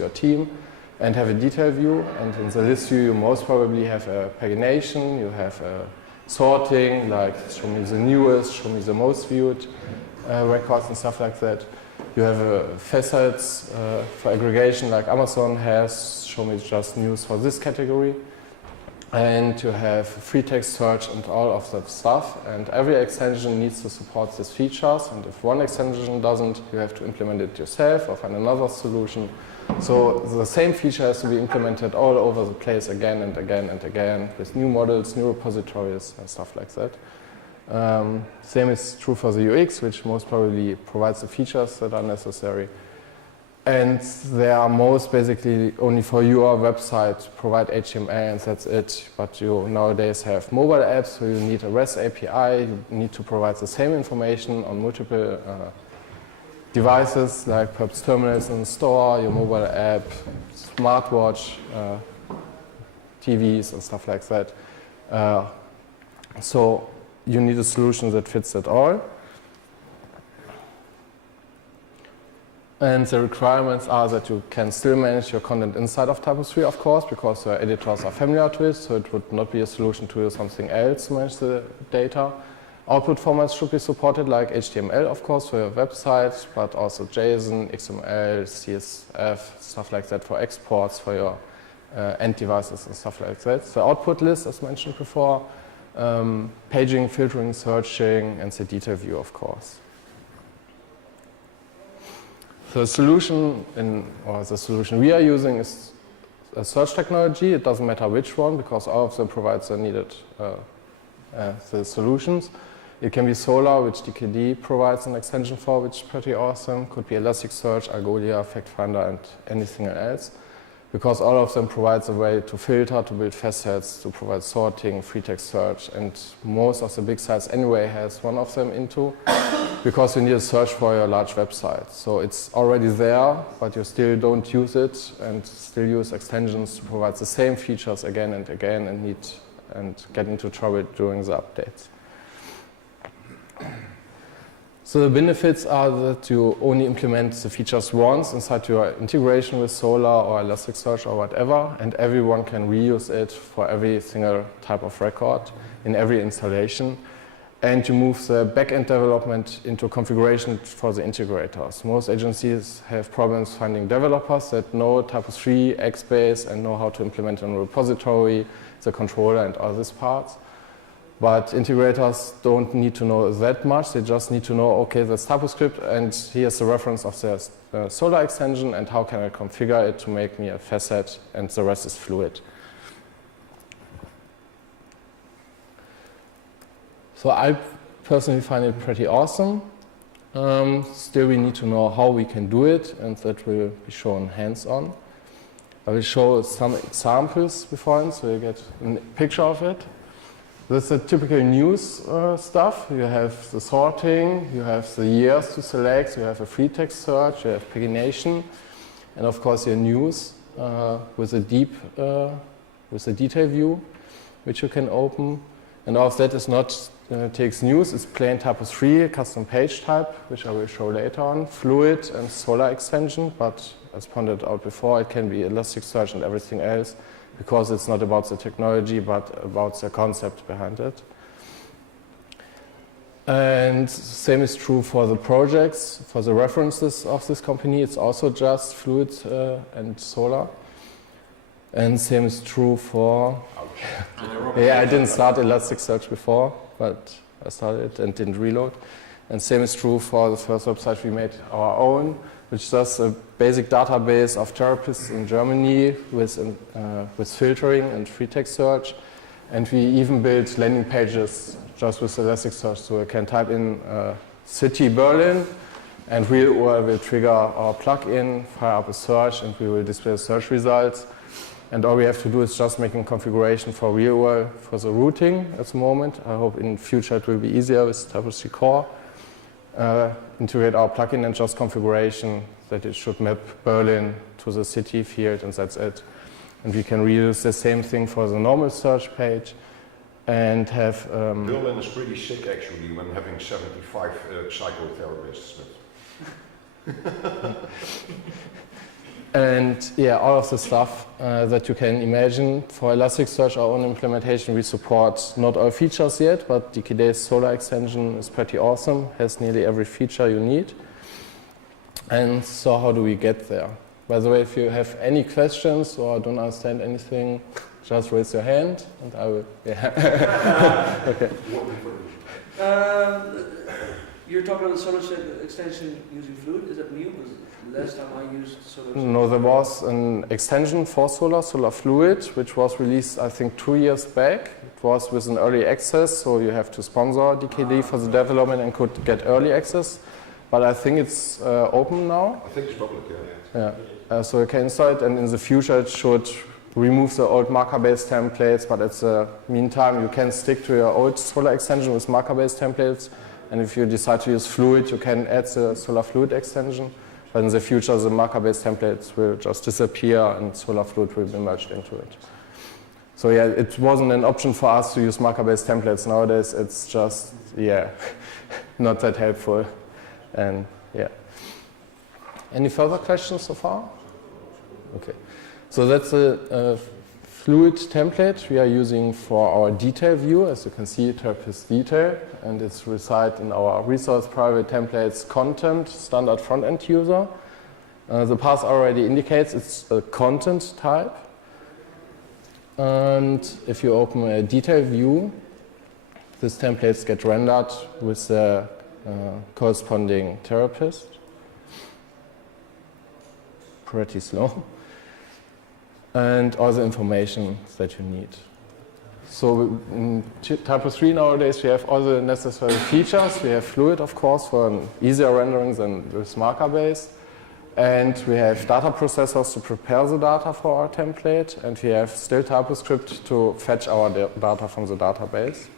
your team, and have a detail view. And in the list view, you most probably have a pagination, you have a sorting, like show me the newest, show me the most viewed records and stuff like that. You have facets for aggregation, like Amazon has, show me just news for this category. And you have free text search and all of that stuff. And every extension needs to support these features. And if one extension doesn't, you have to implement it yourself or find another solution. So the same feature has to be implemented all over the place again and again and again with new models, new repositories and stuff like that. Same is true for the UX, which most probably provides the features that are necessary. And they are most basically only for your website, provide HTML and that's it. But you nowadays have mobile apps, so you need a REST API, you need to provide the same information on multiple devices, like perhaps terminals in the store, your mobile app, smartwatch, TVs and stuff like that. So you need a solution that fits it all. And the requirements are that you can still manage your content inside of TYPO3, of course, because your editors are familiar to it, so it would not be a solution to use something else to manage the data. Output formats should be supported, like HTML, of course, for your website, but also JSON, XML, CSV, stuff like that for exports for your end devices and stuff like that. The output list, as mentioned before, paging, filtering, searching, and the detail view, of course. The solution we are using is a search technology. It doesn't matter which one, because all of them provide the needed the solutions. It can be Solr, which DKD provides an extension for, which is pretty awesome. Could be Elasticsearch, Algolia, FactFinder, and anything else. Because all of them provides a way to filter, to build facets, to provide sorting, free text search, and most of the big sites anyway has one of them into, because you need a search for your large website. So it's already there, but you still don't use it, and still use extensions to provide the same features again and again, and get into trouble during the updates. So the benefits are that you only implement the features once inside your integration with Solr or Elasticsearch or whatever, and everyone can reuse it for every single type of record in every installation. And you move the back-end development into configuration for the integrators. Most agencies have problems finding developers that know TYPO3, XBase, and know how to implement a repository, the controller, and all these parts. But integrators don't need to know that much. They just need to know, okay, that's TypoScript, and here's the reference of the Solr extension, and how can I configure it to make me a facet, and the rest is fluid. So I personally find it pretty awesome. Still, we need to know how we can do it, and that will be shown hands-on. I will show some examples beforehand, so you get a picture of it. That's the typical news stuff. You have the sorting, you have the years to select, you have a free text search, you have pagination, and of course your news with a detail view, which you can open. And all of that is not takes news, it's plain TYPO3, custom page type, which I will show later on, fluid and Solr extension, but as pointed out before, it can be Elasticsearch and everything else, because it's not about the technology, but about the concept behind it. And same is true for the projects, for the references of this company. It's also just Fluid and Solr. And same is true for... yeah, I didn't start Elasticsearch before, but I started and didn't reload. And same is true for the first website we made our own, which is just a basic database of therapists in Germany with filtering and free text search. And we even built landing pages just with Elasticsearch, so you can type in city Berlin, and real URL will trigger our plugin, fire up a search, and we will display the search results. And all we have to do is just making configuration for real URL for the routing at the moment. I hope in future it will be easier with TYPO3 Core. Integrate our plugin and just configuration that it should map Berlin to the city field, and that's it. And we can reuse the same thing for the normal search page and have... Berlin is pretty sick actually when having 75 psychotherapists. And yeah, all of the stuff that you can imagine. For Elasticsearch, our own implementation, we support not all features yet, but DKD's Solar extension is pretty awesome, has nearly every feature you need. And so how do we get there? By the way, if you have any questions or don't understand anything, just raise your hand and I will, yeah. Okay. You're talking about the Solar extension using Fluid, is that new? Because last time I used Solar. No, there was an extension for Solar Fluid, which was released, I think, 2 years back. It was with an early access, so you have to sponsor DKD for the development and could get early access. But I think it's open now. I think it's public, yeah. Yeah, so you can install it, and in the future it should remove the old marker-based templates, but at the meantime you can stick to your old Solar extension with marker-based templates, and if you decide to use Fluid, you can add the Solar Fluid extension, but in the future the marker-based templates will just disappear and Solar Fluid will be merged into it. So yeah, it wasn't an option for us to use marker-based templates. Nowadays it's just, yeah, not that helpful. And yeah. Any further questions so far? Okay. So that's a Fluid template we are using for our detail view. As you can see, TYPO3 detail, and it's reside in our resource private templates content standard front-end user. The path already indicates it's a content type. And if you open a detail view, these templates get rendered with the corresponding therapist. Pretty slow. And all the information that you need. So in TYPO3 nowadays we have all the necessary features. We have Fluid, of course, for an easier rendering than with marker-based. And we have data processors to prepare the data for our template. And we have still TypoScript to fetch our data from the database.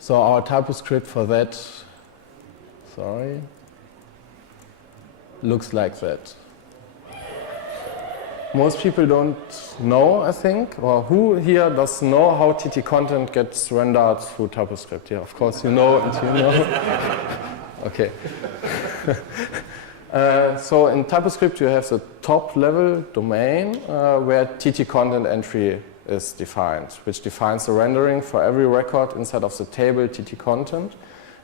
So our TypoScript for that, looks like that. Most people don't know, I think, or who here does know how TT content gets rendered through TypoScript? Yeah, of course you know and you know. Okay. So in TypoScript you have the top level domain where TT content entry is defined, which defines the rendering for every record inside of the table TT content.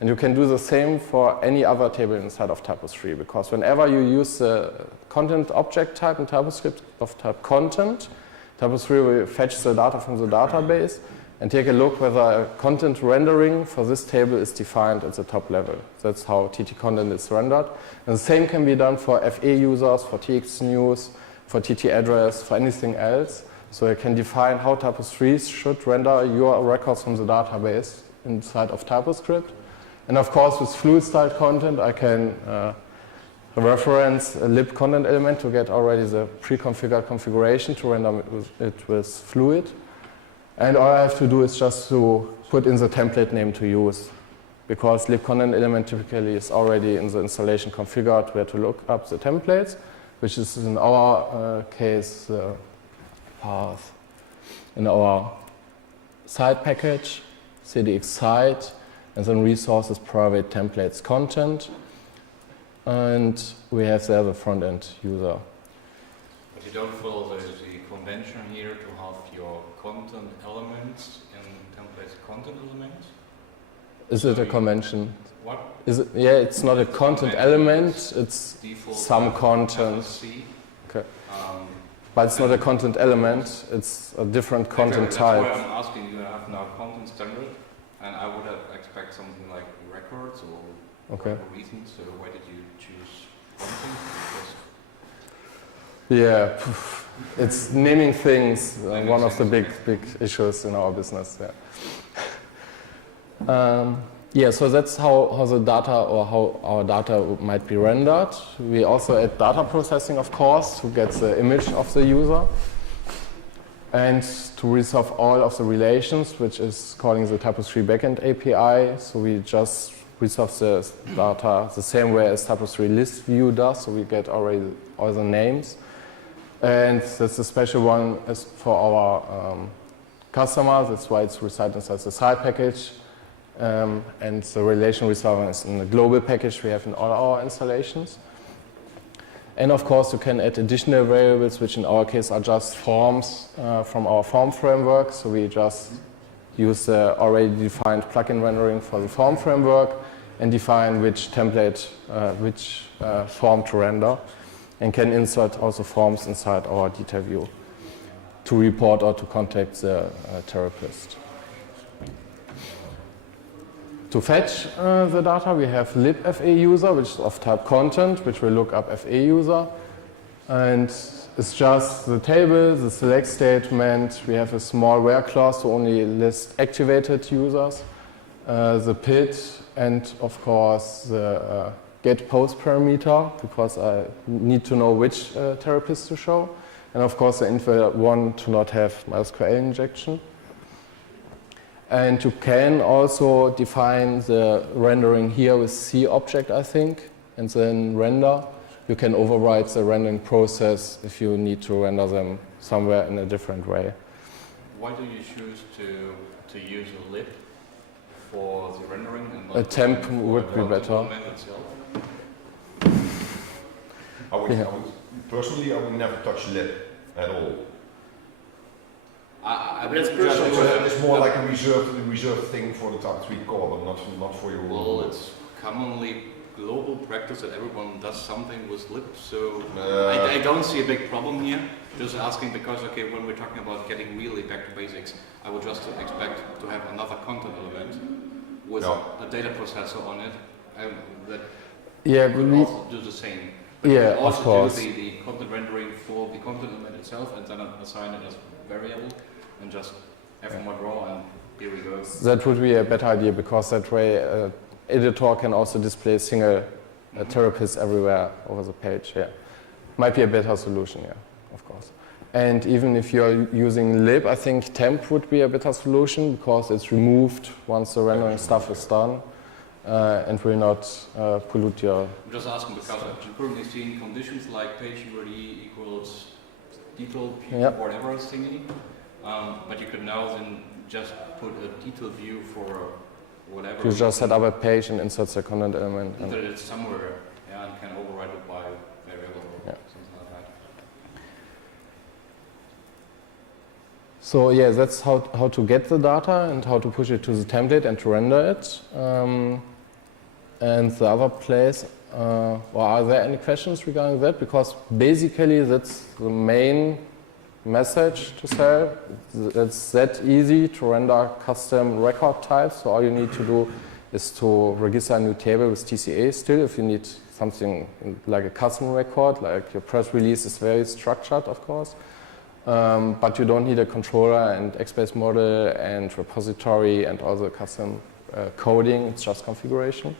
And you can do the same for any other table inside of TYPO3, because whenever you use the content object type in TypoScript of type content, TYPO3 will fetch the data from the database and take a look whether a content rendering for this table is defined at the top level. That's how TT content is rendered. And the same can be done for FA users, for TX news, for TT address, for anything else. So you can define how TYPO3 should render your records from the database inside of TypoScript. And of course, with Fluid-styled content, I can reference a lib content element to get already the pre-configured configuration to render it with Fluid. And all I have to do is just to put in the template name to use, because lib content element typically is already in the installation configured where to look up the templates, which is in our case the path in our site package, cdx site, and then resources private templates content, and we have there the front-end user. But you don't follow the convention here to have your content elements in templates content elements? Is it a convention? What? Is it? Yeah, it's not a content element, it's some content. Okay. But it's not a content element, it's a different content type. That's why I'm asking, you have now content standard, and I would expect something like records or okay. reasons. So why did you choose content? Yeah, it's naming things, one of the big issues in our business. Yeah. Yeah, so that's how the data or how our data might be rendered. We also add data processing, of course, to get the image of the user and to resolve all of the relations, which is calling the TYPO3 backend API. So we just resolve the data the same way as TYPO3 list view does, so we get already all the names. And that's a special one is for our customers. That's why it's resided inside the side package. And the relation resolver is in the global package we have in all our installations. And of course, you can add additional variables, which in our case are just forms from our form framework. So we just use the already defined plugin rendering for the form framework and define which template, which form to render, and can insert also forms inside our detail view to report or to contact the therapist. To fetch the data, we have libFA user, which is of type content, which will look up FA user. And it's just the table, the select statement. We have a small where clause to only list activated users, the PID, and of course the get post parameter, because I need to know which therapist to show. And of course the inf1 to not have MySQL injection. And you can also define the rendering here with C object, I think, and then render. You can override the rendering process if you need to render them somewhere in a different way. Why do you choose to use a lib for the rendering and not A temp would be better. Personally, I would never touch lib at all. It's more like a reserved thing for the TYPO3 core, but not for your own. Well, it's commonly global practice that everyone does something with lib, so I don't see a big problem here. Just asking because, okay, when we're talking about getting really back to basics, I would just expect to have another content element with a data processor on it, and that would also do the same. But Yeah, also of course. do the content rendering for the content element itself, and then assign it as variable, and just have a more draw, and here we go. That would be a better idea, because that way editor can also display single therapists everywhere over the page. Yeah, might be a better solution. Yeah, of course. And even if you're using lib, I think temp would be a better solution, because it's removed once the rendering stuff is done, and will not pollute your. I'm just asking because I'm currently seeing conditions like page URL equals detail view, whatever is thingy. But you could now then just put a detail view for whatever. You just set up a page and insert the content element. And that it's somewhere, and can override it by variable or something like that. So yeah, that's how to get the data and how to push it to the template and to render it. And the other place, are there any questions regarding that? Because basically that's the main message to say. It's that easy to render custom record types. So all you need to do is to register a new table with TCA still. If you need something like a custom record, like your press release is very structured, of course. But you don't need a controller and XBase model and repository and all the custom coding. It's just configuration.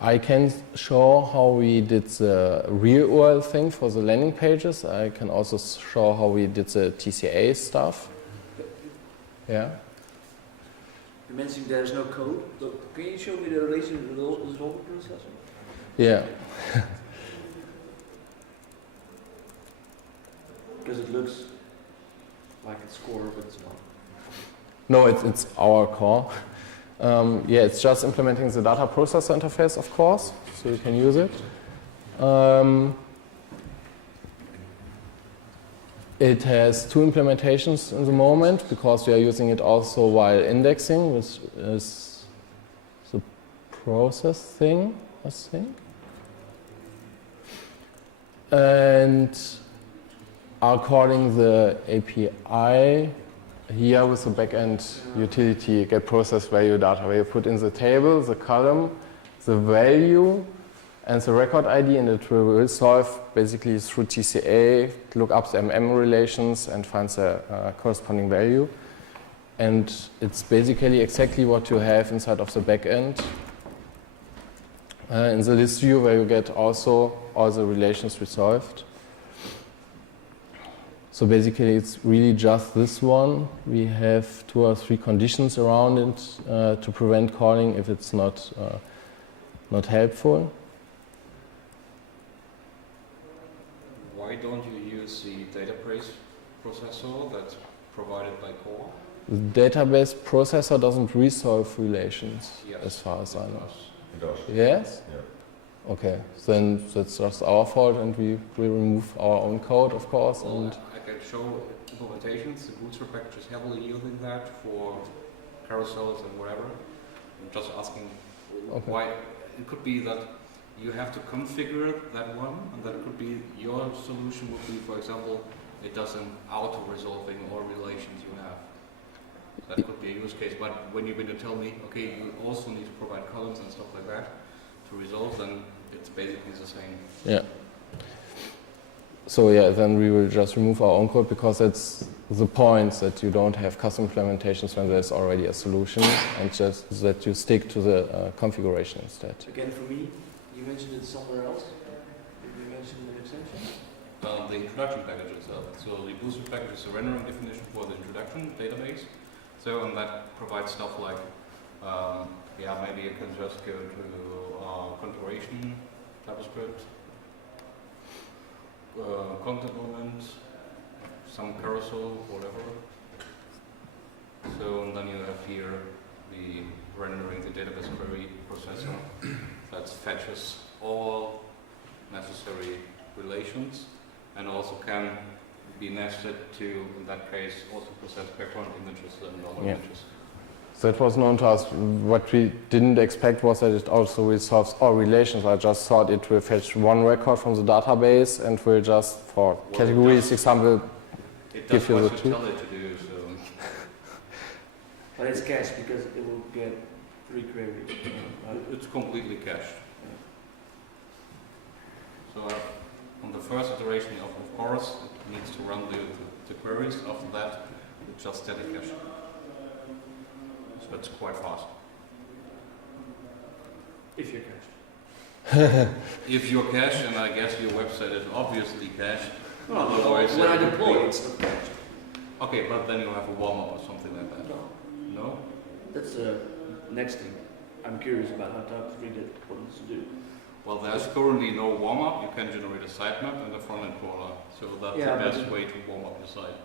I can show how we did the real URL thing for the landing pages. I can also show how we did the TCA stuff. Yeah. You mentioned there's no code. But can you show me the relation to the resolver processor? Yeah. Because it looks like it's core, but it's not. No, it's our core. Yeah, it's just implementing the data processor interface, of course, so you can use it. It has two implementations in the moment, because we are using it also while indexing, which is the process thing, I think. And are calling the API here with the backend utility get process value data, where you put in the table, the column, the value, and the record ID, and it will resolve basically through TCA, look up the relations, and find the corresponding value. And it's basically exactly what you have inside of the backend in the list view, where you get also all the relations resolved. So basically it's really just this one. We have 2 or 3 conditions around it to prevent calling if it's not helpful. Why don't you use the database processor that's provided by Core? The database processor doesn't resolve relations, Yes, as far as I know. It does. Yes? Yeah. Okay, then that's just our fault, and we remove our own code, of course. Well, And I can show implementations. The Bootstrap package is heavily using that for carousels and whatever. I'm just asking why. It could be that you have to configure that one, and that could be your solution would be, for example, it does an auto-resolving all relations you have. That could be a use case, but when you're going to tell me, okay, you also need to provide columns and stuff like that to resolve, then it's basically the same. yeah. So yeah, then we will just remove our own code, because it's the point that you don't have custom implementations when there's already a solution, and just that you stick to the configuration instead. Again, for me, you mentioned it somewhere else. Did you mention the extension? The introduction package itself. So the Bootstrap package is a rendering definition for the introduction database. So, and that provides stuff like, maybe you can just go to configuration, JavaScript, content element, some carousel, whatever. So, and then you have here the rendering the database query processor that fetches all necessary relations and also can be nested to, in that case, also process background images and normal images. That was known to us. What we didn't expect was that it also resolves all relations. I just thought it will fetch one record from the database and will just, for categories example, give you the two. Tell it to do, so. But it's cached because it will get 3 queries. It's completely cached. So on the first iteration of course, it needs to run the queries. After that, it's just static cache. So it's quite fast. If you're cached. If you're cached, and I guess your website is obviously cached. No, Otherwise, when I it would deploy, be- it's not cached. Okay, but then you have a warm-up or something like that. No, No? that's the next thing. I'm curious about how TYPO3 did what it's to do. Well, there's currently no warm-up. You can generate a sitemap and a front-end crawler. So that's Yeah, the but- best way to warm up your site.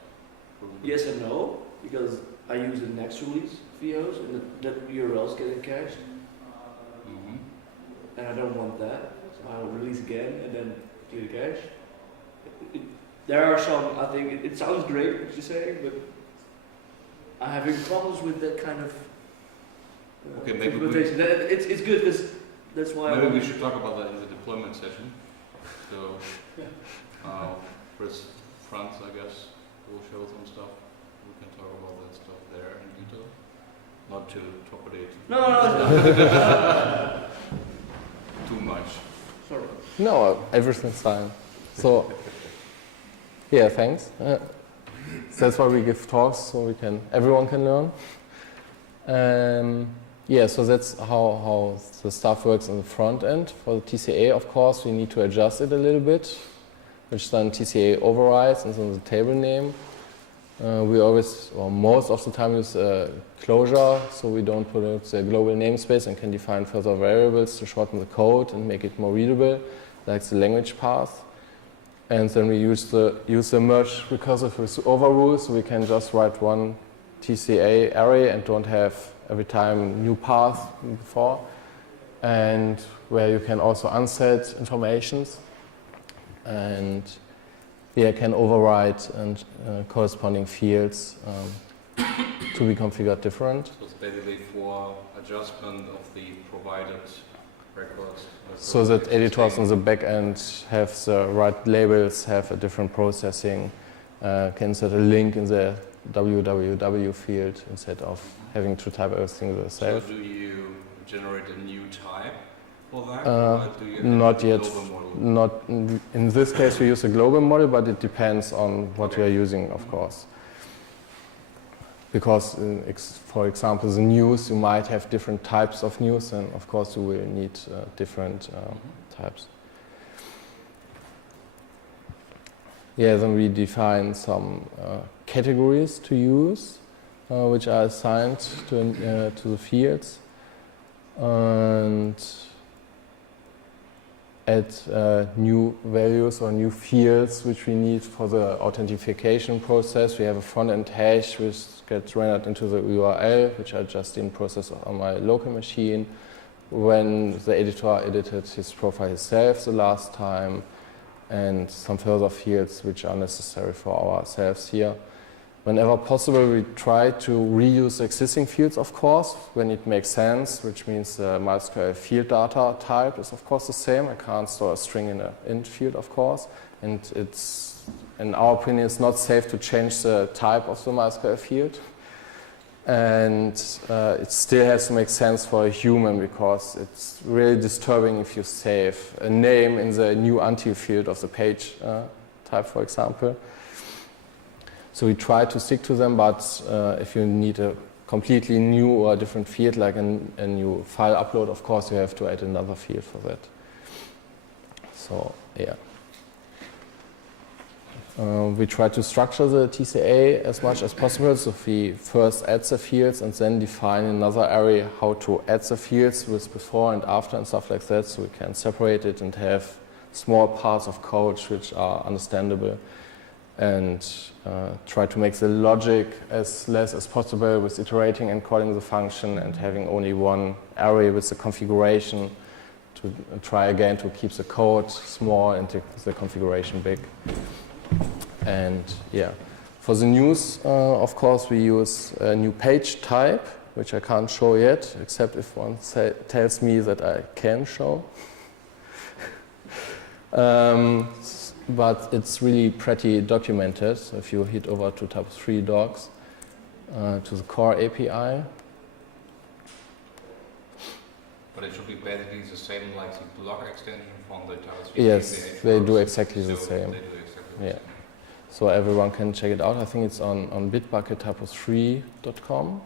Yes and no, because I use the next release VOs and that URL's getting cached, Mm-hmm. and I don't want that, so I'll release again and then clear the cache. There are some, I think, it sounds great what you're saying, but I'm having problems with that kind of Okay, maybe we- implementation. It's good because that's why Maybe we should talk about that in the deployment session. So, first fronts, I guess, will show some stuff. We can talk about that stuff there in detail. Not to propagate No. too much. Sorry. No, everything's fine. So, yeah, thanks. That's why we give talks, so everyone can learn. Yeah, so that's how the stuff works in the front end. For the TCA, of course, we need to adjust it a little bit, which then TCA overrides and then the table name. We always, or most of the time, use closure, so we don't put out the global namespace and can define further variables to shorten the code and make it more readable, like the language path. And then we use the merge recursive with overrule, so we can just write one TCA array and don't have every time new path before. And where you can also unset informations. And yeah, can override and corresponding fields to be configured different. So it's basically for adjustment of the provided records. So that editors on the back end have the right labels, have a different processing, can insert a link in the www field instead of having to type everything yourself. So do you generate a new type for that? Uh, or do you have not a yet. global model? Not in this case we use a global model, but it depends on what you are using, of course. Because, for example, the news, you might have different types of news, and of course you will need different types. Yeah, then we define some categories to use, which are assigned to the fields, and add new values or new fields which we need for the authentication process. We have a front-end hash which gets rendered into the URL, which I just in process on my local machine. when the editor edited his profile himself the last time, and some further fields which are necessary for ourselves here. Whenever possible, we try to reuse existing fields, of course, when it makes sense, which means the MySQL field data type is, of course, the same. I can't store a string in an int field, of course, and it's, in our opinion, it's not safe to change the type of the MySQL field. And it still has to make sense for a human, because it's really disturbing if you save a name in the new until field of the page type, for example. So we try to stick to them, but if you need a completely new or different field, like a new file upload, of course you have to add another field for that. So yeah. We try to structure the TCA as much as possible. So we first add the fields and then define another area how to add the fields with before and after and stuff like that. So we can separate it and have small parts of code which are understandable, and try to make the logic as less as possible with iterating and calling the function and having only one array with the configuration to try again to keep the code small and the configuration big. And yeah, for the news, of course, we use a new page type, which I can't show yet, except if one tells me that I can show. But it's really pretty documented. So if you hit over to TYPO3 docs, to the core API. But it should be basically the same like the block extension from the TYPO3. Yes, they do exactly the same. They do exactly the Yeah. same. So everyone can check it out. I think it's on bitbucket-typo3.com,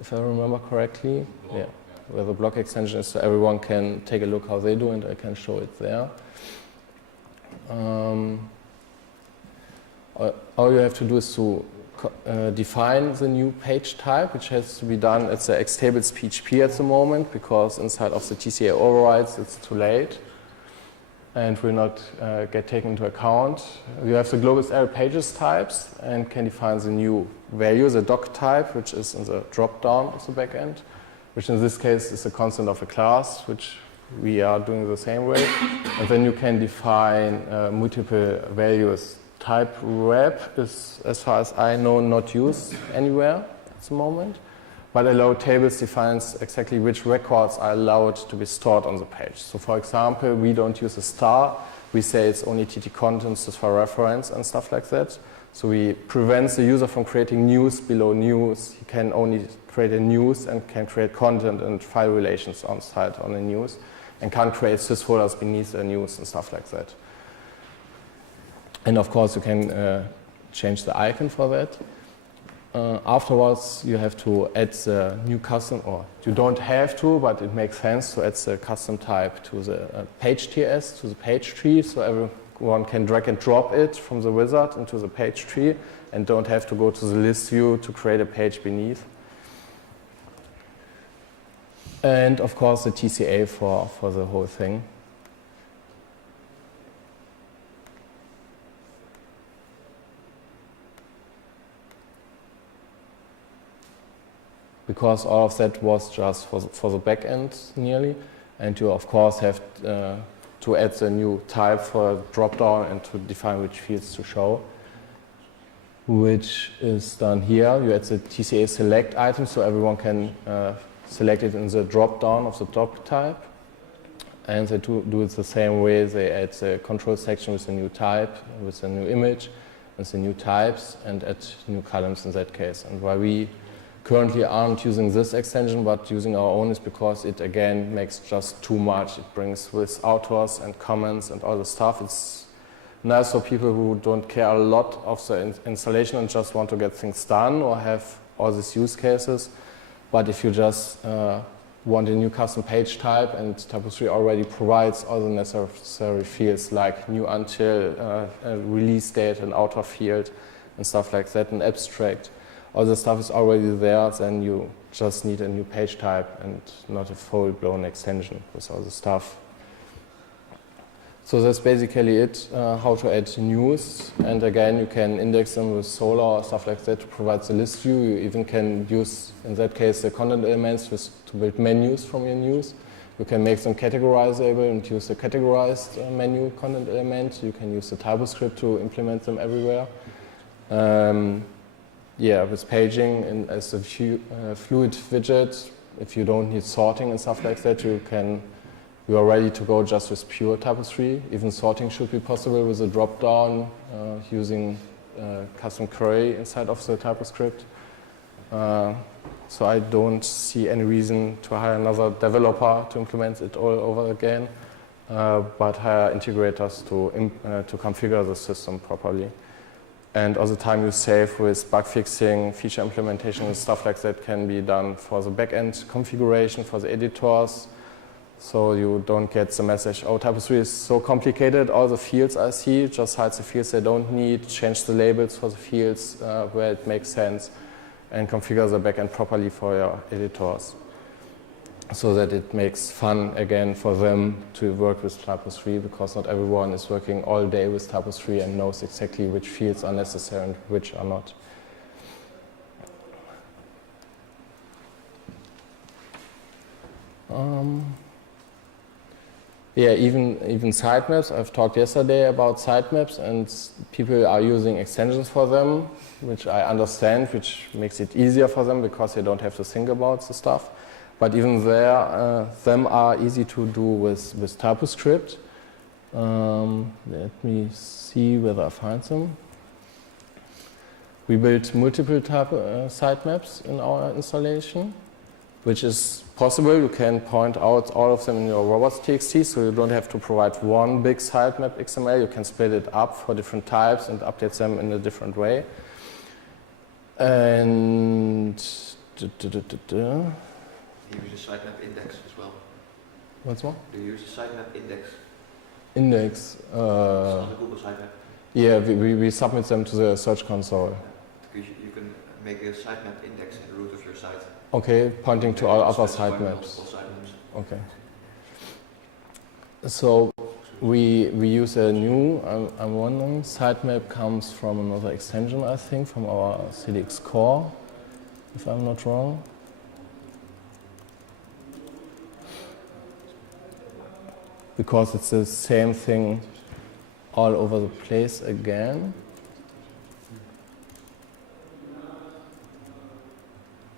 if I remember correctly. Block, yeah, where the block extension is, so everyone can take a look how they do, and I can show it there. All you have to do is to define the new page type, which has to be done at the xtables PHP at the moment, because inside of the TCA overrides it's too late and will not get taken into account. You have the global array pages types and can define the new value, the doc type, which is in the drop-down of the backend, which in this case is the constant of a class, which we are doing the same way. And then you can define multiple values. Type wrap is, as far as I know, not used anywhere at the moment, but allow tables defines exactly which records are allowed to be stored on the page. So for example, we don't use a star. We say it's only TT contents just for reference and stuff like that. So we prevent the user from creating news below news. He can only create a news and can create content and file relations on site on the news, and can't create sysfolders beneath the news and stuff like that. And of course, you can change the icon for that. Afterwards, you have to add the new custom, or you don't have to, but it makes sense to add the custom type to the page TS, to the page tree, so everyone can drag and drop it from the wizard into the page tree and don't have to go to the list view to create a page beneath. And of course, the TCA for the whole thing. Because all of that was just for the back end nearly, and you of course have to add the new type for drop-down and to define which fields to show, which is done here. You add the TCA select item so everyone can select it in the drop-down of the doc type, and they do it the same way. They add the control section with the new type, with the new image, and the new types, and add new columns in that case. And why we currently aren't using this extension but using our own is because it again makes just too much. It brings with authors and comments and all the stuff. It's nice for people who don't care a lot of the installation and just want to get things done or have all these use cases. But if you just want a new custom page type, and TYPO3 already provides all the necessary fields like new until, release date, an author field and stuff like that, an abstract, all the stuff is already there, then you just need a new page type and not a full-blown extension with all the stuff. So that's basically it, how to add news. And again, you can index them with Solar or stuff like that to provide the list view. You even can use, in that case, the content elements to build menus from your news. You can make them categorizable and use the categorized menu content element. You can use the TYPO script to implement them everywhere. Yeah, with paging and as a fluid widget, if you don't need sorting and stuff like that, you are ready to go just with pure TYPO3. Even sorting should be possible with a drop-down using custom query inside of the TYPO script. So I don't see any reason to hire another developer to implement it all over again, but hire integrators to configure the system properly. And all the time you save with bug fixing, feature implementation and stuff like that can be done for the backend configuration for the editors. So you don't get the message, oh, TYPO3 is so complicated, all the fields I see, just hide the fields they don't need, change the labels for the fields where it makes sense, and configure the backend properly for your editors. So that it makes fun again for them to work with TYPO3, because not everyone is working all day with TYPO3 and knows exactly which fields are necessary and which are not. Yeah, even sitemaps. I've talked yesterday about sitemaps, and people are using extensions for them, which I understand, which makes it easier for them because they don't have to think about the stuff. But even there, them are easy to do with TYPO script. Let me see whether I find them. We built multiple sitemaps in our installation, which is possible. You can point out all of them in your robots.txt, so you don't have to provide one big sitemap XML. You can split it up for different types and update them in a different way. And Do you use a sitemap index as well? what's more? Do you use a sitemap index? Index. It's not a Google sitemap. Yeah, we submit them to the Search Console. Because you can make a sitemap index in the root of your site. Okay, pointing to all other Specify sitemaps. multiple sitemaps. Okay. So we use a new, I'm wondering, sitemap comes from another extension, I think, from our CDX core, if I'm not wrong. Because it's the same thing all over the place again.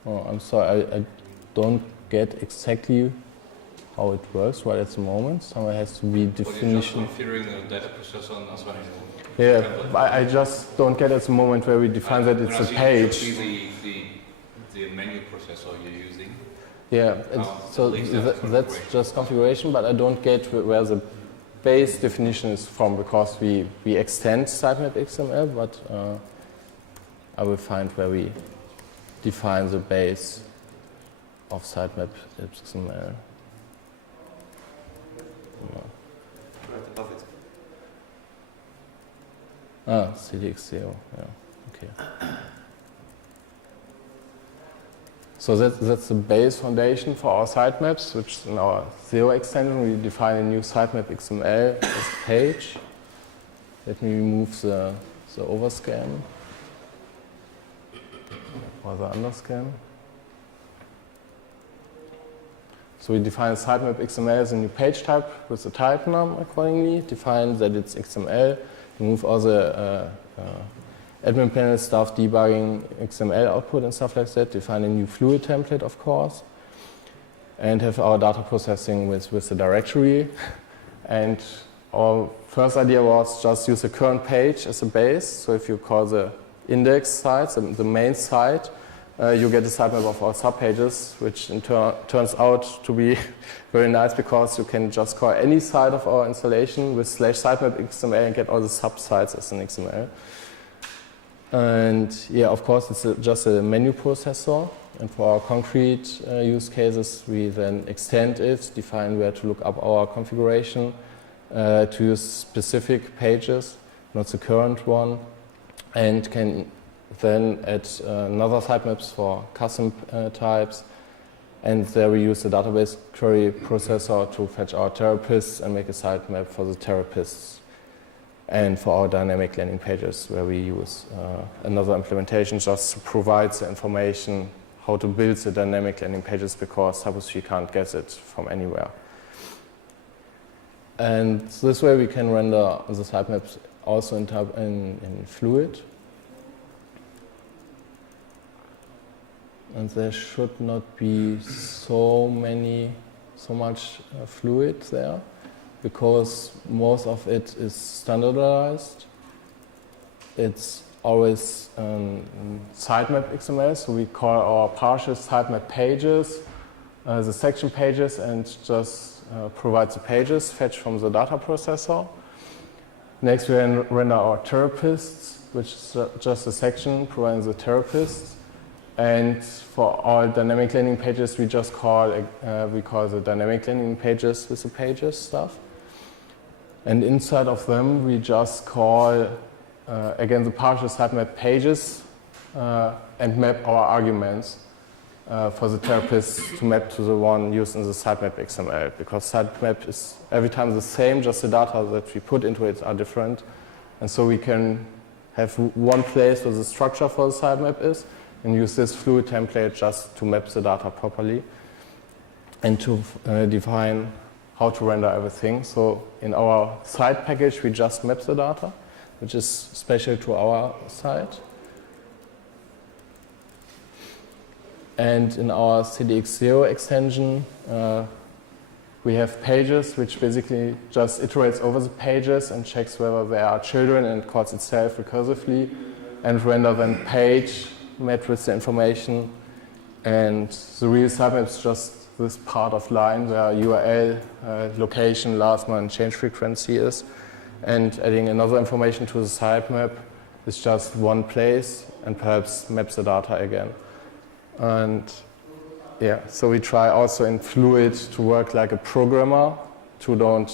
Oh, I'm sorry, I don't get exactly how it works right at the moment. Somewhere has to be definition. Configuring a data processor on as well. Yeah, I just don't get at the moment where we define that it's a page. The menu processor you're using. Yeah, so that's just configuration, but I don't get where the base definition is from, because we extend sitemap XML, but I will find where we define the base of sitemap XML. Right above it. Ah, CDX0, yeah, okay. So that's the base foundation for our sitemaps, which in our 0 extension we define a new sitemap XML as a page. Let me remove the overscan or the underscan. So we define a sitemap XML as a new page type with the type num accordingly, define that it's XML, remove all the admin panel stuff, debugging XML output and stuff like that, define a new fluid template, of course, and have our data processing with the directory. And our first idea was just use the current page as a base. So if you call the index site, the main site, you get a sitemap of our subpages, which in turns out to be very nice, because you can just call any site of our installation with /sitemap XML and get all the subsites as an XML. And yeah, of course, it's just a menu processor. And for our concrete use cases, we then extend it, define where to look up our configuration to use specific pages, not the current one, and can then add another sitemaps for custom types, And there we use the database query processor to fetch our therapists and make a sitemap for the therapists. And for our dynamic landing pages, where we use another implementation just to provide the information how to build the dynamic landing pages, because suppose we can't get it from anywhere. And this way we can render the sitemaps also in Fluid. And there should not be so much Fluid there, because most of it is standardized. It's always sitemap XML, so we call our partial sitemap pages, the section pages, and just provide the pages fetched from the data processor. Next we render our therapists, which is just a section providing the therapists. And for all dynamic landing pages, we just call the dynamic landing pages with the pages stuff. And inside of them, we just call, again, the partial sitemap pages and map our arguments for the therapists to map to the one used in the sitemap XML. Because sitemap is every time the same, just the data that we put into it are different. And so we can have one place where the structure for the sitemap is, and use this Fluid template just to map the data properly and to define how to render everything. So in our site package, we just map the data, which is special to our site. And in our CDX0 extension, we have pages, which basically just iterates over the pages and checks whether there are children and calls itself recursively, and render then page met with the information. And the real sitemap is just this part of line where URL, location, last month, change frequency is. And adding another information to the sitemap is just one place and perhaps maps the data again. And yeah, so we try also in Fluid to work like a programmer, to don't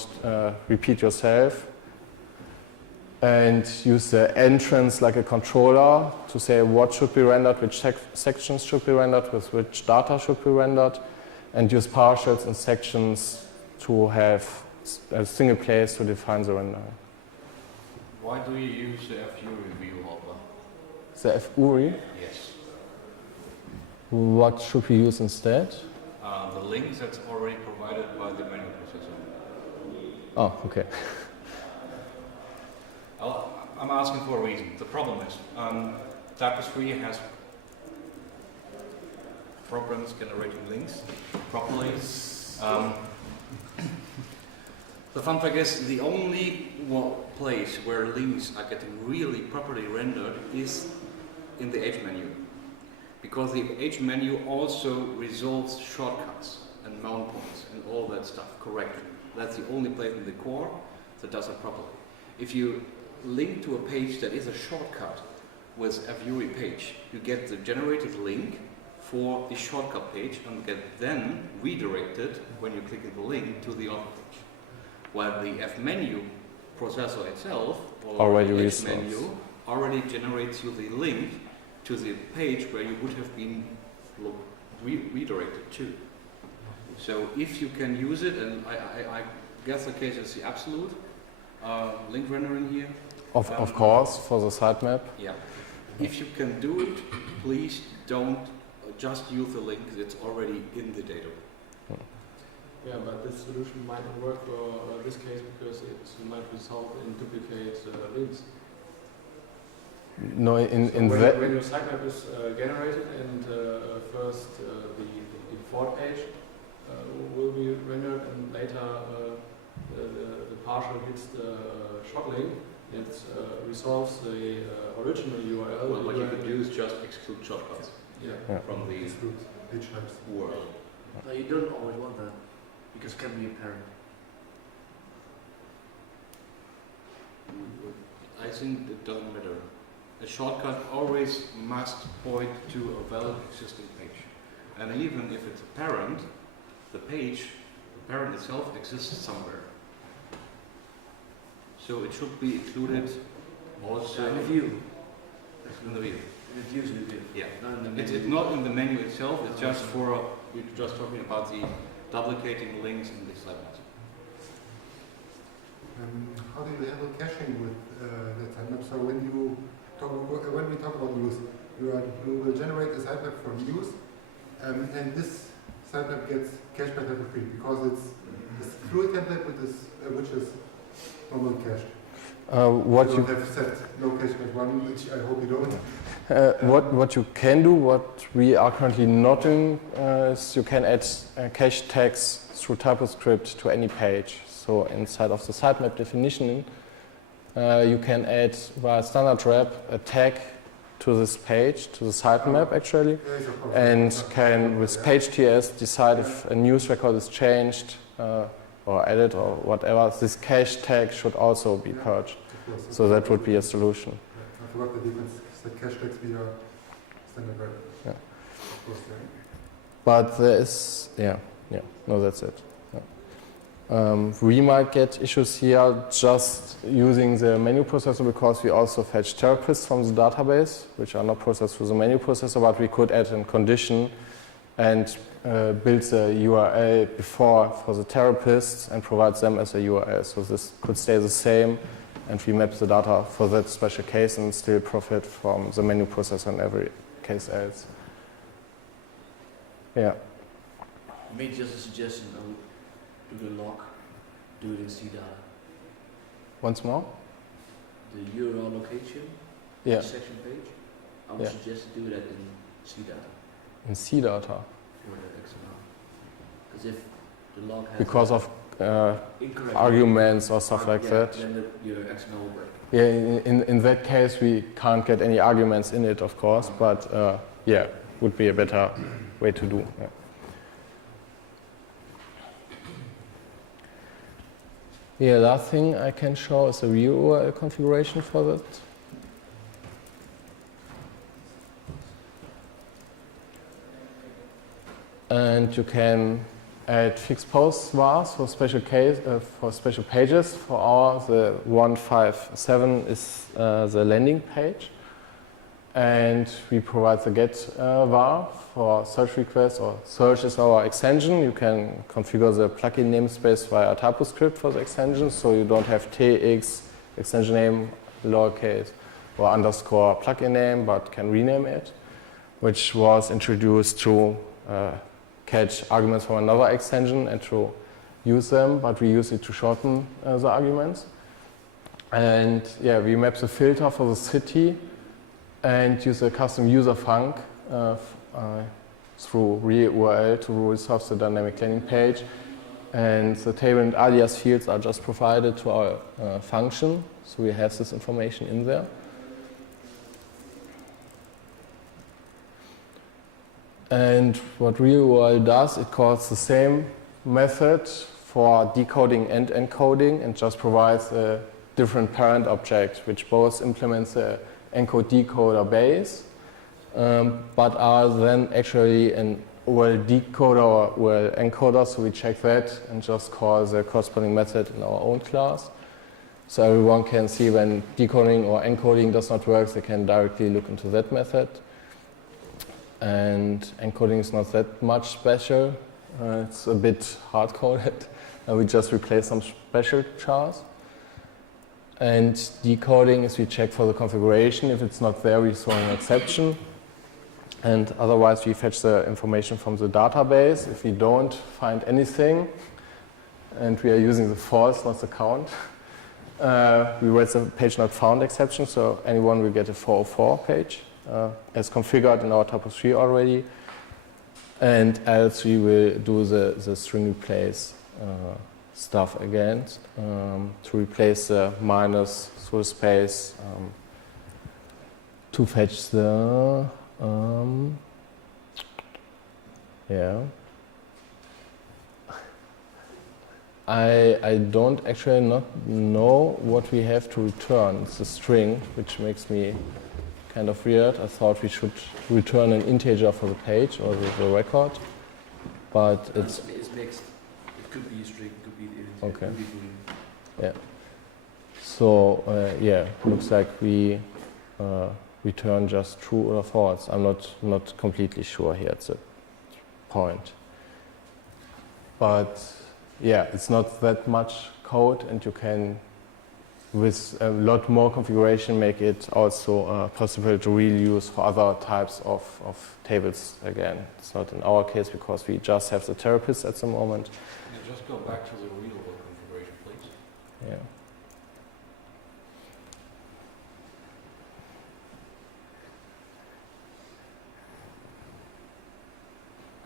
repeat yourself, and use the entrance like a controller to say what should be rendered, which sections should be rendered, with which data should be rendered, and use partials and sections to have a single place to define the render. Why do you use the FURI view helper? The FURI? Yes. What should we use instead? The links that's already provided by the menu processor. Oh, okay. I'm asking for a reason. The problem is, TYPO3 has programs generating links properly. The fun fact is, the only place where links are getting really properly rendered is in the H menu. Because the H menu also resolves shortcuts and mount points and all that stuff correctly. That's the only place in the core that does it properly. If you link to a page that is a shortcut with a FURI page, you get the generated link for the shortcut page and get then redirected when you click the link to the other page. While the F menu processor itself, or already the H menu, already generates you the link to the page where you would have been redirected to. So if you can use it, and I guess the case is the absolute link rendering here. Of course, for the sitemap. Yeah. If you can do it, please don't just use the link that's already in the data. Yeah, but this solution might not work for this case because it might result in duplicate links. No, when your sitemap is generated and first the default page will be rendered and later the partial hits the short link, it resolves the original URL. Well, what you could do is just exclude shortcuts from the URL. No, you don't always want that, because it can be apparent. I think it doesn't matter. A shortcut always must point to a valid existing page. And even if it's apparent, the parent itself exists somewhere. So it should be included also In the view. in the view. In the views in the view. Yeah. Not in the It's menu. not in the menu itself, it's just for we're just talking about the duplicating links in the slide map. How do you handle caching with the sitemap? So when we talk about use, you will generate a sitemap for use, and this sitemap gets cached by TYPO3 because it's fluid template which is normally cached. What you have set no cache but one, which I hope you don't. what you can do, what we are currently not doing, is you can add cache tags through TypoScript to any page. So inside of the sitemap definition, you can add via standard wrap a tag to this page, to the sitemap actually, and can with page.ts decide if a news record is changed or added or whatever. This cache tag should also be purged. So that would be a solution. I forgot that you can set cache tags via standard wrap. Yeah. Of course, But there is, no, that's it. We might get issues here just using the menu processor because we also fetch therapists from the database, which are not processed through the menu processor, but we could add a condition and build the URL before for the therapists and provide them as a URL. So this could stay the same, and we map the data for that special case and still profit from the menu processor in every case else. Yeah. Maybe just a suggestion. Do the log, do it in CData. Once more? The URL location, Yeah. the section page, I would suggest to do that in CData In CData. for the XML. Because if the log has Because of incorrect arguments or stuff like that. then your XML will break. Yeah, in that case we can't get any arguments in it, of course, but would be a better way to do. Yeah. The last thing I can show is a real URL configuration for that. And you can add fixed post vars for special pages. For the 157 is the landing page, and we provide the get var for search requests, or search is our extension. You can configure the plugin namespace via TypoScript for the extension, so you don't have tx extension name lowercase or underscore plugin name, but can rename it, which was introduced to catch arguments from another extension and to use them, but we use it to shorten the arguments. And we map the filter for the city and use a custom user func through real URL to resolve the dynamic landing page. And the table and alias fields are just provided to our function, so we have this information in there. And what real URL does, it calls the same method for decoding and encoding and just provides a different parent object, which both implements the encode decoder base, but are then actually an URL decoder or URL encoder, so we check that and just call the corresponding method in our own class. So everyone can see when decoding or encoding does not work, they can directly look into that method. And encoding is not that much special. It's a bit hard-coded. We just replace some special chars. And decoding is we check for the configuration. If it's not there, we throw an exception. And otherwise, we fetch the information from the database. If we don't find anything, and we are using the false, not the count, we raise the page not found exception, so anyone will get a 404 page. As configured in our TYPO3 already, and else we will do the string replace stuff again to replace the minus through space to fetch the I don't actually not know what we have to return. It's a string, which makes me kind of weird. I thought we should return an integer for the page or the record, but it's mixed. It could be a string, it could be the integer, okay. it could be boolean. Yeah. So looks like we return just true or false. I'm not completely sure here at the point. but yeah, it's not that much code, and you can, with a lot more configuration, make it also possible to reuse for other types of tables again. It's not in our case because we just have the therapists at the moment. Can you just go back to the real world configuration, please? Yeah.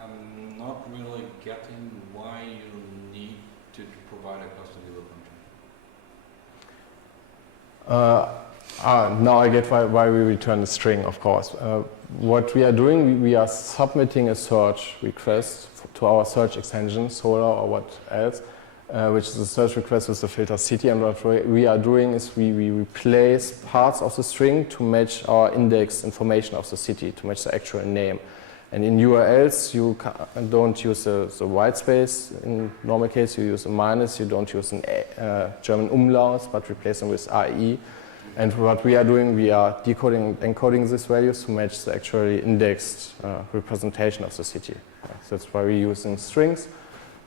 I'm not really getting why you need to provide a custom viewer function. Now I get why we return a string, of course. What we are doing, we are submitting a search request to our search extension, Solar or what else, which is a search request with the filter city. And what we are doing is we replace parts of the string to match our index information of the city, to match the actual name. And in URLs, you don't use the white space. In normal case, you use a minus. You don't use an German umlaut, but replace them with IE. And what we are doing, we are decoding and encoding these values to match the actually indexed representation of the city. That's why we're using strings.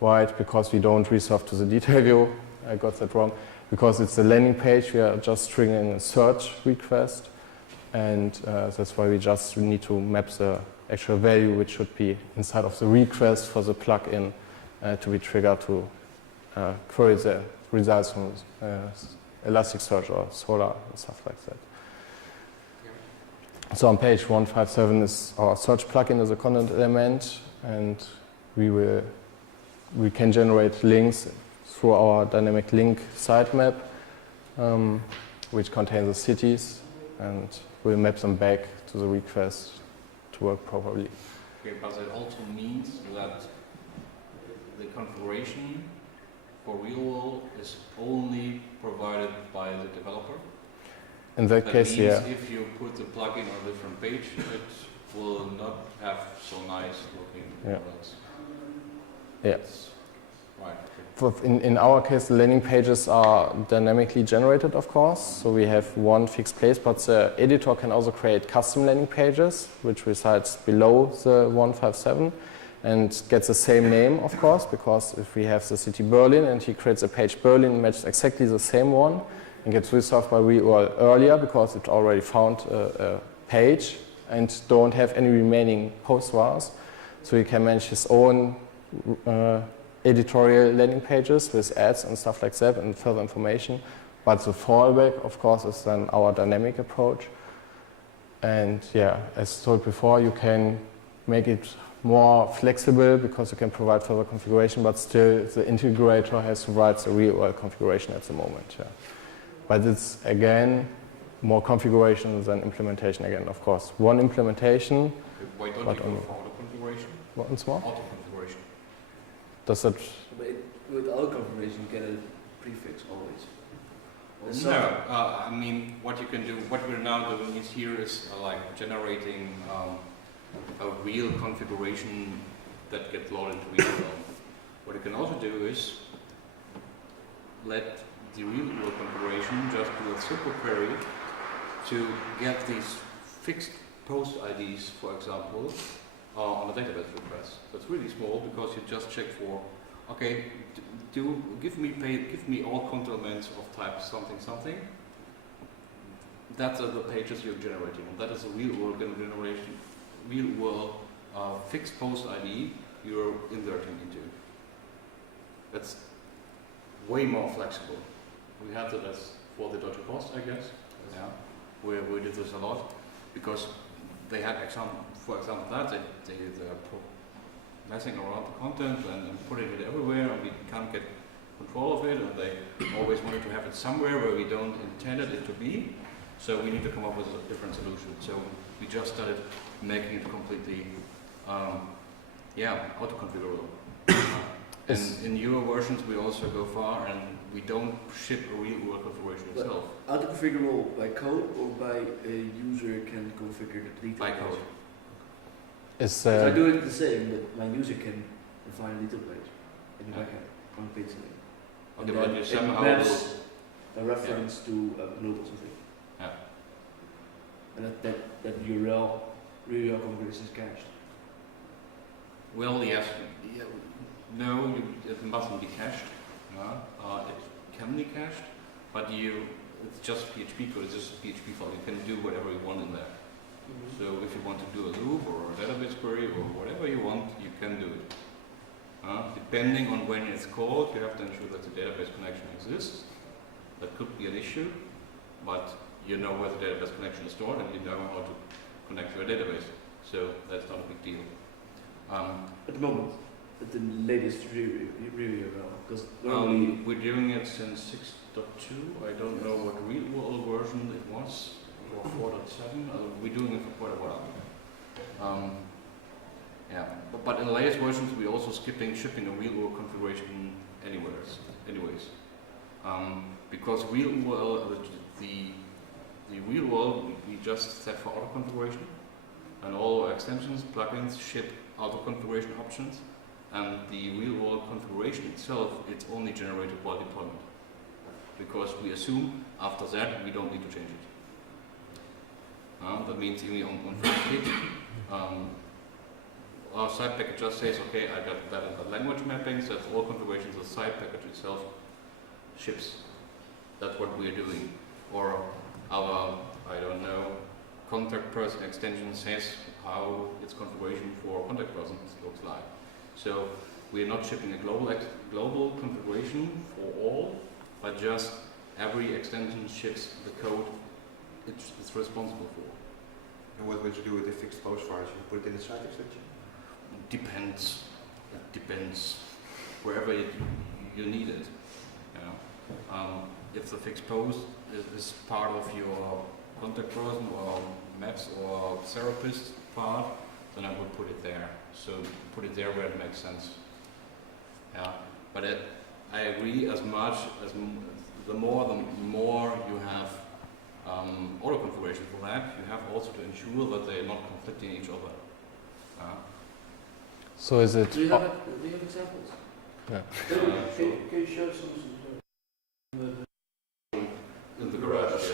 White, because we don't resolve to the detail view. I got that wrong. Because it's a landing page, we are just stringing a search request. And that's why we need to map the actual value, which should be inside of the request for the plugin to be triggered to query the results from Elasticsearch or Solar and stuff like that. Yeah. So on page 157 is our search plugin as a content element, and we can generate links through our dynamic link sitemap, which contains the cities, and we'll map them back to the request to work properly. Okay, but that also means that the configuration for real world is only provided by the developer. In that case, means yeah. If you put the plugin on a different page, it will not have so nice looking URLs. Yeah. Right. In our case, the landing pages are dynamically generated, of course. So we have one fixed place, but the editor can also create custom landing pages, which resides below the 157 and gets the same name, of course, because if we have the city Berlin and he creates a page Berlin, matches exactly the same one and gets resolved by real earlier because it already found a page and don't have any remaining post vars. So he can manage his own editorial landing pages with ads and stuff like that and further information. But the fallback, of course, is then our dynamic approach. And yeah, as told before, you can make it more flexible because you can provide further configuration, but still the integrator has to write the real world configuration at the moment. Yeah. But it's again more configuration than implementation again, of course. One implementation. Why don't you go for auto configuration? Once more? Auto configuration. Does that? But with auto configuration, you get a prefix always. No, I mean what you can do. What we're now doing is here is like generating a real configuration that gets loaded into real world. What you can also do is let the real world configuration just do a simple query to get these fixed post IDs, for example, on a database request. So it's really small because you just check for, okay, give me all content elements of type something something. That's the pages you're generating, and that is a real world generation, real world fixed post ID you're inserting into. That's way more flexible. We had that as for the Deutsche Post, I guess. Yeah, we did this a lot because they had for example that they're messing around the content and putting it everywhere, and we can't get control of it, and they always wanted to have it somewhere where we don't intend it to be. So we need to come up with a different solution. So we just started making it completely, auto-configurable. And in newer versions, we also go far, and we don't ship a real world configuration itself. Auto-configurable by code or by a user can configure the detail By page? code. Is I do it the same, but my user can define a detail page in the backend on page name. Okay, And but then you it somehow maps a reference to a global something. Yeah. And that URL configuration is cached. Well, yes. No, it mustn't be cached. It can be cached, but it's just PHP code. It's just a PHP file. You can do whatever you want in there. So if you want to do a loop or a database query or whatever you want, you can do it. Depending on when it's called, you have to ensure that the database connection exists. That could be an issue, but you know where the database connection is stored and you know how to connect to a database. So that's not a big deal. At the moment, at the latest review, because we're doing it since 6.2. I don't know what real world version it was, or 4.7. We're doing it for quite a while. Yeah, but in the latest versions, we're also shipping a real world configuration anyways. Because real world, the real world we just set for auto configuration, and all our extensions, plugins ship auto configuration options, and the real world configuration itself, it's only generated while deployment. Because we assume after that we don't need to change it. That means even on first hit, our side package just says, okay, I got that and that language mapping, so that's all configurations the side package itself ships. That's what we're doing. Or our, I don't know, contact person extension says how its configuration for contact person looks like. So we're not shipping a global configuration for all, but just every extension ships the code it's responsible for. And what would you do with the fixed post files? You put it in the side extension? Depends. It depends. Wherever you need it. If the fixed post is part of your contact person or maps or therapist part, then I would put it there. So put it there where it makes sense. Yeah, but I agree. As much as the more you have auto configuration for that, you have also to ensure that they are not conflicting each other. So is it? Do you have examples? Yeah. Can you show some? In the garage.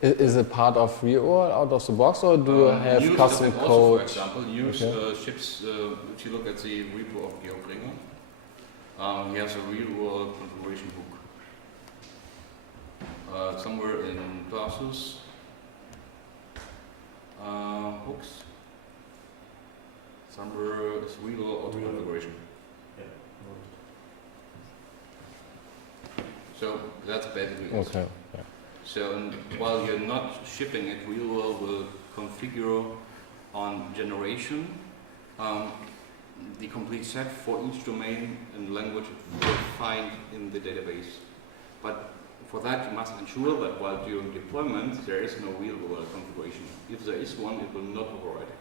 Is it part of real out of the box, or do you have Use custom also, code? for example, use ships. If you look at the repo of Georg Ringer, he has a real-world configuration book. Somewhere in classes, hooks. Somewhere is real-world auto configuration. So that's basically it. Okay. Yeah. So while you're not shipping it, RealWorld will configure on generation the complete set for each domain and language it will find in the database. But for that you must ensure that while during deployment there is no RealWorld configuration. If there is one, it will not override it.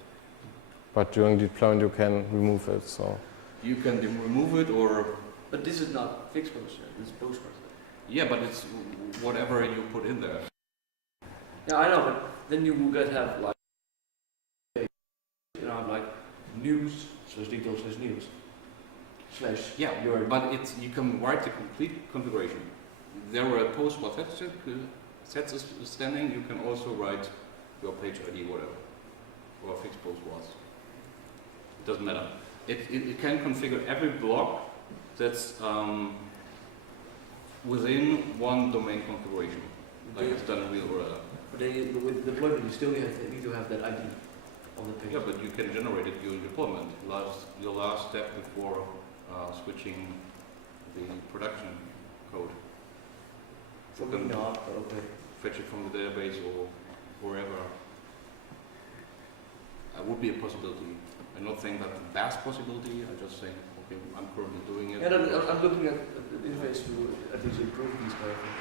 But during deployment you can remove it. So you can remove it or... But this is not fixed post, this is post post. Yeah, but it's whatever you put in there. Yeah, I know, but then you will have like, like news /details /news / Yeah, but you can write the complete configuration. There were a post what sets is standing. You can also write your page ID, whatever, or a fixed post was. It doesn't matter. It can configure every block that's within one domain configuration, like it's done in RealWorld. But then with deployment, you still need to have that ID on the page. Yeah, but you can generate it during deployment. Your last step before switching the production code. For me not, but okay. Fetch it from the database or wherever. Would be a possibility. I'm not saying that the best possibility. I'm just saying, okay, I'm currently doing it. And I'm looking at the interface to at least improve these kind of things.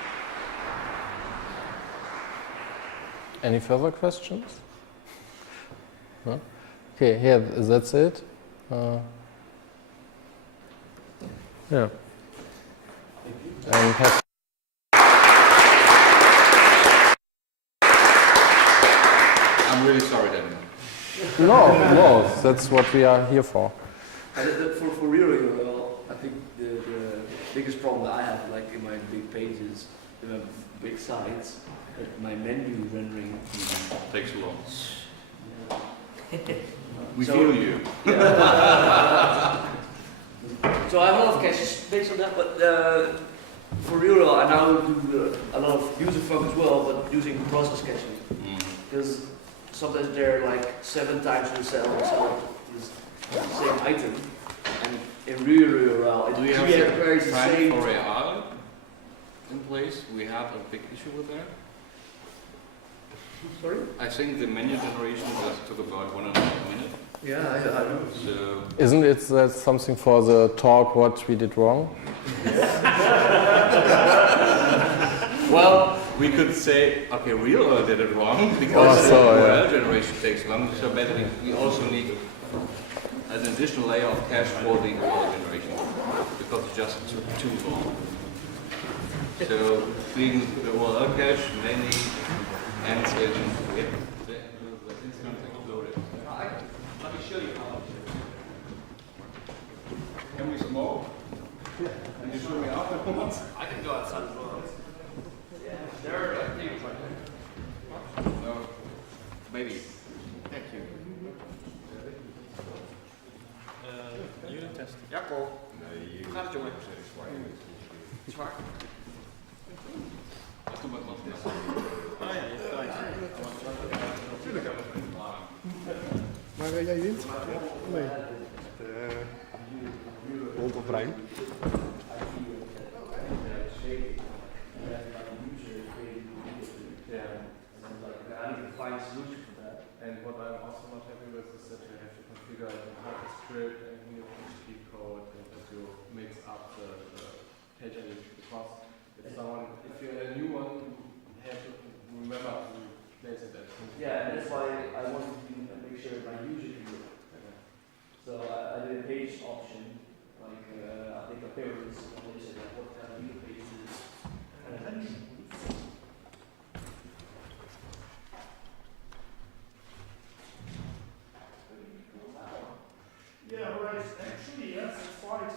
any further questions? No? Okay, yeah, that's it. Yeah. And I'm really sorry, Daniel. no, that's what we are here for. For real, I think the biggest problem that I have, like in my big pages, in my big sites, that my menu rendering Takes long. Yeah. We So- feel you. So I have a lot of caches based on that, but for real, I now do a lot of user focus as well, but using process caching. Because sometimes they're like 7 times in the cell this same item, and in real well, Do you have queries the time same. for AI in place? We have a big issue with that. Sorry? I think the menu generation just took about 1.5 minutes. Yeah, I know. So Isn't it that something for the talk what we did wrong? well, we could say, okay, real did it wrong because Oh, so, the yeah. URL generation takes long. So basically, we also need an additional layer of cache for the URL generation because it just took too long. So clean the URL cache mainly ends in the instance exploded. Let me show you how. Can we smoke? Can you show me out? I can go outside as well. There are things like that. No. Maybe. Thank you. Unit test. Ja, Paul. Hoe gaat het, jongen? Zwaar. Doe maar wat. Ah ja, je hebt Natuurlijk hebben we het. Maar jij wint? Nee. Rond of bruin? And what I'm also not happy with is that you have to configure the Python script and new HTTP code and that you mix up the page ID because if you're a new one, you have to remember to place it at Yeah, and that's why I wanted to make sure my user can do it. So I did a page option, like I think appearance, and they said like what kind of user page is this? Yeah, right. Actually, yes, it's right.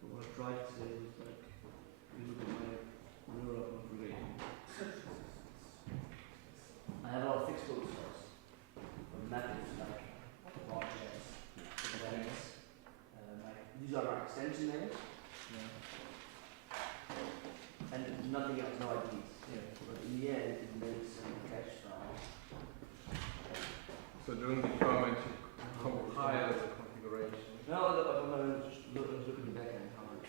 So what I tried to say was like, you look at my neural configuration. I have a lot of fixed code source, methods like objects, events, like these are our extension names, and nothing else, no IDs. But in the end, it makes some cache file. So during the deployment, you compile the configuration. No, I'm gonna just look at the backend how it.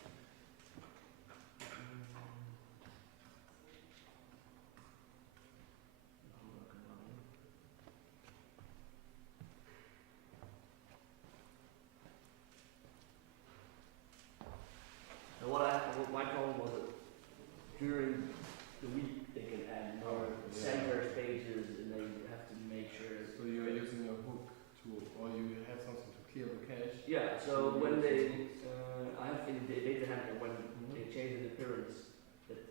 And what my problem was that during the week they can add more centers, pages, and they have to make sure. So you're using a hook to, or you have something to clear the cache. Yeah, so when they, I have in the data handler when they change the appearance, that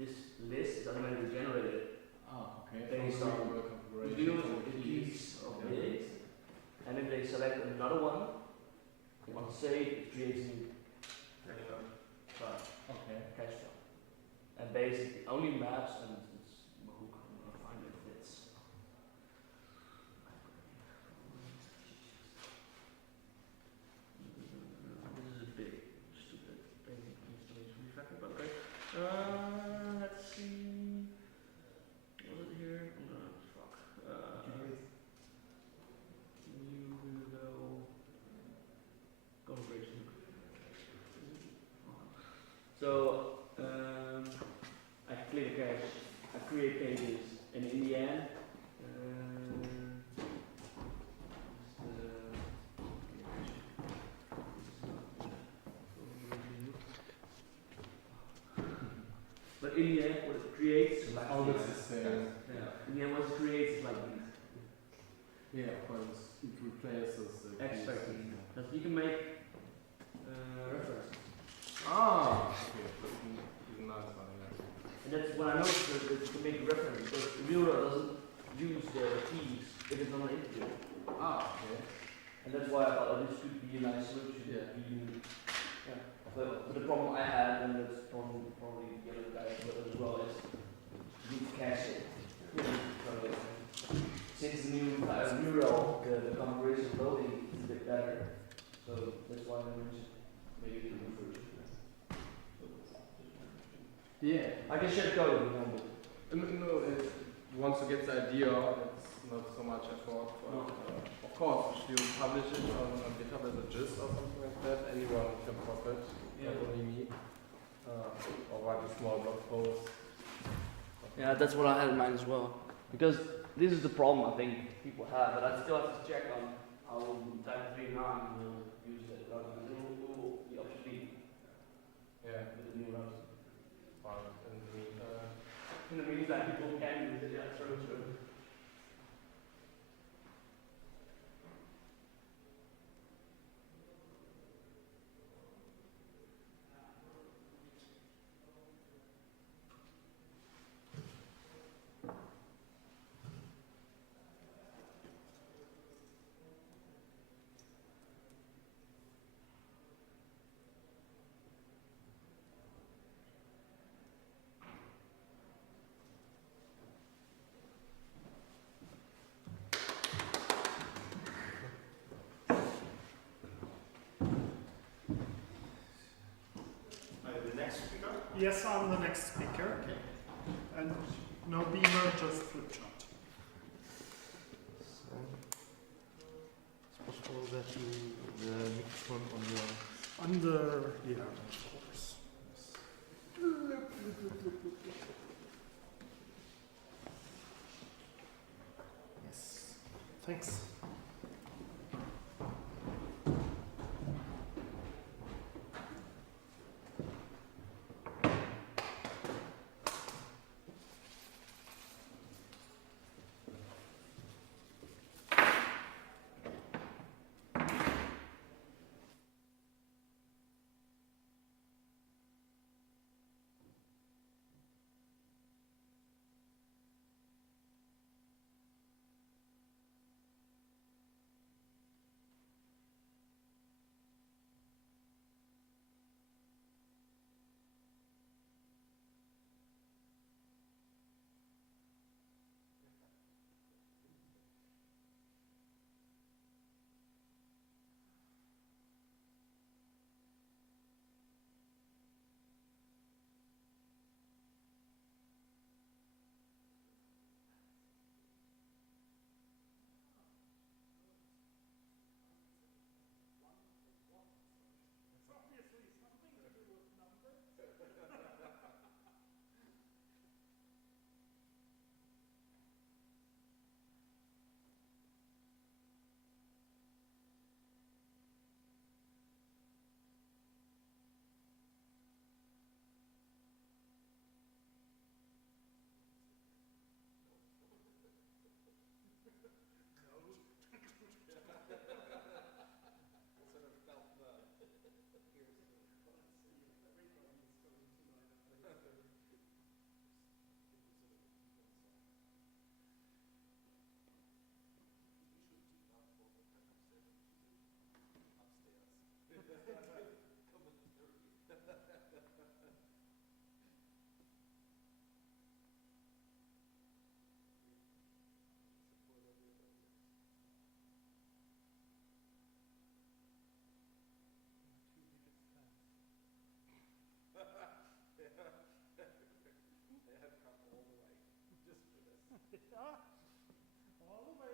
this list is automatically generated Ah, okay. based From on the configuration. the keys of bigs, and if they select another one, on save, it creates a new file, Okay. cache file. And basically only maps and it's hook, I'm gonna find it fits. This is a big, stupid thing. Needs to be refactored, but okay. Let's see. Was it here? Fuck. New window. Configuration. So I clear the cache, I create pages, and in the end, but in the end, what it creates, Oh, that's the same. in the end, what it creates is like these. Yeah, of course. It replaces the Extract keys. keys. That you can make references. Ah, okay, that's even nicer, yeah. And that's when I noticed that to make a reference, because Venlo doesn't use the keys if it's not an integer. Ah, okay. And that's why I thought this could be a nice solution. Yeah. Yeah. But the problem I had, and that's probably the other guy as well, is you need to cache it. Since the new mural, the configuration loading is a bit better. So that's why I mentioned maybe the new version. Yeah. I can share the code if you want. No, once you get the idea, it's not so much effort. But, of course, if you publish it on GitHub as a gist or something like that, anyone can profit, not only me. Or write a small blog post. Yeah, that's what I had in mind as well. Because this is the problem I think people have, but I still have to check on how TYPO3 will use that routing. It will be obsolete. Yeah. With the new routing. But In the meantime, people can use it, yeah, true. The next speaker? Yes, I'm the next speaker. Okay. And no beamer, just flip chart. So, it's possible that you the microphone on your Yeah, of course. Yes. Thanks. All the way.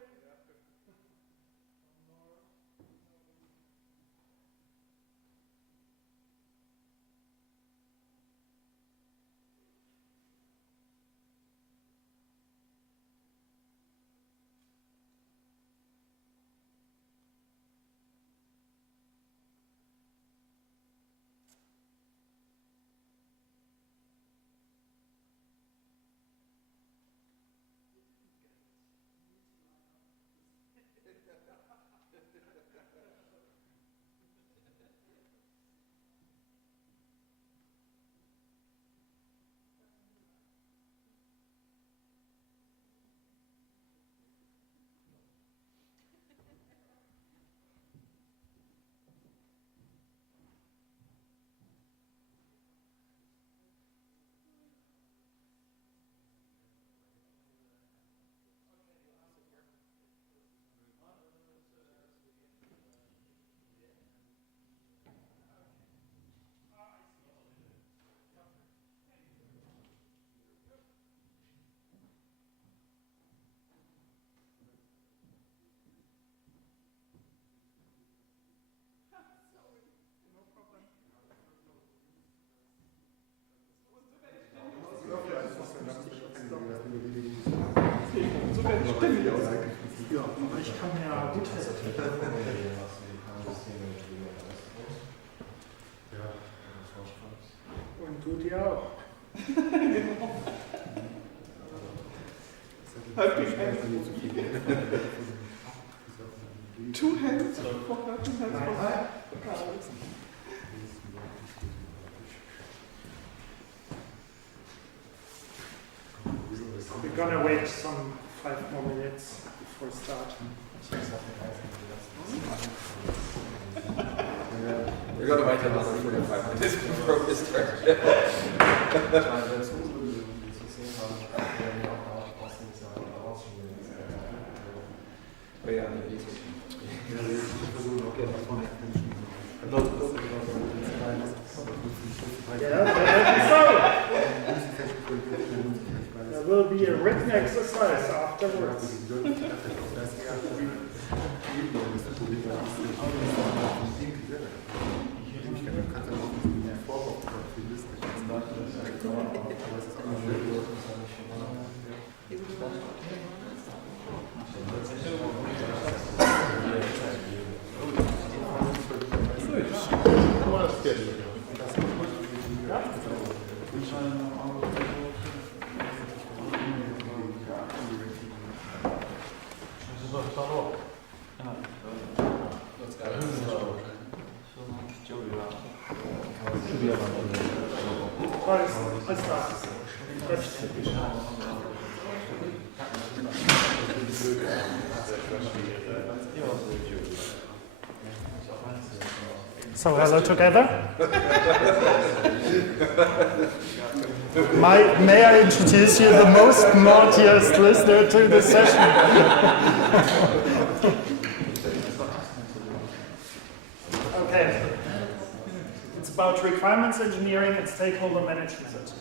Ja, aber ich kann ja gut helfen. Und du dir auch. Two hands for helping hands. We're gonna wait some 5 more minutes before start. We're gonna wait another 45 minutes before we start. There will be a written exercise afterwards. So hello together. May I introduce you the most naughtiest listener to the session? Okay. It's about requirements engineering and stakeholder management.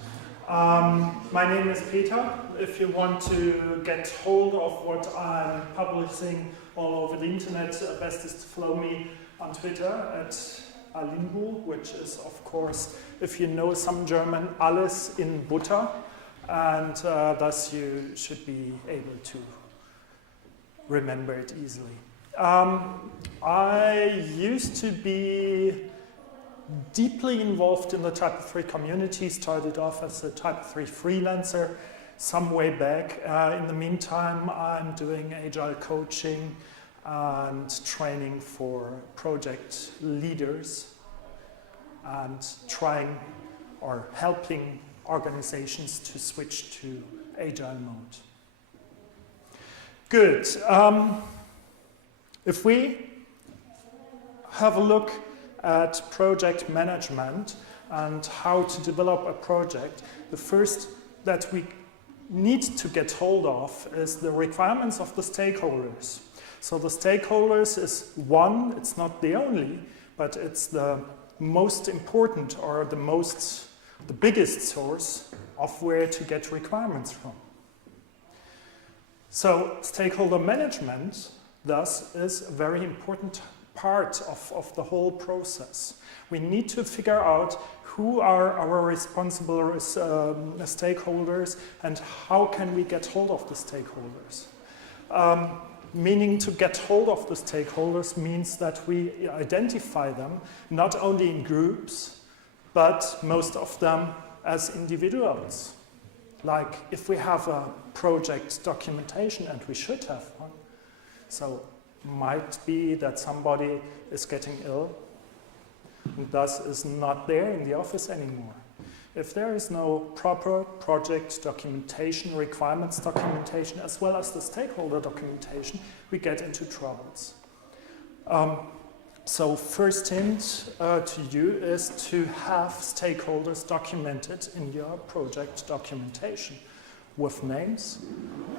My name is Peter. If you want to get hold of what I'm publishing all over the internet, best is to follow me on Twitter at Alimbu, which is, of course, if you know some German, alles in Butter, and thus you should be able to remember it easily. I used to be deeply involved in the TYPO3 community, started off as a TYPO3 freelancer some way back. In the meantime, I'm doing agile coaching and training for project leaders and trying or helping organizations to switch to agile mode. Good. If we have a look at project management and how to develop a project, the first that we need to get hold of is the requirements of the stakeholders. So the stakeholders is one, it's not the only, but it's the most important or the biggest source of where to get requirements from. So stakeholder management, thus, is a very important part of the whole process. We need to figure out who are our responsible stakeholders and how can we get hold of the stakeholders. Meaning to get hold of the stakeholders means that we identify them not only in groups, but most of them as individuals. Like if we have a project documentation, and we should have one, so might be that somebody is getting ill and thus is not there in the office anymore. If there is no proper project documentation, requirements documentation, as well as the stakeholder documentation, we get into troubles. So first hint to you is to have stakeholders documented in your project documentation with names,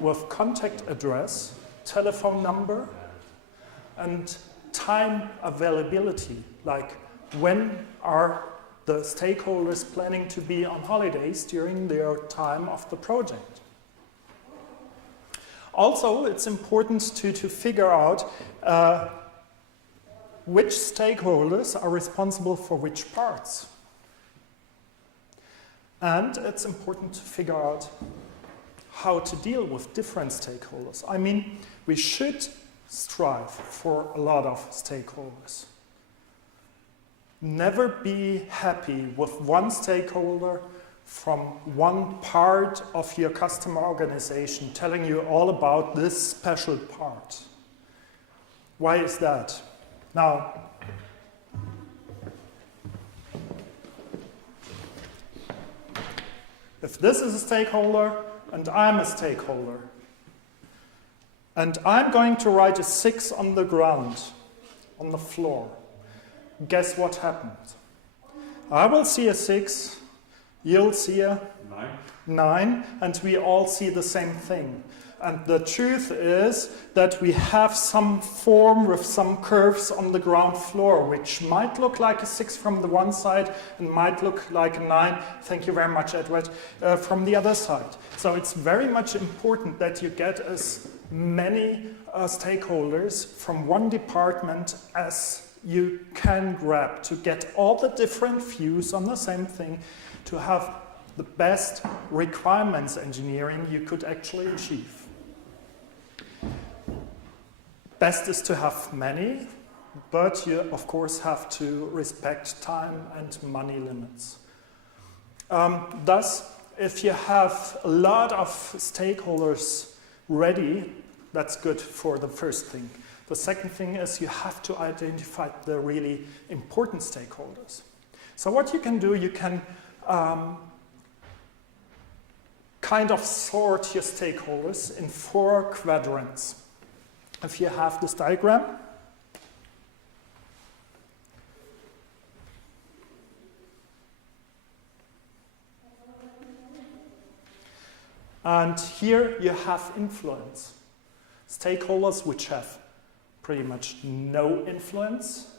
with contact address, telephone number, and time availability, like when are the stakeholders planning to be on holidays during their time of the project. Also, it's important to figure out which stakeholders are responsible for which parts. And it's important to figure out how to deal with different stakeholders. I mean, we should strive for a lot of stakeholders. Never be happy with one stakeholder from one part of your customer organization telling you all about this special part. Why is that? Now, if this is a stakeholder and I'm a stakeholder, and I'm going to write a 6 on the ground, on the floor, guess what happens? I will see a 6, you'll see a 9, and we all see the same thing. And the truth is that we have some form with some curves on the ground floor, which might look like a 6 from the one side and might look like a 9, thank you very much, Edward, from the other side. So it's very much important that you get as many stakeholders from one department as you can grab to get all the different views on the same thing, to have the best requirements engineering you could actually achieve. Best is to have many, but you of course have to respect time and money limits. Thus, if you have a lot of stakeholders ready, that's good for the first thing. The second thing is you have to identify the really important stakeholders. So what you can do, you can kind of sort your stakeholders in 4 quadrants. If you have this diagram, and here you have influence. Stakeholders which have pretty much no influence,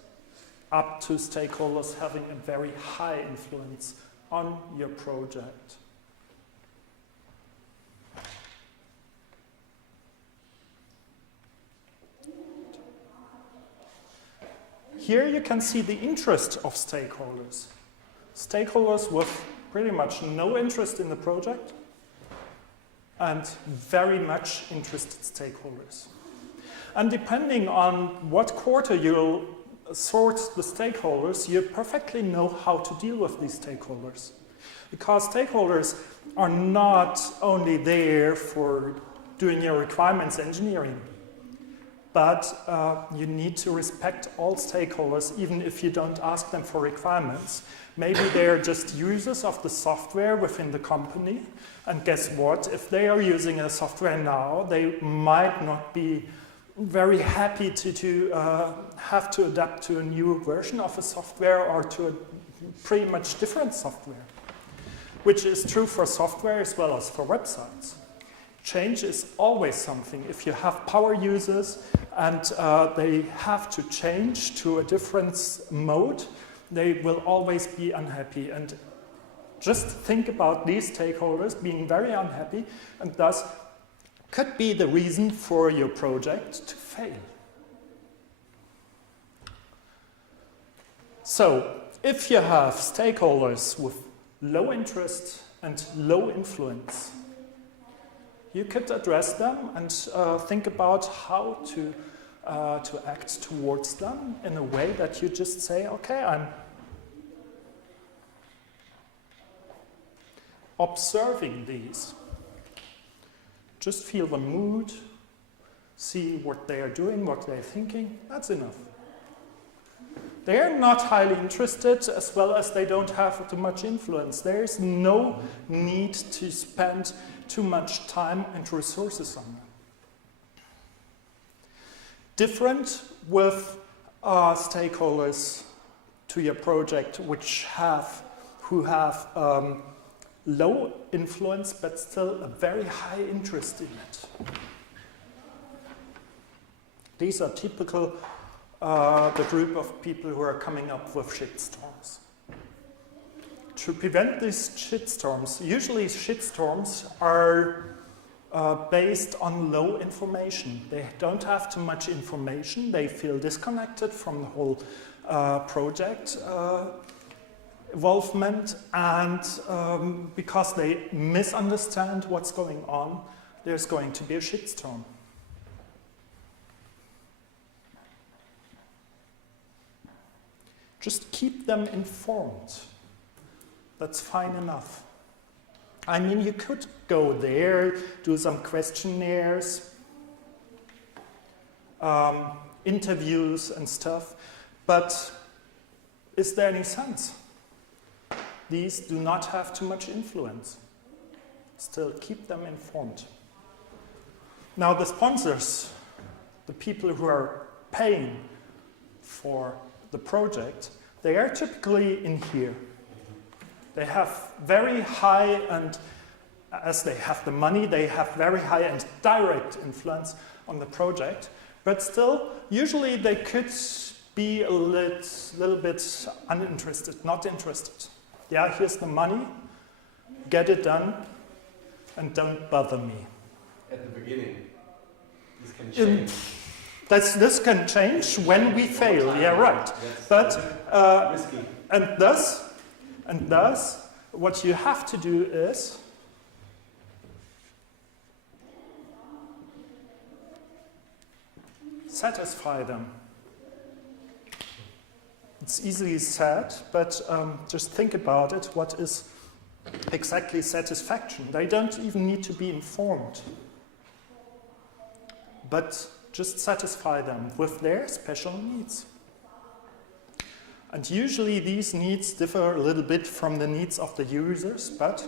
up to stakeholders having a very high influence on your project. Here you can see the interest of stakeholders. Stakeholders with pretty much no interest in the project and very much interested stakeholders. And depending on what quarter you'll sort the stakeholders, you perfectly know how to deal with these stakeholders. Because stakeholders are not only there for doing your requirements engineering, but you need to respect all stakeholders, even if you don't ask them for requirements. Maybe they're just users of the software within the company, and guess what? If they are using a software now, they might not be very happy to have to adapt to a new version of a software or to a pretty much different software, which is true for software as well as for websites. Change is always something. If you have power users and they have to change to a different mode, they will always be unhappy. And just think about these stakeholders being very unhappy, and thus could be the reason for your project to fail. So, if you have stakeholders with low interest and low influence, you could address them and think about how to act towards them in a way that you just say, okay, I'm observing these. Just feel the mood, see what they are doing, what they're thinking, that's enough. They are not highly interested, as well as they don't have too much influence. There is no need to spend too much time and resources on them. Different with stakeholders to your project who have low influence but still a very high interest in it. These are typical the group of people who are coming up with shitstorms. To prevent these shitstorms, usually shitstorms are based on low information. They don't have too much information, they feel disconnected from the whole project, involvement, and because they misunderstand what's going on, there's going to be a shitstorm. Just keep them informed. That's fine enough. I mean, you could go there, do some questionnaires, interviews and stuff, but is there any sense? These do not have too much influence. Still, keep them informed. Now, the sponsors, the people who are paying for the project, they are typically in here. They have very high, and as they have the money, they have very high and direct influence on the project, but still, usually they could be a little bit uninterested, not interested. Yeah, here's the money, get it done, and don't bother me. At the beginning, this can change. This can change when we fail, yeah, right. But, risky. and thus, what you have to do is satisfy them. It's easily said, but just think about it. What is exactly satisfaction? They don't even need to be informed, but just satisfy them with their special needs. And usually these needs differ a little bit from the needs of the users, but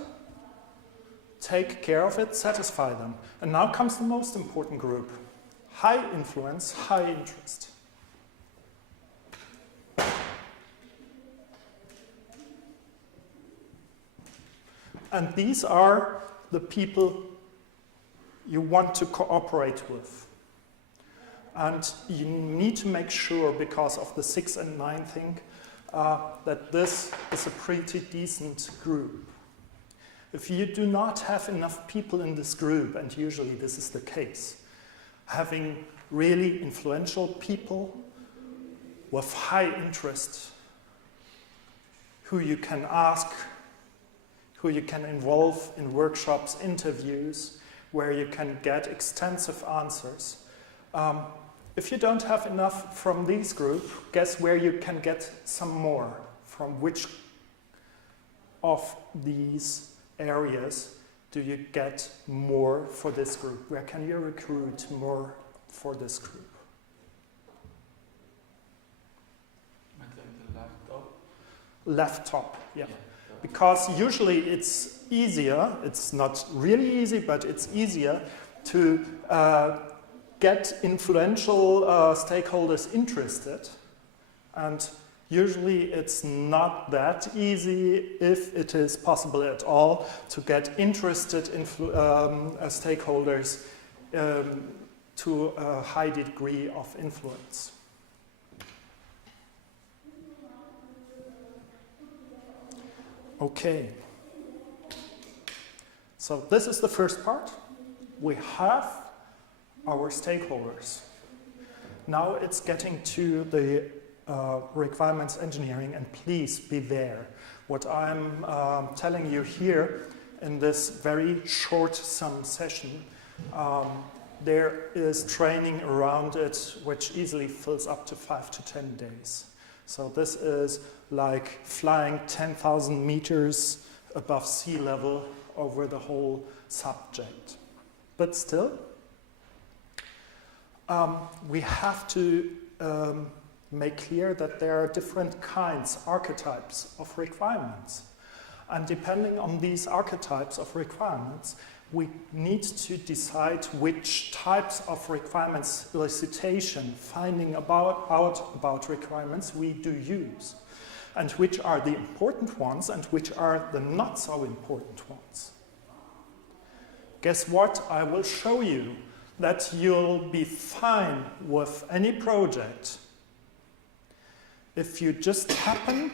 take care of it, satisfy them. And now comes the most important group. High influence, high interest. And these are the people you want to cooperate with. And you need to make sure, because of the 6 and 9 thing, that this is a pretty decent group. If you do not have enough people in this group, and usually this is the case, having really influential people with high interest, who you can ask, who you can involve in workshops, interviews, where you can get extensive answers. If you don't have enough from this group, guess where you can get some more? From which of these areas do you get more for this group? Where can you recruit more for this group? I think the left top. Left top, yeah. Because usually it's easier, it's not really easy, but it's easier to get influential stakeholders interested. And usually it's not that easy, if it is possible at all, to get interested stakeholders to a high degree of influence. Okay. So this is the first part. We have our stakeholders. Now it's getting to the requirements engineering, and please be there. What I'm telling you here in this very short session, there is training around it which easily fills up to 5 to 10 days. So this is like flying 10,000 meters above sea level over the whole subject. But still, we have to make clear that there are different kinds, archetypes of requirements. And depending on these archetypes of requirements, we need to decide which types of requirements, elicitation, finding out about requirements we do use, and which are the important ones and which are the not so important ones. Guess what? I will show you that you'll be fine with any project if you just happen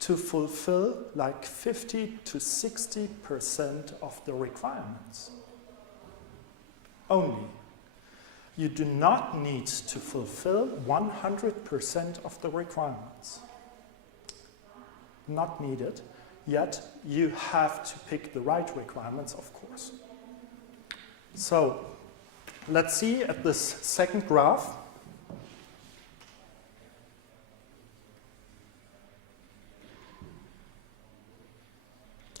to fulfill like 50 to 60% of the requirements. Only. You do not need to fulfill 100% of the requirements. not needed, yet you have to pick the right requirements, of course. So let's see at this second graph.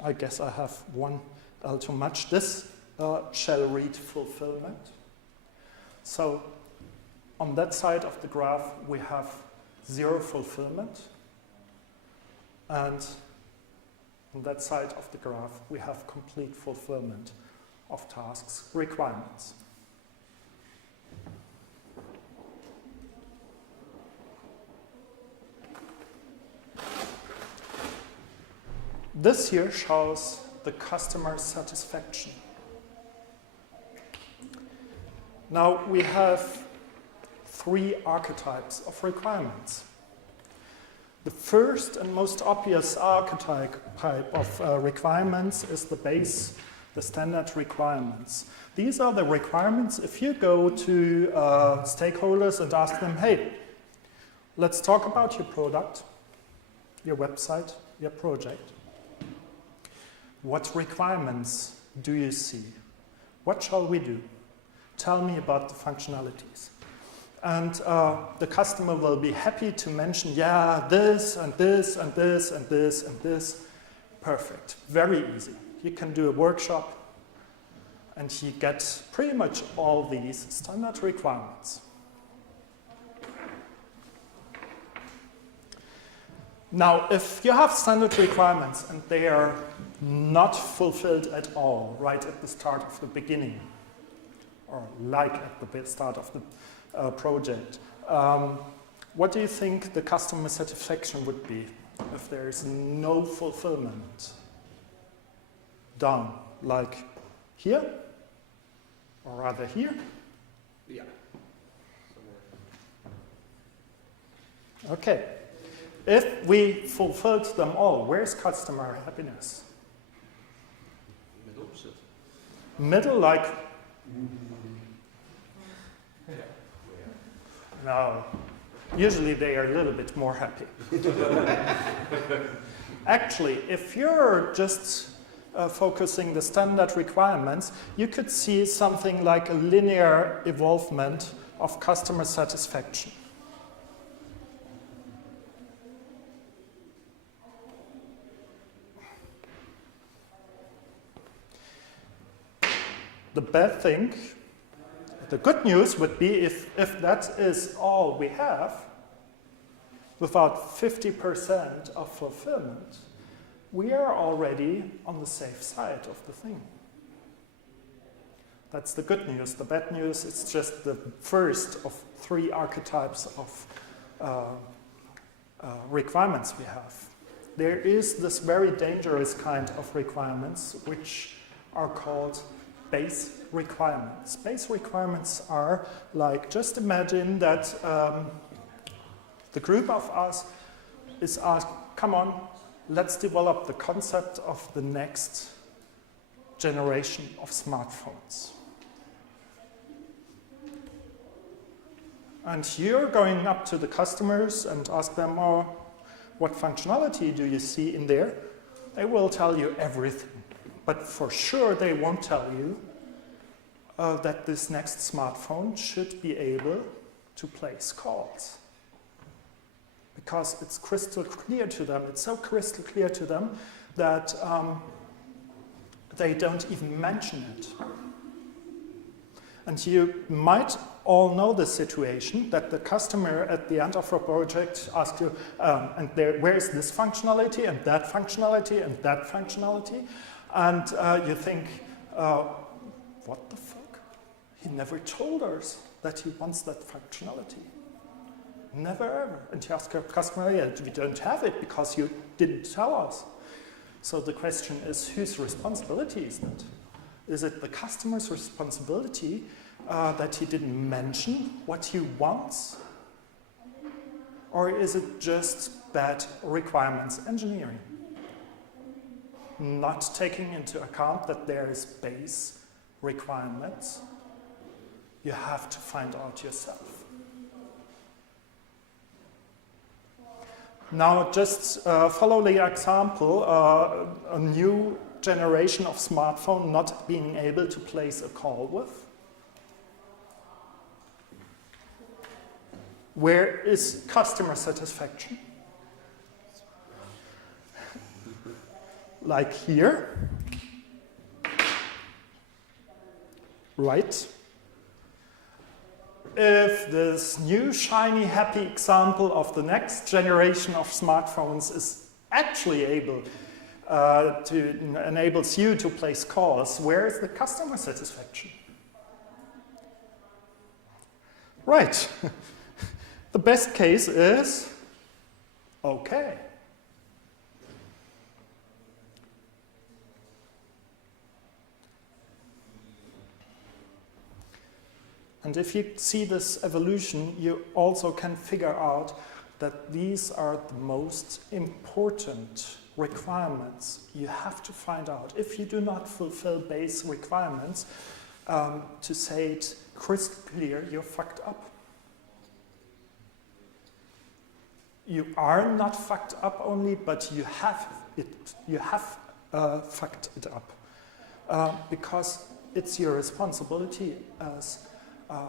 I guess I have one L too much. This shall read fulfillment. So on that side of the graph, we have 0 fulfillment. And on that side of the graph, we have complete fulfillment of tasks requirements. This here shows the customer satisfaction. Now we have 3 archetypes of requirements. The first and most obvious archetype of requirements is the base, the standard requirements. These are the requirements if you go to stakeholders and ask them, hey, let's talk about your product, your website, your project. What requirements do you see? What shall we do? Tell me about the functionalities. And the customer will be happy to mention, yeah, this and this and this and this and this. Perfect. Very easy. You can do a workshop and you get pretty much all these standard requirements. Now, if you have standard requirements and they are not fulfilled at all right at the start of the beginning, or like at the start of the project, what do you think the customer satisfaction would be if there is no fulfillment done, like here, or rather here? Yeah. Okay. If we fulfilled them all, where's customer happiness? Middle, like... No, usually they are a little bit more happy. Actually, if you're just focusing the standard requirements, you could see something like a linear evolvement of customer satisfaction. The bad thing, the good news would be if that is all we have, without 50% of fulfillment, we are already on the safe side of the thing. That's the good news. The bad news is just the first of 3 archetypes of requirements we have. There is this very dangerous kind of requirements which are called base requirements. Base requirements are like, just imagine that the group of us is asked, come on, let's develop the concept of the next generation of smartphones. And you're going up to the customers and ask them, oh, what functionality do you see in there? They will tell you everything. But for sure, they won't tell you that this next smartphone should be able to place calls. Because it's crystal clear to them, it's so crystal clear to them that they don't even mention it. And you might all know the situation that the customer at the end of a project asks you, where is this functionality and that functionality and that functionality? And you think, what the fuck? He never told us that he wants that functionality. Never ever. And you ask your customer, yeah, we don't have it because you didn't tell us. So the question is, whose responsibility is that? Is it the customer's responsibility that he didn't mention what he wants? Or is it just bad requirements engineering? Not taking into account that there is base requirements, you have to find out yourself. Now just follow the example, a new generation of smartphone not being able to place a call with. Where is customer satisfaction? Like here, right? If this new, shiny, happy example of the next generation of smartphones is actually able enables you to place calls, where is the customer satisfaction? Right. The best case is okay. And if you see this evolution, you also can figure out that these are the most important requirements you have to find out. If you do not fulfill base requirements, to say it crystal clear, you're fucked up. You are not fucked up only, but you have fucked it up. Because it's your responsibility as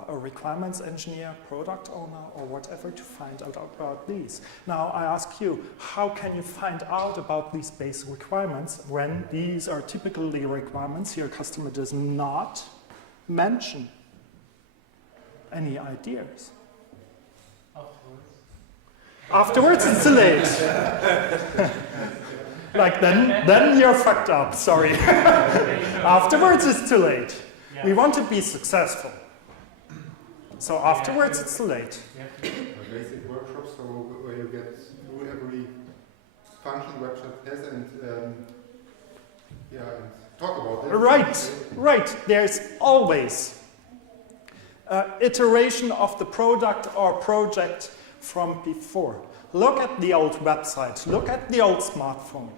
a requirements engineer, product owner, or whatever to find out about these. Now I ask you, how can you find out about these base requirements when these are typically requirements your customer does not mention any ideas? Afterwards it's too late. Like then you're fucked up, sorry. Afterwards it's too late. Yeah. We want to be successful. So afterwards it's too late. A basic workshop, so where you get through every function website has and talk about it. Right. There's always iteration of the product or project from before. Look at the old website. Look at the old smartphone.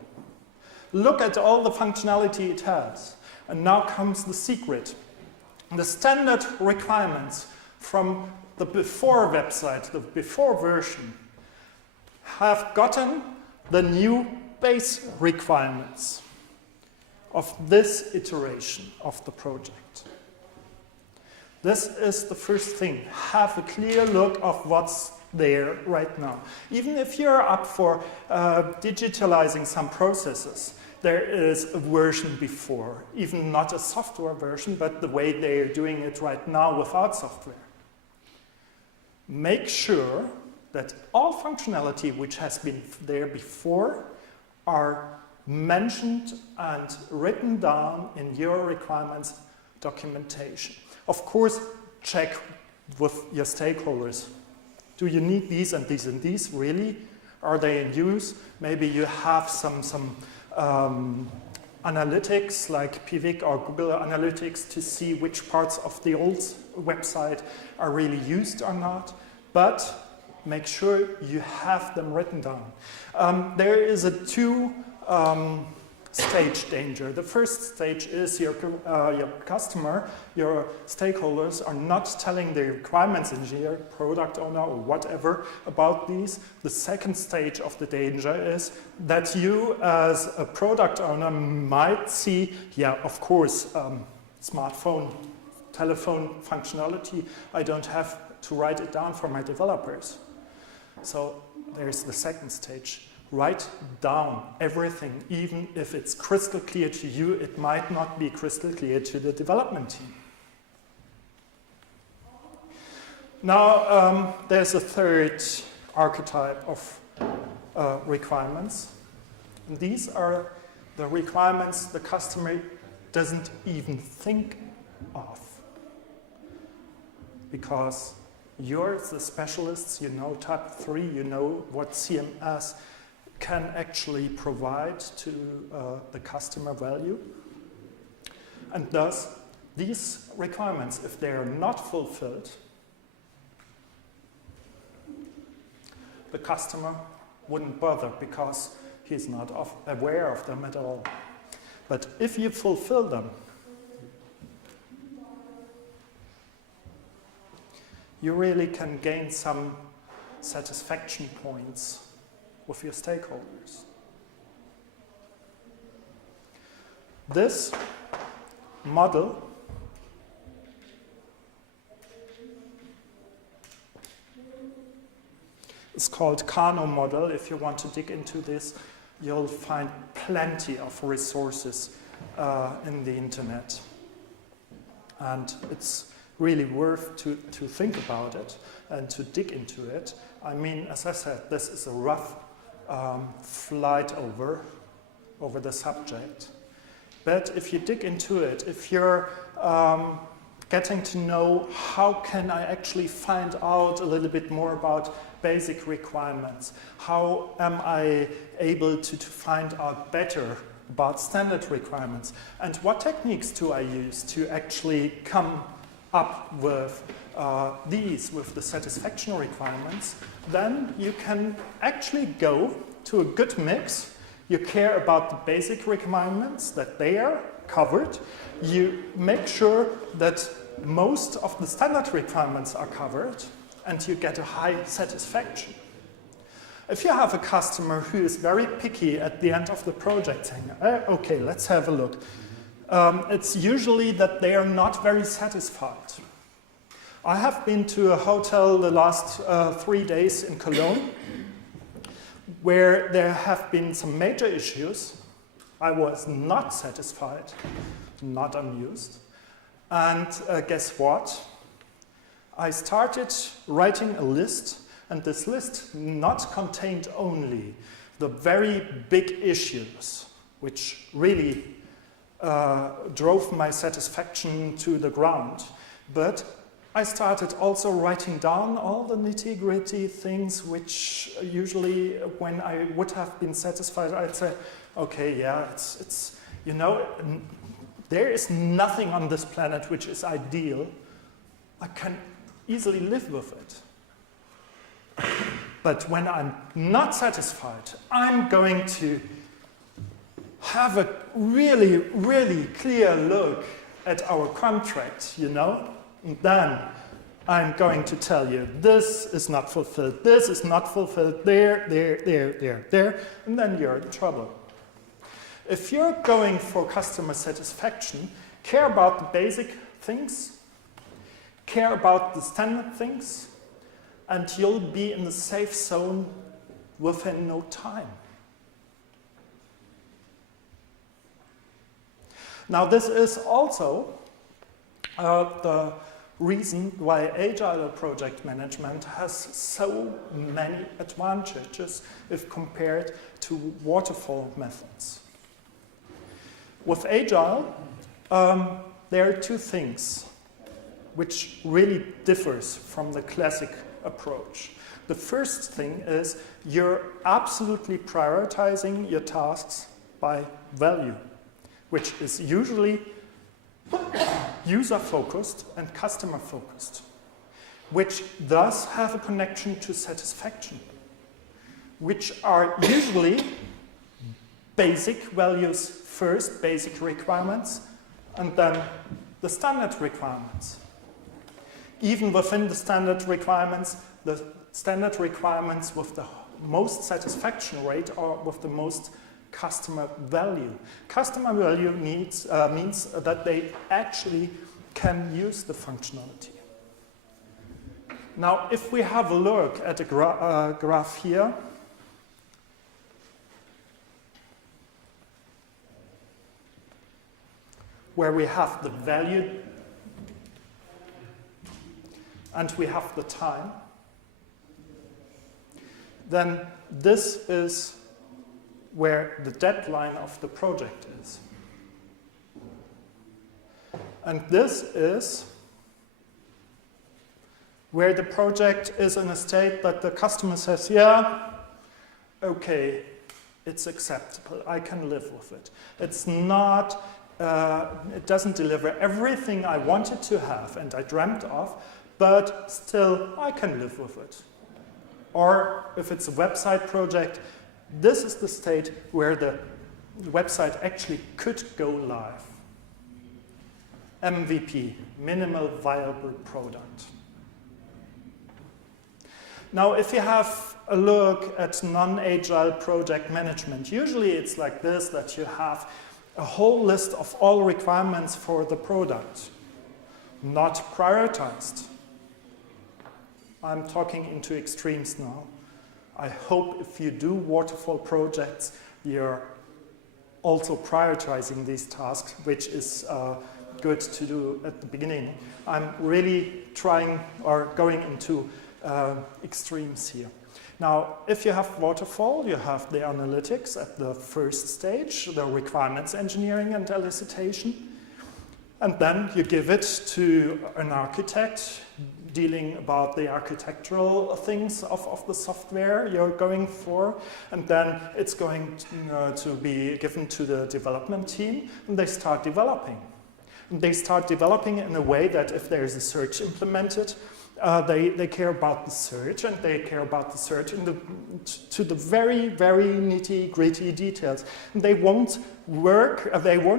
Look at all the functionality it has. And now comes the secret. The standard requirements from the before website, the before version, have gotten the new base requirements of this iteration of the project. This is the first thing. Have a clear look of what's there right now. Even if you're up for digitalizing some processes, there is a version before, even not a software version, but the way they're doing it right now without software. Make sure that all functionality which has been there before are mentioned and written down in your requirements documentation. Of course, check with your stakeholders. Do you need these and these and these? Really? Are they in use? Maybe you have some analytics like Pivik or Google Analytics to see which parts of the old website are really used or not, but make sure you have them written down. There is a two-stage danger. The first stage is your customer, your stakeholders are not telling the requirements engineer, product owner, or whatever about these. The second stage of the danger is that you as a product owner might see, yeah, of course, smartphone, telephone functionality, I don't have to write it down for my developers. So there's the second stage. Write down everything, even if it's crystal clear to you, it might not be crystal clear to the development team. Now, there's a third archetype of requirements. And these are the requirements the customer doesn't even think of. Because you're the specialists, you know TYPO3, you know what CMS can actually provide to the customer value. And thus, these requirements, if they are not fulfilled, the customer wouldn't bother because he's not aware of them at all. But if you fulfill them, you really can gain some satisfaction points with your stakeholders. This model is called Kano model. If you want to dig into this, you'll find plenty of resources in the internet. And it's really worth to think about it and to dig into it. I mean, as I said, this is a rough flight over the subject. But if you dig into it, if you're getting to know how can I actually find out a little bit more about basic requirements, how am I able to find out better about standard requirements, and what techniques do I use to actually come up with with the satisfaction requirements, then you can actually go to a good mix. You care about the basic requirements, that they are covered. You make sure that most of the standard requirements are covered, and you get a high satisfaction. If you have a customer who is very picky at the end of the project saying, okay, let's have a look, it's usually that they are not very satisfied. I have been to a hotel the last 3 days in Cologne where there have been some major issues. I was not satisfied, not amused. And guess what? I started writing a list, and this list not contained only the very big issues, which really drove my satisfaction to the ground, but I started also writing down all the nitty-gritty things which usually when I would have been satisfied, I'd say, okay, yeah, it's you know, there is nothing on this planet which is ideal. I can easily live with it. But when I'm not satisfied, I'm going to have a really, really clear look at our contract, you know? And then I'm going to tell you, this is not fulfilled, this is not fulfilled, there, and then you're in trouble. If you're going for customer satisfaction, care about the basic things, care about the standard things, and you'll be in the safe zone within no time. Now, this is also the reason why agile project management has so many advantages if compared to waterfall methods. With agile, there are two things which really differs from the classic approach. The first thing is you're absolutely prioritizing your tasks by value, which is usually user-focused and customer-focused, which does have a connection to satisfaction, which are usually basic values first, basic requirements, and then the standard requirements. Even within the standard requirements with the most satisfaction rate or with the most customer value. Customer value means that they actually can use the functionality. Now, if we have a look at a graph here, where we have the value and we have the time, then this is where the deadline of the project is. And this is where the project is in a state that the customer says, yeah, okay, it's acceptable, I can live with it. It's not, it doesn't deliver everything I wanted to have and I dreamt of, but still I can live with it. Or if it's a website project, this is the state where the website actually could go live. MVP, minimal viable product. Now, if you have a look at non-agile project management, usually it's like this, that you have a whole list of all requirements for the product, not prioritized. I'm talking into extremes now. I hope if you do waterfall projects, you're also prioritizing these tasks, which is good to do at the beginning. I'm really trying or going into extremes here. Now, if you have waterfall, you have the analytics at the first stage, the requirements engineering and elicitation, and then you give it to an architect dealing about the architectural things of the software you're going for, and then it's going to be given to the development team, and they start developing. And they start developing in a way that if there's a search implemented, they care about the search, and they care about the search to the very, very nitty-gritty details. And they won't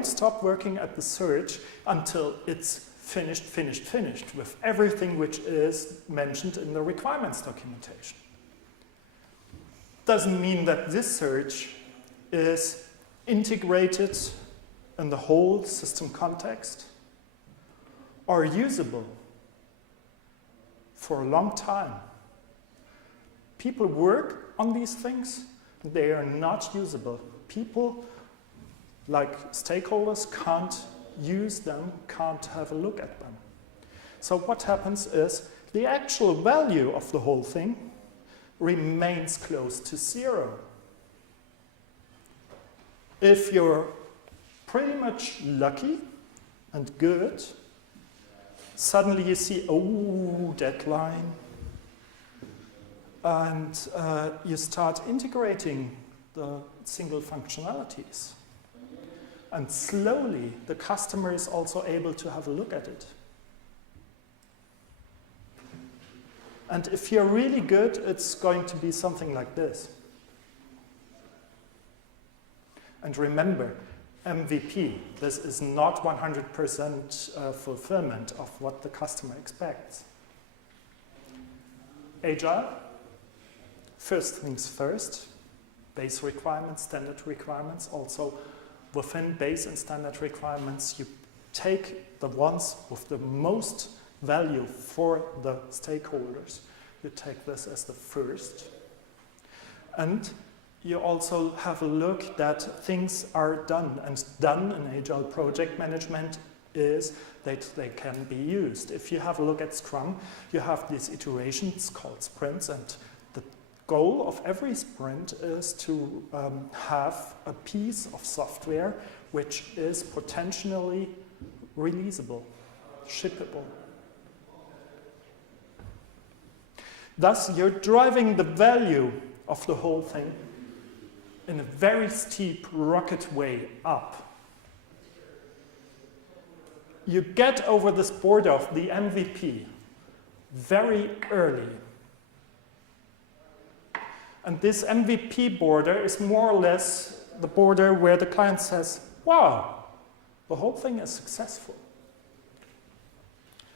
stop working at the search until it's finished with everything which is mentioned in the requirements documentation. Doesn't mean that this search is integrated in the whole system context or usable for a long time. People work on these things, they are not usable. People, like stakeholders, can't use them, can't have a look at them. So what happens is the actual value of the whole thing remains close to zero. If you're pretty much lucky and good, suddenly you see, oh, deadline, and you start integrating the single functionalities. And slowly, the customer is also able to have a look at it. And if you're really good, it's going to be something like this. And remember, MVP, this is not 100% fulfillment of what the customer expects. Agile, first things first, base requirements, standard requirements. Also, within base and standard requirements, you take the ones with the most value for the stakeholders. You take this as the first. And you also have a look that things are done, and done in Agile project management is that they can be used. If you have a look at Scrum, you have these iterations called sprints, and the goal of every sprint is to have a piece of software which is potentially releasable, shippable. Thus, you're driving the value of the whole thing in a very steep rocket way up. You get over this border of the MVP very early. And this MVP border is more or less the border where the client says, wow, the whole thing is successful.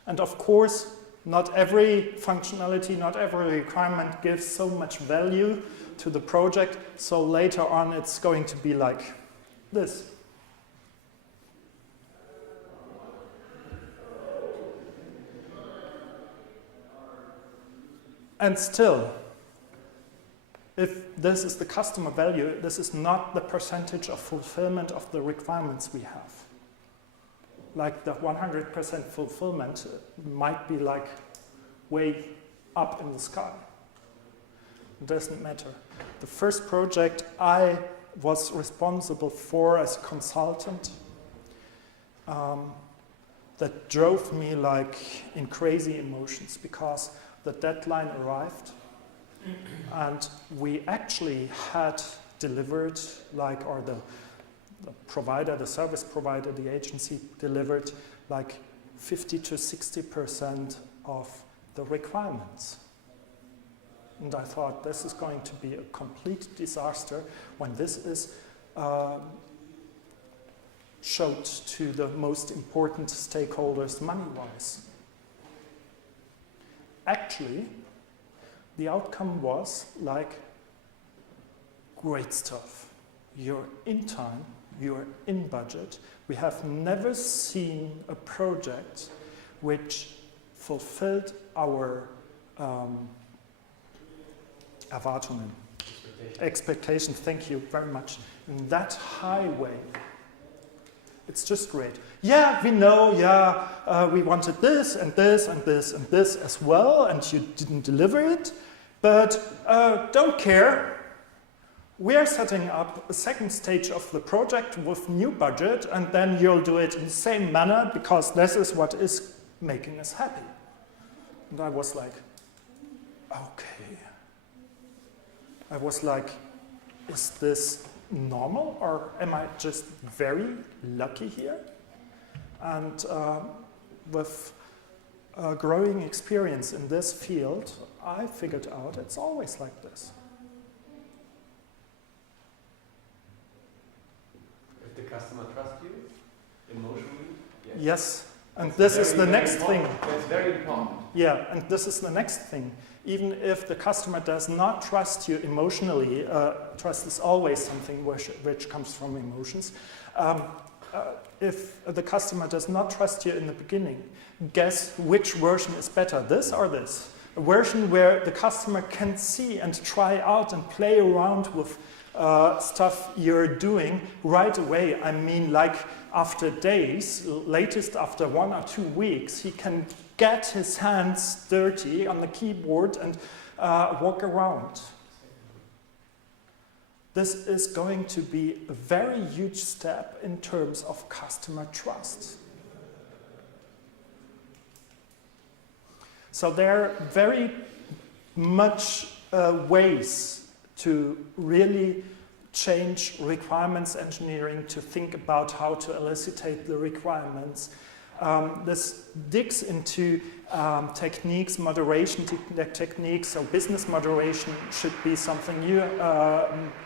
And of course, not every functionality, not every requirement gives so much value to the project, so later on it's going to be like this. And still, if this is the customer value, this is not the percentage of fulfillment of the requirements we have. Like the 100% fulfillment might be like way up in the sky. It doesn't matter. The first project I was responsible for as a consultant that drove me like in crazy emotions because the deadline arrived and we actually had delivered like, or the provider, the service provider, the agency delivered like 50 to 60% of the requirements. And I thought this is going to be a complete disaster when this is showed to the most important stakeholders money-wise. Actually, the outcome was like, great stuff. You're in time, you're in budget. We have never seen a project which fulfilled our Erwartungen. Expectations, thank you very much. In that high way. It's just great. Yeah, we know, we wanted this and this and this and this as well, and you didn't deliver it, but don't care. We are setting up a second stage of the project with new budget, and then you'll do it in the same manner, because this is what is making us happy. And I was like, okay. I was like, is this normal, or am I just very lucky here? And with growing experience in this field, I figured out it's always like this. If the customer trusts you emotionally, Yes, and this is the next thing. That's very important. Yeah, and this is the next thing. Even if the customer does not trust you emotionally, trust is always something which comes from emotions. If the customer does not trust you in the beginning, guess which version is better, this or this? A version where the customer can see and try out and play around with stuff you're doing right away. I mean, like after days, latest after 1 or 2 weeks, he can get his hands dirty on the keyboard and walk around. This is going to be a very huge step in terms of customer trust. So there are very much ways to really change requirements engineering, to think about how to elicitate the requirements. This digs into techniques, moderation techniques, so business moderation should be something you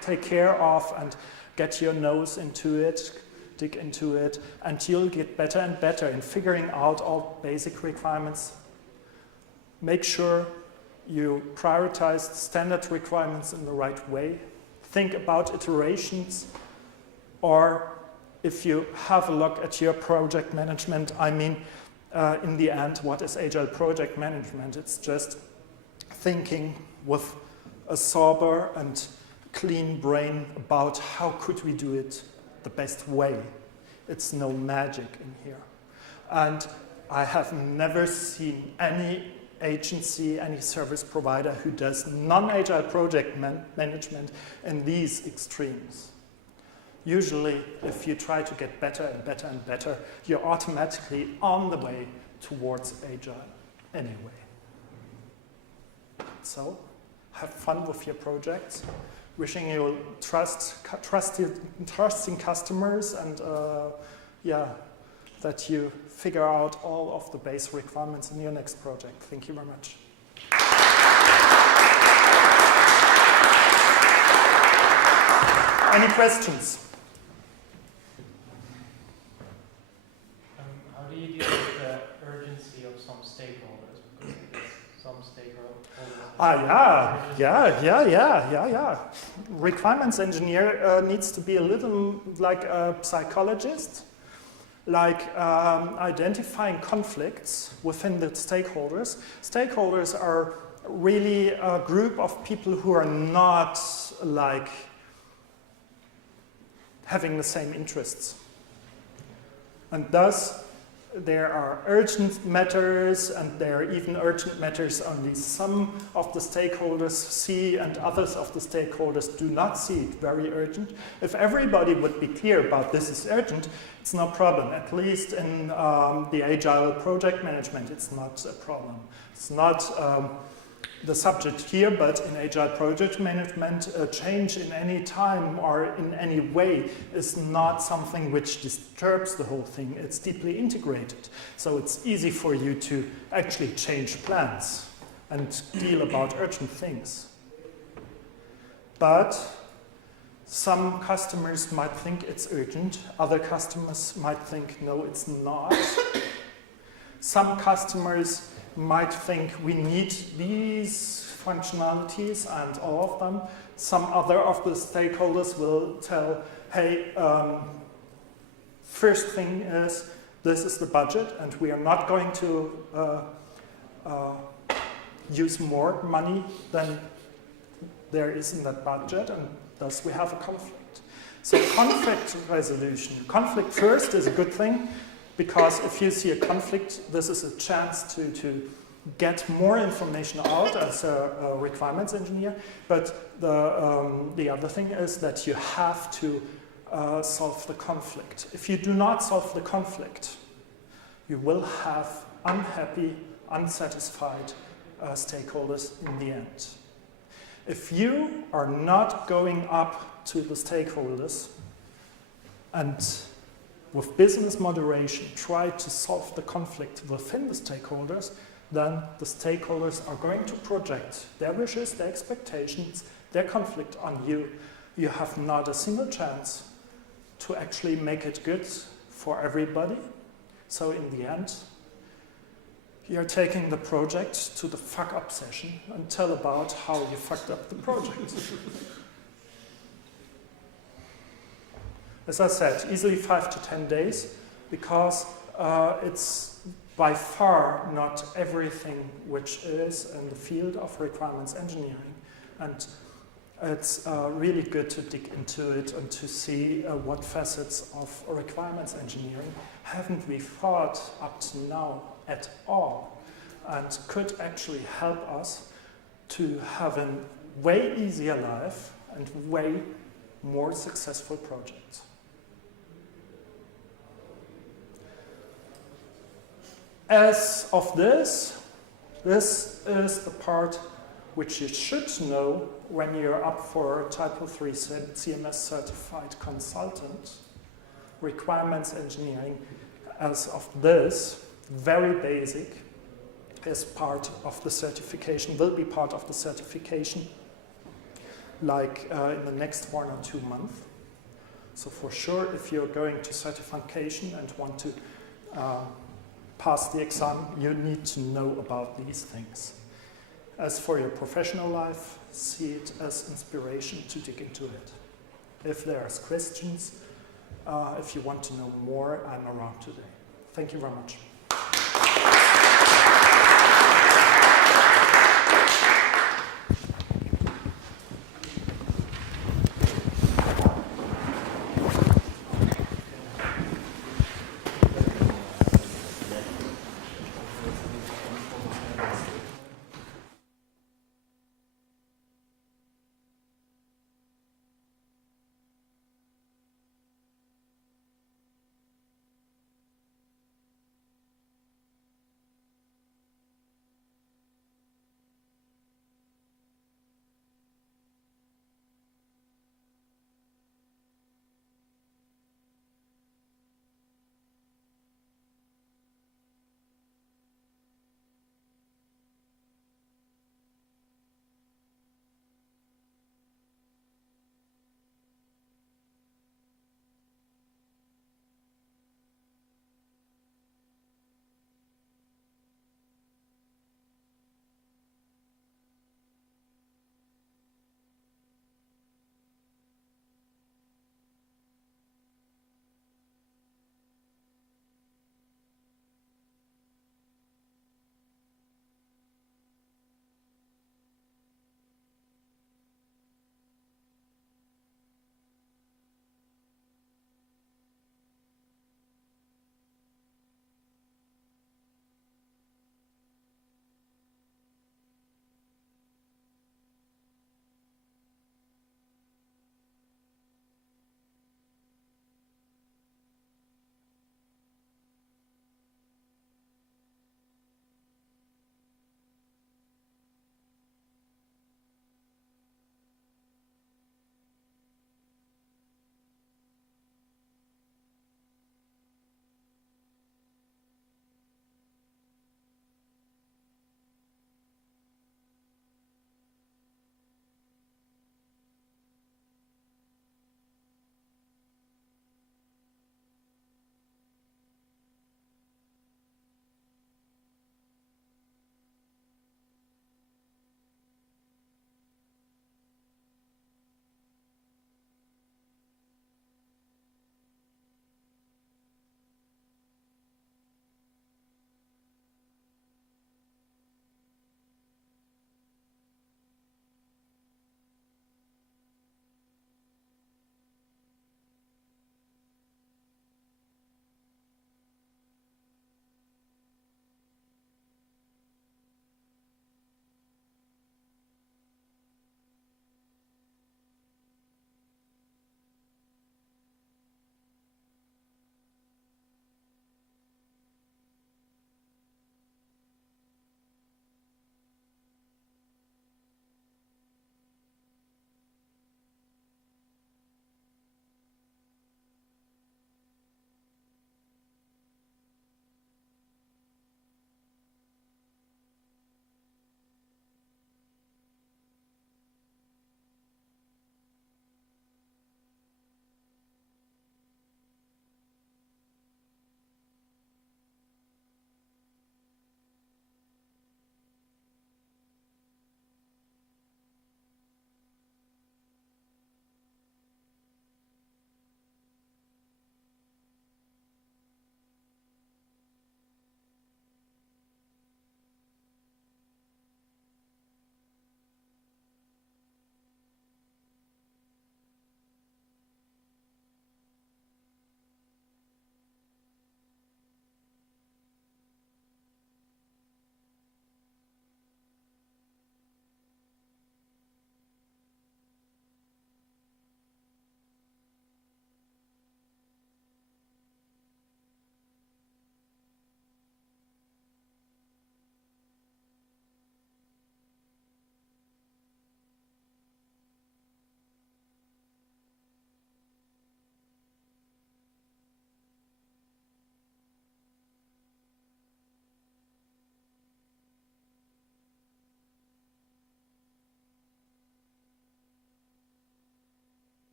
take care of and get your nose into it, dig into it, and you'll get better and better in figuring out all basic requirements. Make sure you prioritize standard requirements in the right way. Think about iterations, or if you have a look at your project management, I mean, in the end, what is agile project management? It's just thinking with a sober and clean brain about how could we do it the best way. It's no magic in here. And I have never seen any agency, any service provider who does non-agile project management in these extremes. Usually, if you try to get better and better and better, you're automatically on the way towards agile anyway. So, have fun with your projects. Wishing you trusting customers, and that you figure out all of the base requirements in your next project. Thank you very much. Any questions? How do you deal with the urgency of some stakeholders? Because I guess some stakeholders. Requirements engineer needs to be a little like a psychologist, like identifying conflicts within the stakeholders. Stakeholders are really a group of people who are not like having the same interests. And thus, there are urgent matters, and there are even urgent matters only some of the stakeholders see and others of the stakeholders do not see it very urgent. If everybody would be clear about this is urgent, it's no problem. At least in the agile project management, it's not a problem. It's not the subject here, but in agile project management, a change in any time or in any way is not something which disturbs the whole thing. It's deeply integrated. So it's easy for you to actually change plans and deal about urgent things. But some customers might think it's urgent. Other customers might think, no, it's not. Some customers might think we need these functionalities and all of them. Some other of the stakeholders will tell, hey, first thing is, this is the budget, and we are not going to use more money than there is in that budget, and thus we have a conflict. So conflict resolution. Conflict first is a good thing, because if you see a conflict, this is a chance to get more information out as a requirements engineer. But the other thing is that you have to solve the conflict. If you do not solve the conflict, you will have unhappy, unsatisfied stakeholders in the end. If you are not going up to the stakeholders and with business moderation try to solve the conflict within the stakeholders, then the stakeholders are going to project their wishes, their expectations, their conflict on you. You have not a single chance to actually make it good for everybody. So in the end, you're taking the project to the fuck up session and tell about how you fucked up the project. As I said, easily 5 to 10 days, because it's by far not everything which is in the field of requirements engineering. And it's really good to dig into it and to see what facets of requirements engineering haven't we thought up to now at all, and could actually help us to have a way easier life and way more successful projects. As of this is the part which you should know when you're up for a TYPO3 CMS certified consultant. Requirements engineering, as of this, very basic, is part of the certification, will be part of the certification, like in the next 1 or 2 months. So for sure, if you're going to certification and want to pass the exam, you need to know about these things. As for your professional life, see it as inspiration to dig into it. If there's questions, if you want to know more, I'm around today. Thank you very much.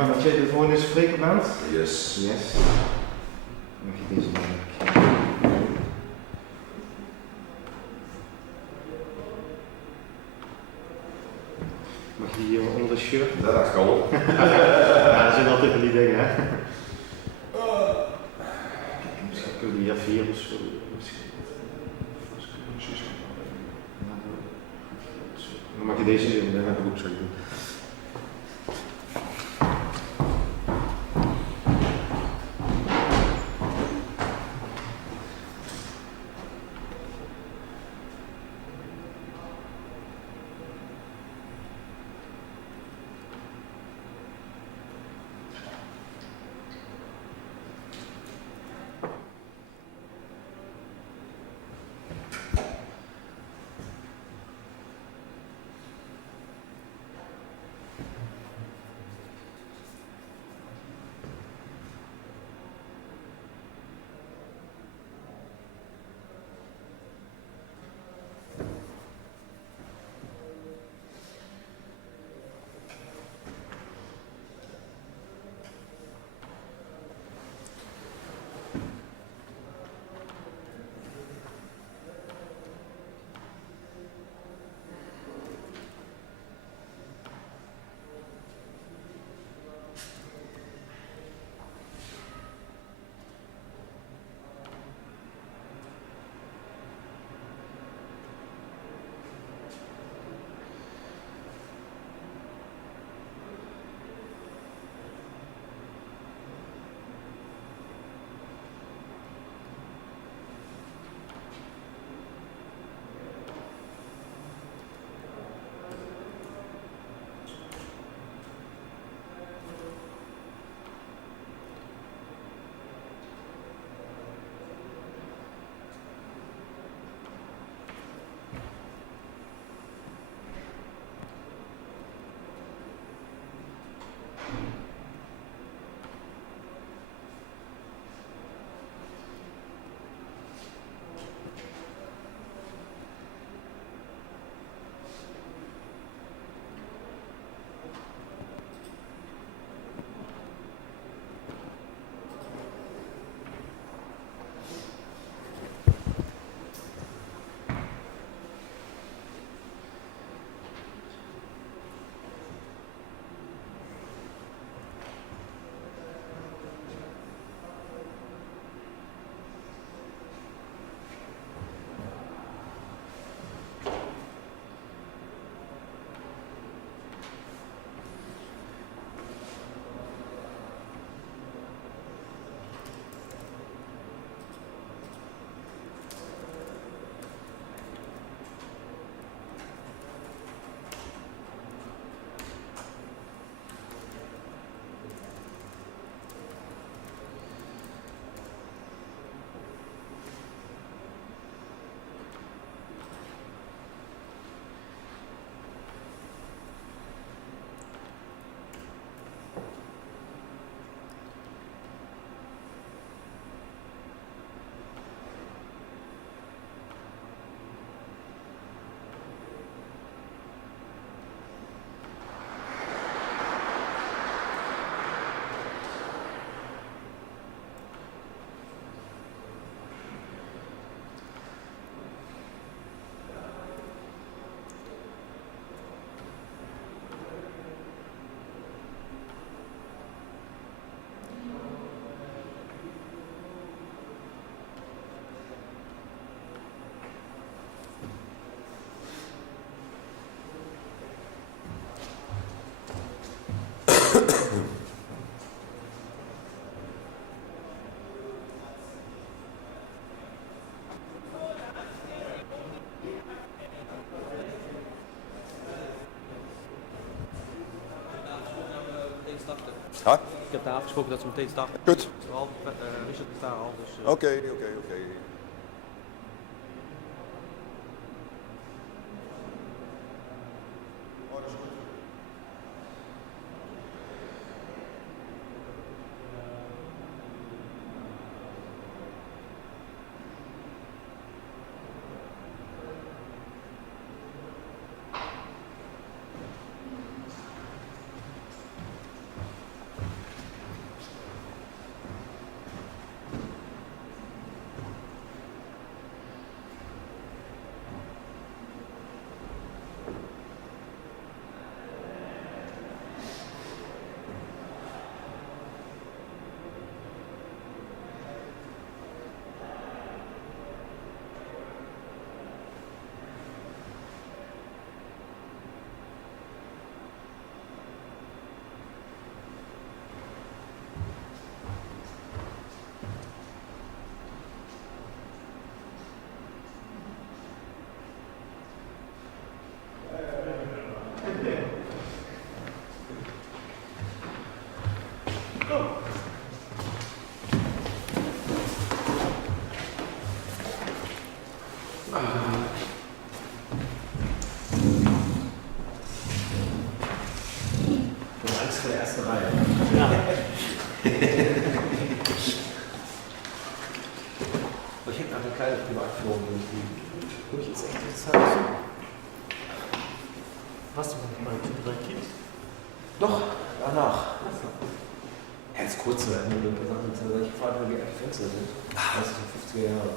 Maar als jij de volgende spreker bent? Yes. Yes. Mag je deze dan? Mag je die onder de shirt? Ja, dat kan. Ja, dat zijn altijd van die dingen, hè. Kijk, misschien kunnen we die even hier of zo. Dan mag je deze doen, dan heb ik ook zo doen. Huh? Ik heb daar afgesproken dat ze meteen starten. Goed. Richard is daar al, dus... Oké. ich hätte noch eine kleine Privatführung irgendwie. Finde ich jetzt echt interessant. Warst du noch mal in drei Kind? Doch, danach. Ja, jetzt kurz zu Ende. Ich frage, wie alt die Fenster sind. Das ist die 50er Jahre.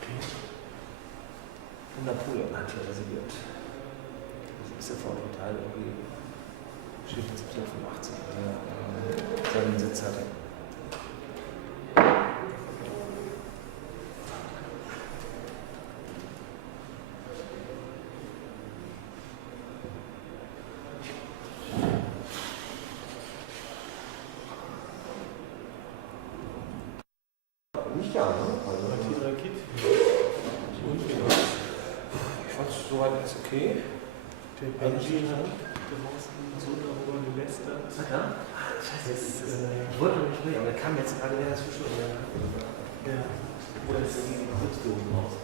Okay. Und Napoleon hat hier residiert. Das ist ja vor dem Teil irgendwie. Steht jetzt 1785, seinen Sitz hatte. Nicht da, ne? Ich fand es soweit ganz okay. Der Benji hat draußen so darüber gelästert. Ja? Scheiße, ich wollte nicht mehr, aber der kam jetzt gerade wieder dazwischen. Ja. Oder ist irgendwie die Kurzdosen raus?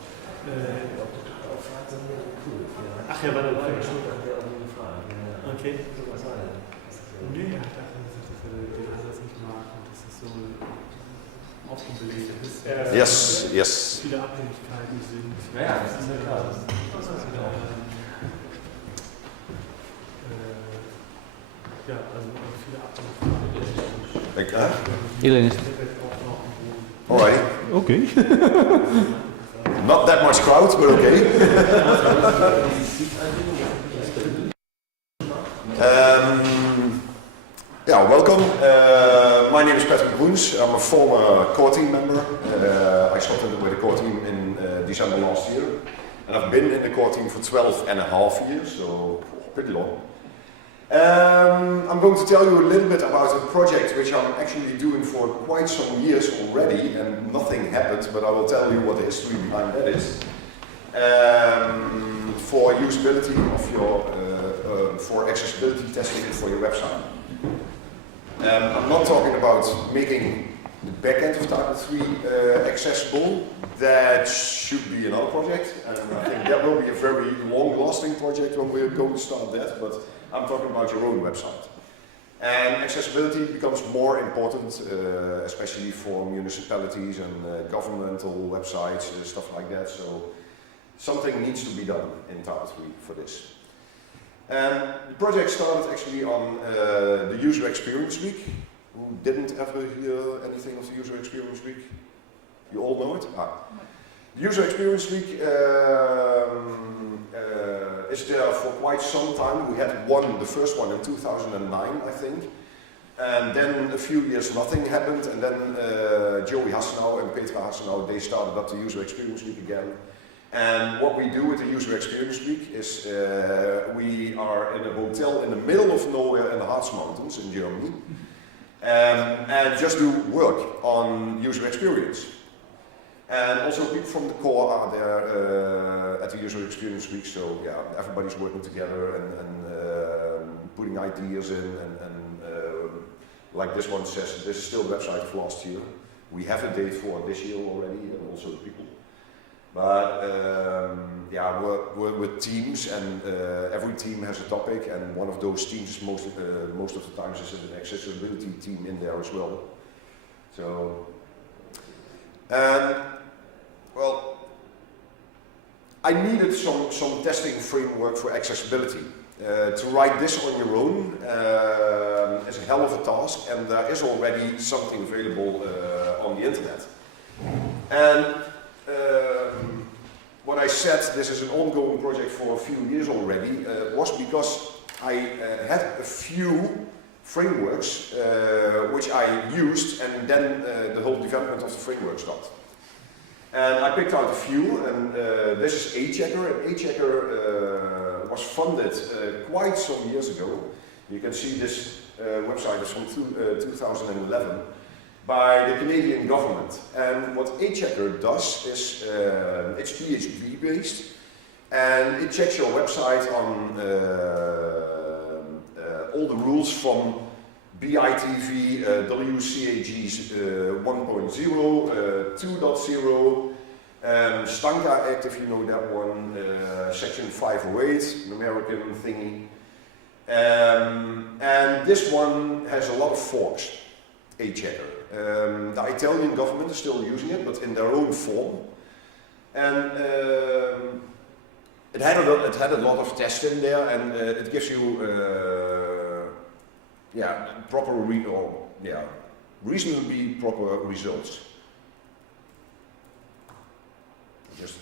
Cool. Ach ja, war der Frage schon, hat der auch gefragt. Okay. Was war denn? Nee, er hat einfach gesagt, dass er den Ansatz nicht mag und das ist so aufgebläht ist. Yes. Viele Abhängigkeiten sind. Ja, das ist ja klar. Ja, also viele Abhängigkeiten. Alrighty. Okay. Not that much crowd, but okay. Yeah, welcome. My name is Broens. I'm a former core team member. I started with the core team in December last year. And I've been in the core team for 12.5 years, so pretty long. I'm going to tell you a little bit about a project which I'm actually doing for quite some years already, and nothing happened, but I will tell you what the history behind that is. For usability of your, for accessibility testing for your website. I'm not talking about making the backend of TYPO3 accessible. That should be another project, and I think that will be a very long-lasting project when we're going to start that, but I'm talking about your own website. And accessibility becomes more important, especially for municipalities and governmental websites, stuff like that, so something needs to be done in TYPO3 for this. The project started actually on the User Experience Week. Who didn't ever hear anything of the User Experience Week? You all know it? The User Experience Week is there for quite some time. We had the first one in 2009, I think. And then a few years nothing happened, and then Joey Hassenau and Petra Hassenau, they started up the User Experience Week again. And what we do with the User Experience Week is we are in a hotel in the middle of nowhere in the Harz Mountains in Germany, and just do work on user experience. And also people from the core are there at the User Experience Week, so yeah, everybody's working together and putting ideas in, and like this one says, this is still a website of last year. We have a date for this year already, and also the people. But yeah, we're with teams, and every team has a topic, and one of those teams most of the times is an accessibility team in there as well. So, well, I needed some testing framework for accessibility. To write this on your own is a hell of a task, and there is already something available on the internet. And what I said, this is an ongoing project for a few years already, was because I had a few frameworks which I used, and then the whole development of the framework stopped. And I picked out a few, and this is etcetera, and etcetera was funded quite some years ago. You can see this website is from 2011. By the Canadian government. And what etcetera does is, it's PHP based, and it checks your website on all the rules from BITV, WCAG's 1.0, 2.0, Stanka Act, if you know that one, Section 508, an American thingy. And this one has a lot of forks. etcetera. The Italian government is still using it, but in their own form. And it had a lot of tests in there, and it gives you reasonably proper results. Just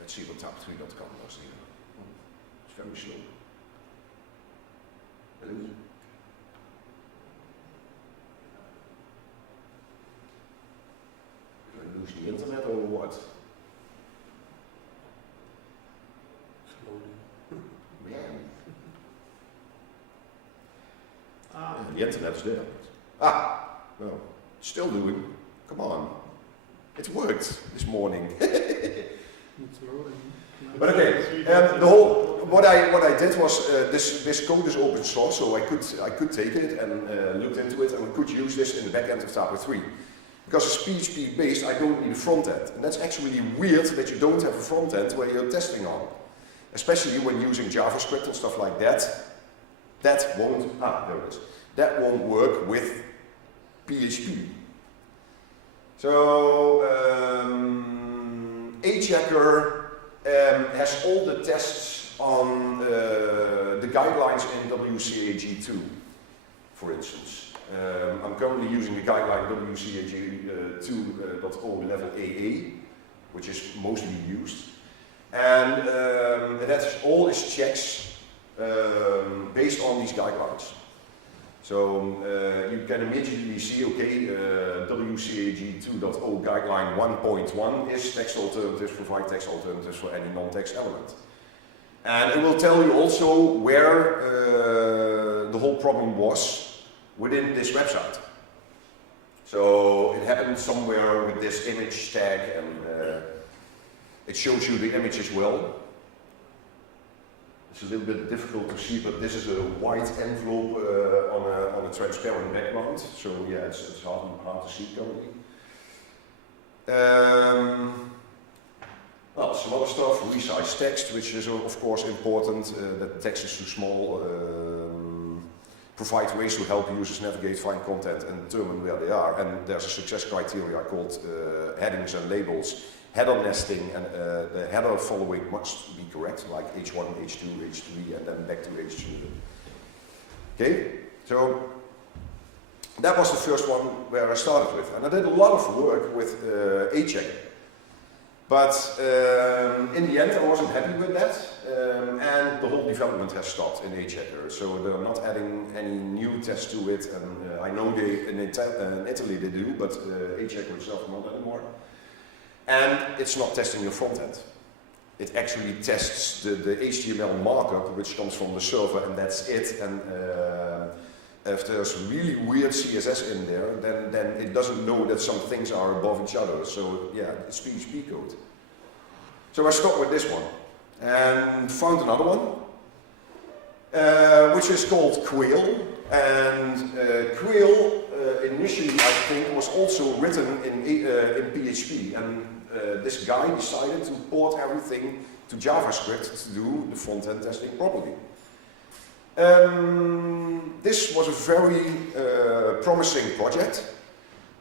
let's see what type3.com was here. It's very slow. Hello? Did I lose the internet or what? Man. The internet's there. No. Still doing. Come on. It worked this morning. But okay, the whole what I did was this code is open source, so I could take it and looked into it, and we could use this in the back end of TYPO3. Because it's PHP based, I don't need a front end, and that's actually weird that you don't have a front end where you're testing on, especially when using JavaScript and stuff like that. That won't there it is. That won't work with PHP. So etcetera has all the tests on the guidelines in WCAG2, for instance. I'm currently using the guideline WCAG 2.0 level AA, which is mostly used. And that's all its checks based on these guidelines. So you can immediately see, okay, WCAG 2.0 guideline 1.1 is text alternatives, provide text alternatives for any non-text element. And it will tell you also where the whole problem was within this website. So it happened somewhere with this image tag, and it shows you the image as well. It's a little bit difficult to see, but this is a white envelope on a transparent background. So yeah, it's hard to see currently. Well, some other stuff, resize text, which is of course important, that the text is too small. Provide ways to help users navigate, find content, and determine where they are. And there's a success criteria called headings and labels. Header nesting, and the header following must be correct, like H1, H2, H3, and then back to H2. Okay, so that was the first one where I started with. And I did a lot of work with etcetera. But in the end I wasn't happy with that, and the whole development has stopped in etcetera. So they're not adding any new tests to it, and I know in Italy they do, but etcetera itself not anymore. And it's not testing your front end. It actually tests the HTML markup, which comes from the server, and that's it. And if there's really weird CSS in there, then it doesn't know that some things are above each other. So yeah, it's PHP code. So I stopped with this one and found another one, which is called Quail. And Quail initially, I think, was also written in PHP, and this guy decided to port everything to JavaScript to do the front-end testing properly. This was a very promising project.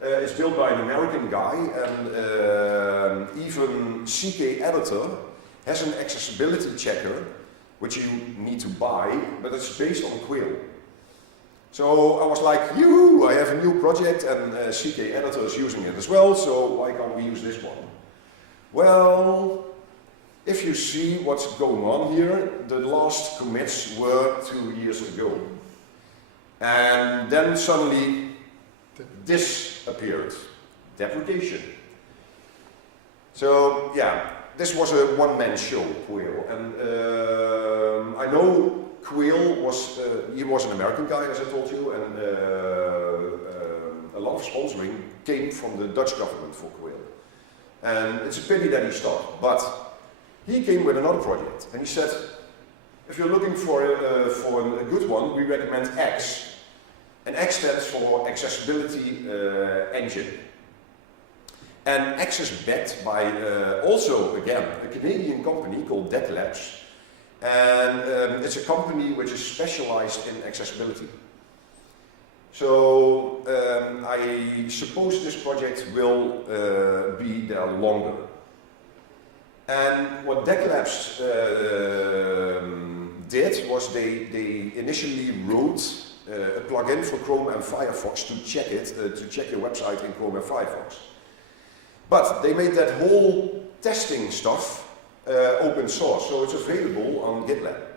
It's built by an American guy, and even CK-Editor has an accessibility checker, which you need to buy, but it's based on Quail. So I was like, yoo-hoo, I have a new project, and CK-Editor is using it as well, so why can't we use this one? Well, if you see what's going on here, the last commits were 2 years ago. And then suddenly this appeared, deprecation. So yeah, this was a one-man show, Quail, and I know Quail was, he was an American guy, as I told you, and a lot of sponsoring came from the Dutch government for Quail. And it's a pity that he stopped, but he came with another project, and he said, if you're looking for a good one, we recommend X. And X stands for Accessibility Engine. And X is backed by also, again, a Canadian company called Deck Labs. And it's a company which is specialized in accessibility. So I suppose this project will be there longer. And what Deck Labs did was they initially wrote a plugin for Chrome and Firefox to check it, to check your website in Chrome and Firefox. But they made that whole testing stuff open source, so it's available on GitLab.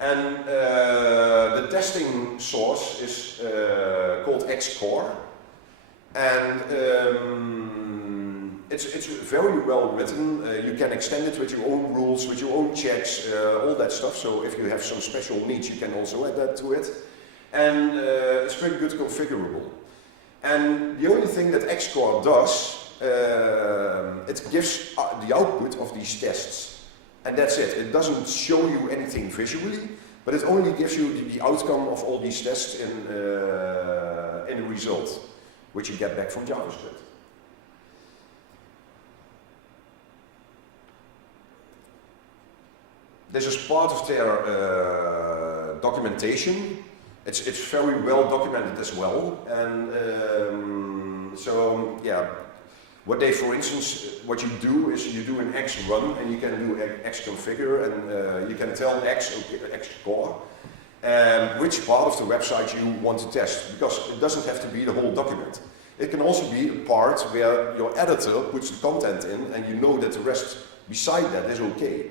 And the testing source is called Xcore, and it's very well written. You can extend it with your own rules, with your own checks, all that stuff. So if you have some special needs, you can also add that to it. And it's pretty good configurable. And the only thing that Xcore does, it gives the output of these tests. And that's it. It doesn't show you anything visually, but it only gives you the outcome of all these tests in the result, which you get back from JavaScript. This is part of their documentation. It's very well documented as well, and so yeah. What they, for instance, what you do is you do an X run, and you can do X configure, and you can tell Xcore which part of the website you want to test, because it doesn't have to be the whole document. It can also be a part where your editor puts the content in, and you know that the rest beside that is okay.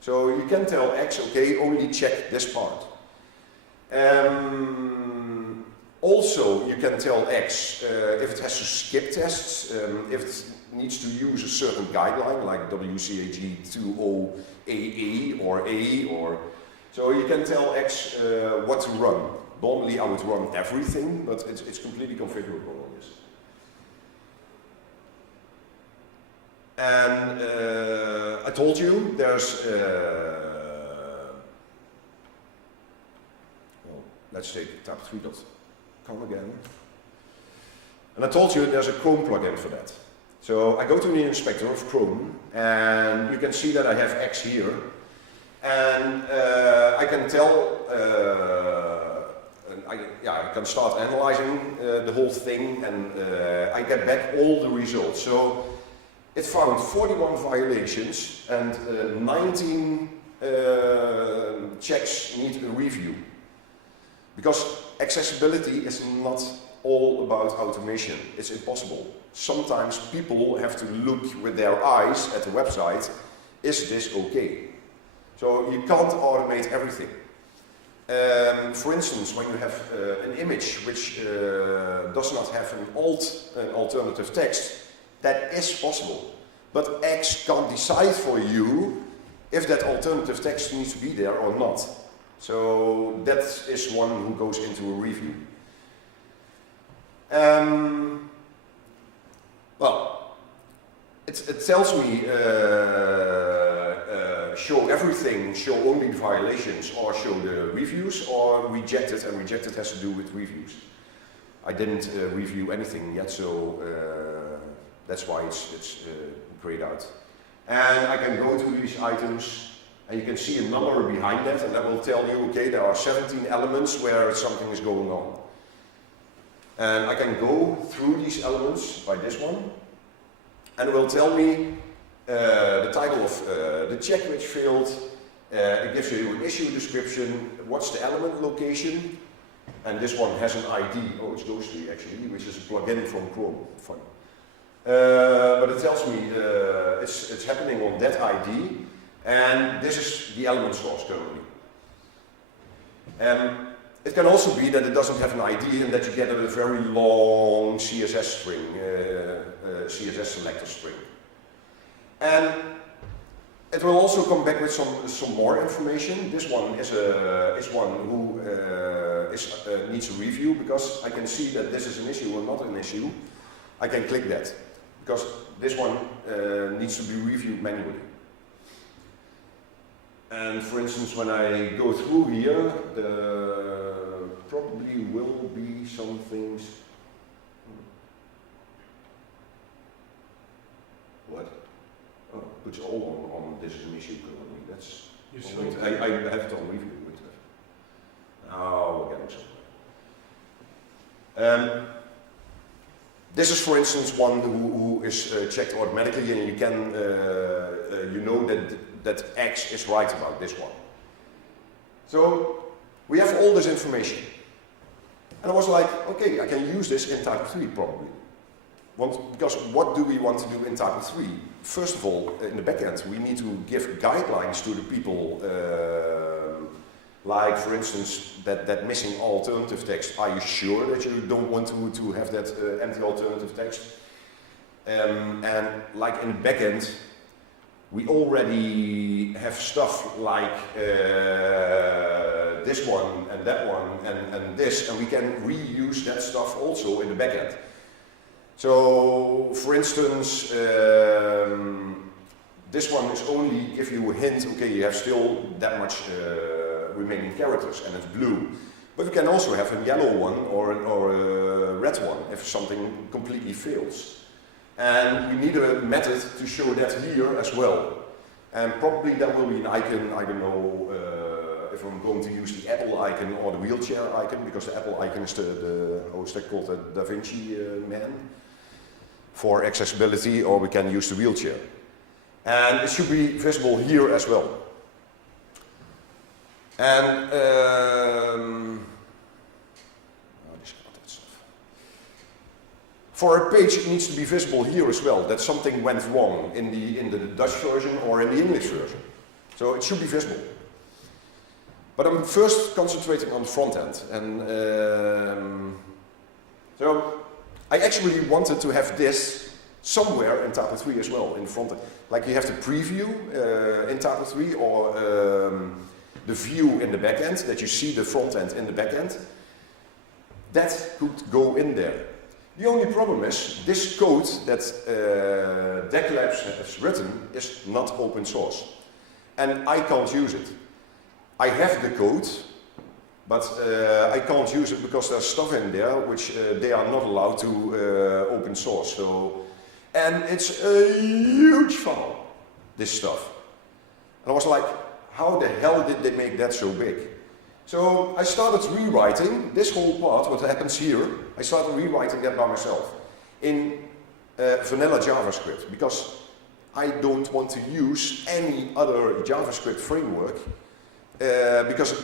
So you can tell X, okay, only check this part. Also, you can tell X if it has to skip tests, if it needs to use a certain guideline like WCAG 20AA or A, or so you can tell X what to run. Normally, I would run everything, but it's completely configurable on this. And I told you there's. Well, let's take TYPO3.com again. And I told you there's a Chrome plugin for that. So I go to the inspector of Chrome, and you can see that I have X here. And I can tell, I can start analyzing the whole thing, and I get back all the results. So it found 41 violations, and 19 checks need a review. Because accessibility is not all about automation. It's impossible. Sometimes people have to look with their eyes at the website, is this okay? So you can't automate everything. For instance, when you have an image which does not have an alternative text, that is possible. But X can't decide for you if that alternative text needs to be there or not. So that is one who goes into a review. Well, it tells me show everything, show only the violations, or show the reviews, or reject it, and reject it has to do with reviews. I didn't review anything yet, so that's why it's grayed out. And I can go to these items, and you can see a number behind that, and that will tell you, okay, there are 17 elements where something is going on. And I can go through these elements by this one, and it will tell me the title of the check which failed. It gives you an issue description, what's the element location, and this one has an ID. Oh, it's Ghostly actually, which is a plugin from Chrome. Fun. But it tells me it's happening on that ID, and this is the element source currently. It can also be that it doesn't have an ID and that you get a very long CSS string, CSS selector string. And it will also come back with some more information. This one is one who needs a review, because I can see that this is an issue or not an issue. I can click that, because this one needs to be reviewed manually. And for instance, when I go through here, there probably will be some things. What? Oh, it's all on this is an issue currently. That's. I have it on review. Oh, we're getting somewhere. This is, for instance, one who is checked automatically, and you can, you know that X is right about this one. So we have all this information, and I was like, okay, I can use this in TYPO3 probably. Because what do we want to do in TYPO3? First of all, in the backend, we need to give guidelines to the people. Like, for instance, that missing alternative text. Are you sure that you don't want to have that empty alternative text? And like in the backend, we already have stuff like this one and that one and this, and we can reuse that stuff also in the backend. So, for instance, this one is only give you a hint, okay, you have still that much remaining characters and it's blue. But we can also have a yellow one or a red one if something completely fails. And we need a method to show that here as well. And probably there will be an icon, I don't know if I'm going to use the Apple icon or the wheelchair icon, because the Apple icon is how is that called, the Da Vinci man for accessibility, or we can use the wheelchair. And it should be visible here as well. And for a page, it needs to be visible here as well, that something went wrong in the Dutch version or in the English version. So it should be visible. But I'm first concentrating on the front end. And so I actually wanted to have this somewhere in TYPO3 as well, in the front end. Like you have the preview in TYPO3 or the view in the back end, that you see the front end in the back end. That could go in there. The only problem is, this code that Deck Labs has written is not open source. And I can't use it. I have the code, but I can't use it because there's stuff in there which they are not allowed to open source. So, and it's a huge file, this stuff. And I was like, how the hell did they make that so big? So I started rewriting this whole part, what happens here, I started rewriting that by myself in vanilla JavaScript, because I don't want to use any other JavaScript framework because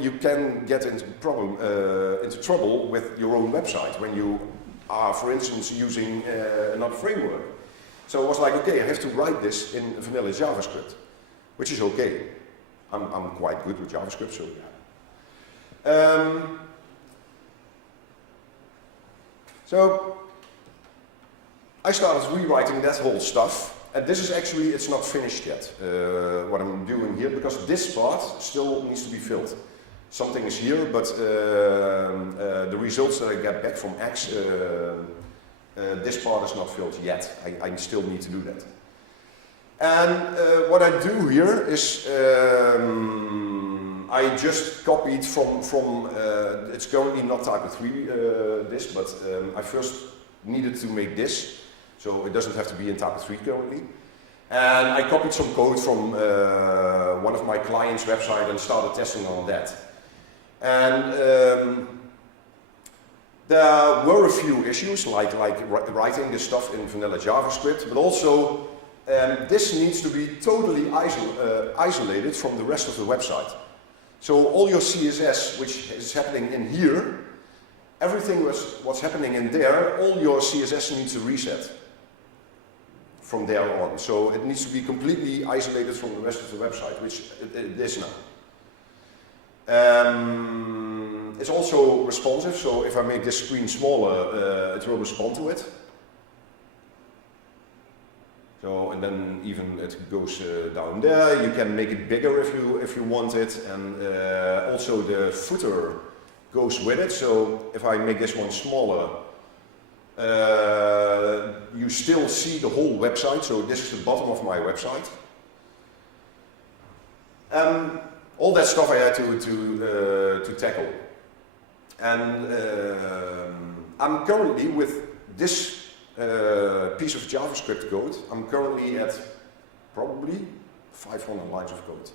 you can get into trouble with your own website when you are, for instance, using another framework. So I was like, okay, I have to write this in vanilla JavaScript, which is okay. I'm quite good with JavaScript, so yeah. So I started rewriting that whole stuff, and this is actually, it's not finished yet, what I'm doing here, because this part still needs to be filled. Something is here, but the results that I get back from X, this part is not filled yet. I still need to do that. And what I do here is I just copied from it's currently not TYPO3 this, but I first needed to make this, so it doesn't have to be in TYPO3 currently. And I copied some code from one of my clients' website and started testing on that. And there were a few issues, like writing this stuff in vanilla JavaScript, but also this needs to be totally isolated from the rest of the website. So all your CSS, which is happening in here, everything what's happening in there, all your CSS needs to reset from there on. So it needs to be completely isolated from the rest of the website, which it is now. It's also responsive, so if I make this screen smaller, it will respond to it. So, and then even it goes down there. You can make it bigger if you want it, and also the footer goes with it. So if I make this one smaller, you still see the whole website. So this is the bottom of my website. All that stuff I had to tackle, and I'm currently with this piece of JavaScript code. I'm currently at probably 500 lines of code.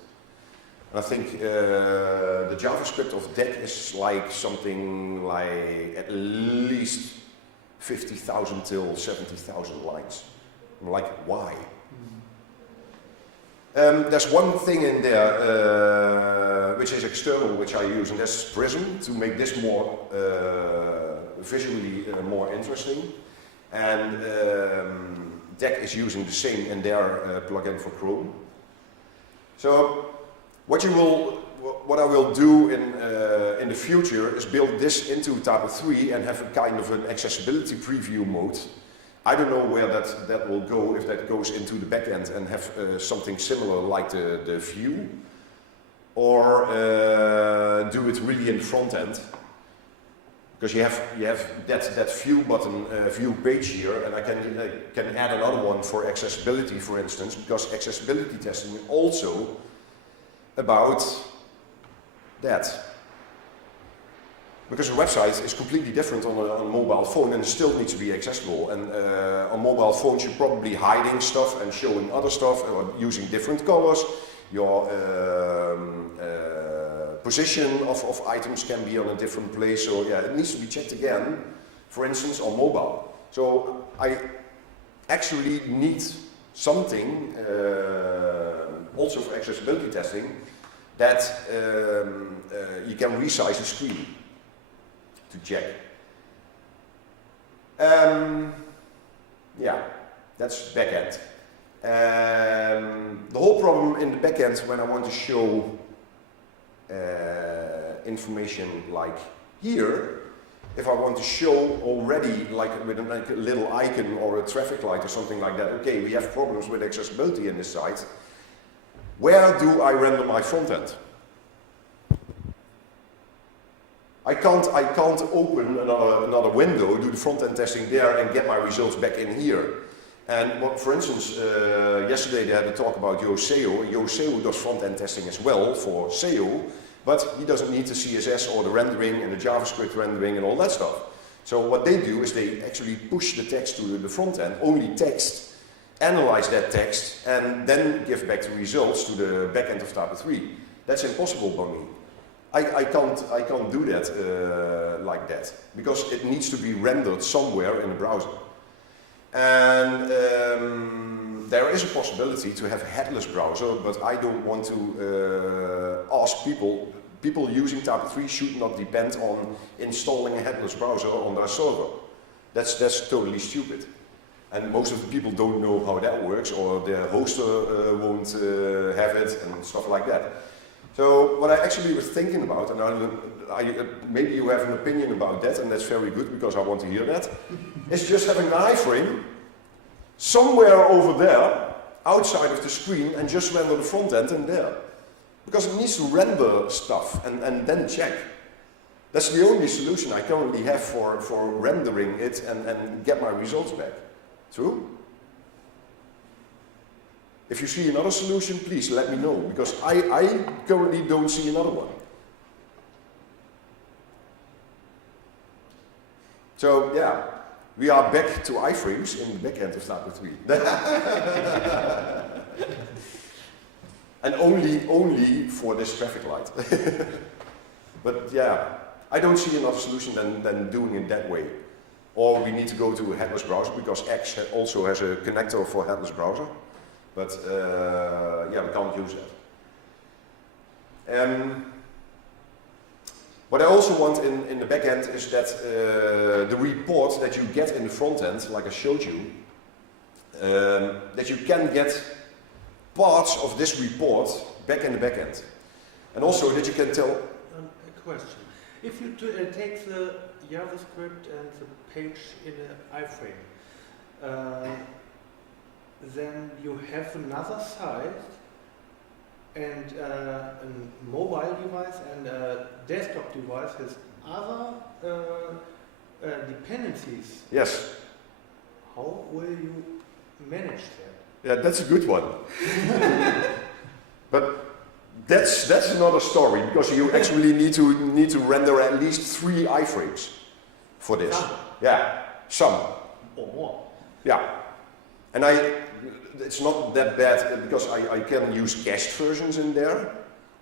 And I think the JavaScript of DEC is like something like at least 50,000 till 70,000 lines. I'm like, why? There's one thing in there which is external, which I use, and that's Prism to make this more visually more interesting. And DEC is using the same in their plugin for Chrome. So what I will do in the future is build this into TYPO3 and have a kind of an accessibility preview mode. I don't know where that will go, if that goes into the backend and have something similar like the view, or do it really in the front end. Because you have that view button, view page here, and I can add another one for accessibility, for instance, because accessibility testing is also about that. Because a website is completely different on a mobile phone and it still needs to be accessible. And on mobile phones you're probably hiding stuff and showing other stuff, or using different colors. Your position of items can be on a different place, so yeah, it needs to be checked again, for instance, on mobile. So I actually need something, also for accessibility testing, that you can resize the screen to check. Yeah, that's backend. The whole problem in the backend when I want to show information like here, if I want to show already like with a little icon or a traffic light or something like that, okay, we have problems with accessibility in this site. Where do I render my front end? I can't open another window, do the front-end testing there and get my results back in here. And what, for instance, yesterday they had a talk about YoSeo. YoSeo does front-end testing as well for SEO, but he doesn't need the CSS or the rendering and the JavaScript rendering and all that stuff. So what they do is they actually push the text to the front end, only text, analyze that text, and then give back the results to the back end of TYPO3. That's impossible for me. I can't do that like that, because it needs to be rendered somewhere in the browser. And there is a possibility to have a headless browser, but I don't want to ask people using TYPO3 should not depend on installing a headless browser on their server. That's totally stupid. And most of the people don't know how that works, or their hoster won't have it and stuff like that. So what I actually was thinking about, and maybe you have an opinion about that, and that's very good because I want to hear that, is just having an iframe somewhere over there, outside of the screen, and just render the front end in there. Because it needs to render stuff and then check. That's the only solution I currently have for rendering it and get my results back. True? If you see another solution, please let me know, because I currently don't see another one. So yeah, we are back to iframes in the back end of TYPO3. And only for this traffic light. But yeah, I don't see another solution than doing it that way. Or we need to go to a headless browser, because X also has a connector for headless browser. But yeah, we can't use that. What I also want in the back end is that the report that you get in the front end, like I showed you, that you can get parts of this report back in the back end. And also that you can tell... A question. If you take the JavaScript and the page in an iframe, then you have another site and a mobile device and a desktop device has other dependencies. Yes. How will you manage that? Yeah, that's a good one. But that's another story, because you actually need to render at least 3 iframes for this. Some. Yeah, some. Or more. Yeah. And it's not that bad, because I can use cached versions in there,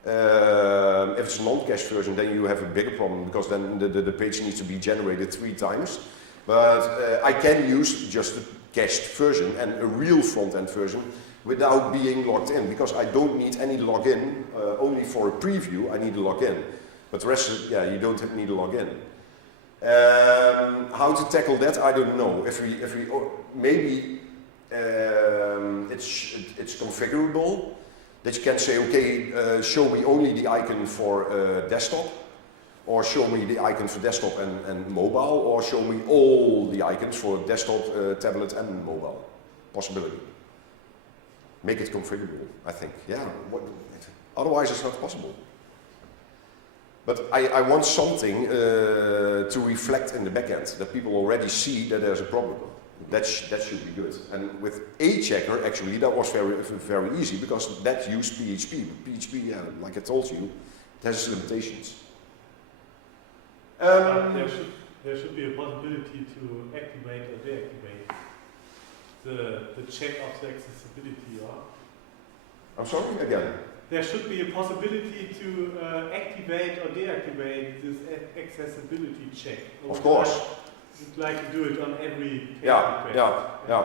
If it's a non-cached version, then you have a bigger problem because then the page needs to be generated 3 times. But I can use just the cached version and a real front-end version without being logged in, because I don't need any login. Only for a preview I need a login, but the rest, yeah, you don't need a login. How to tackle that, I don't know. Maybe it's configurable. That you can say, okay, show me only the icon for desktop, or show me the icon for desktop and mobile, or show me all the icons for desktop, tablet and mobile. Possibility. Make it configurable, I think. Yeah, otherwise it's not possible. But I want something to reflect in the backend, that people already see that there's a problem. That should be good. And with a checker, actually, that was very easy, because that used PHP. But PHP, yeah, like I told you, it has limitations. There should be a possibility to activate or deactivate the check of the accessibility. Or? I'm sorry, again? There should be a possibility to activate or deactivate this accessibility check. Of course. You'd like to do it on every page request. Yeah.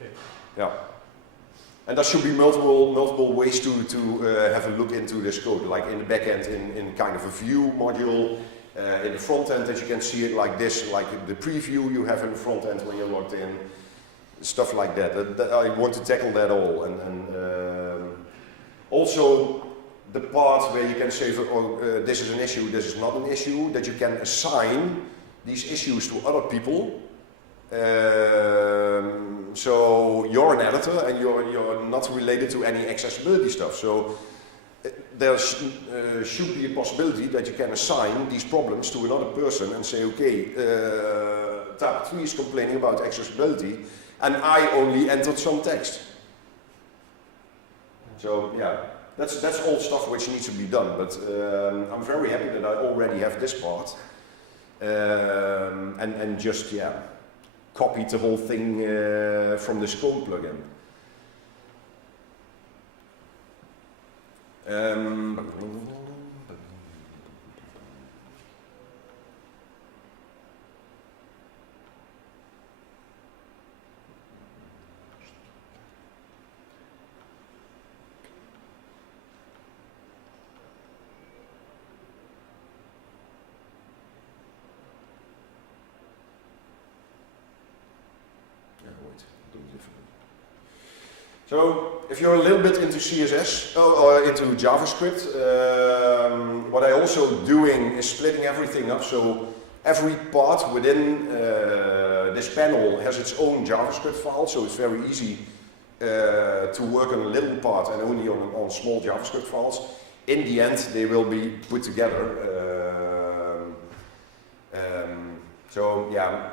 Okay. Yeah. And there should be multiple ways to have a look into this code, like in the backend, in kind of a view module, in the front end that you can see it like this, like the preview you have in the front end when you're logged in, stuff like that. I want to tackle that all, and also the part where you can say, this is an issue, this is not an issue, that you can assign these issues to other people. So you're an editor and you're not related to any accessibility stuff. So there should be a possibility that you can assign these problems to another person and say, okay, TYPO3 is complaining about accessibility and I only entered some text. So yeah, that's all stuff which needs to be done. But I'm very happy that I already have this part. And just, yeah, copied the whole thing from the Scone plugin. So, if you're a little bit into CSS or into JavaScript, what I'm also doing is splitting everything up. So, every part within this panel has its own JavaScript file. So, it's very easy to work on a little part and only on small JavaScript files. In the end, they will be put together. So, yeah.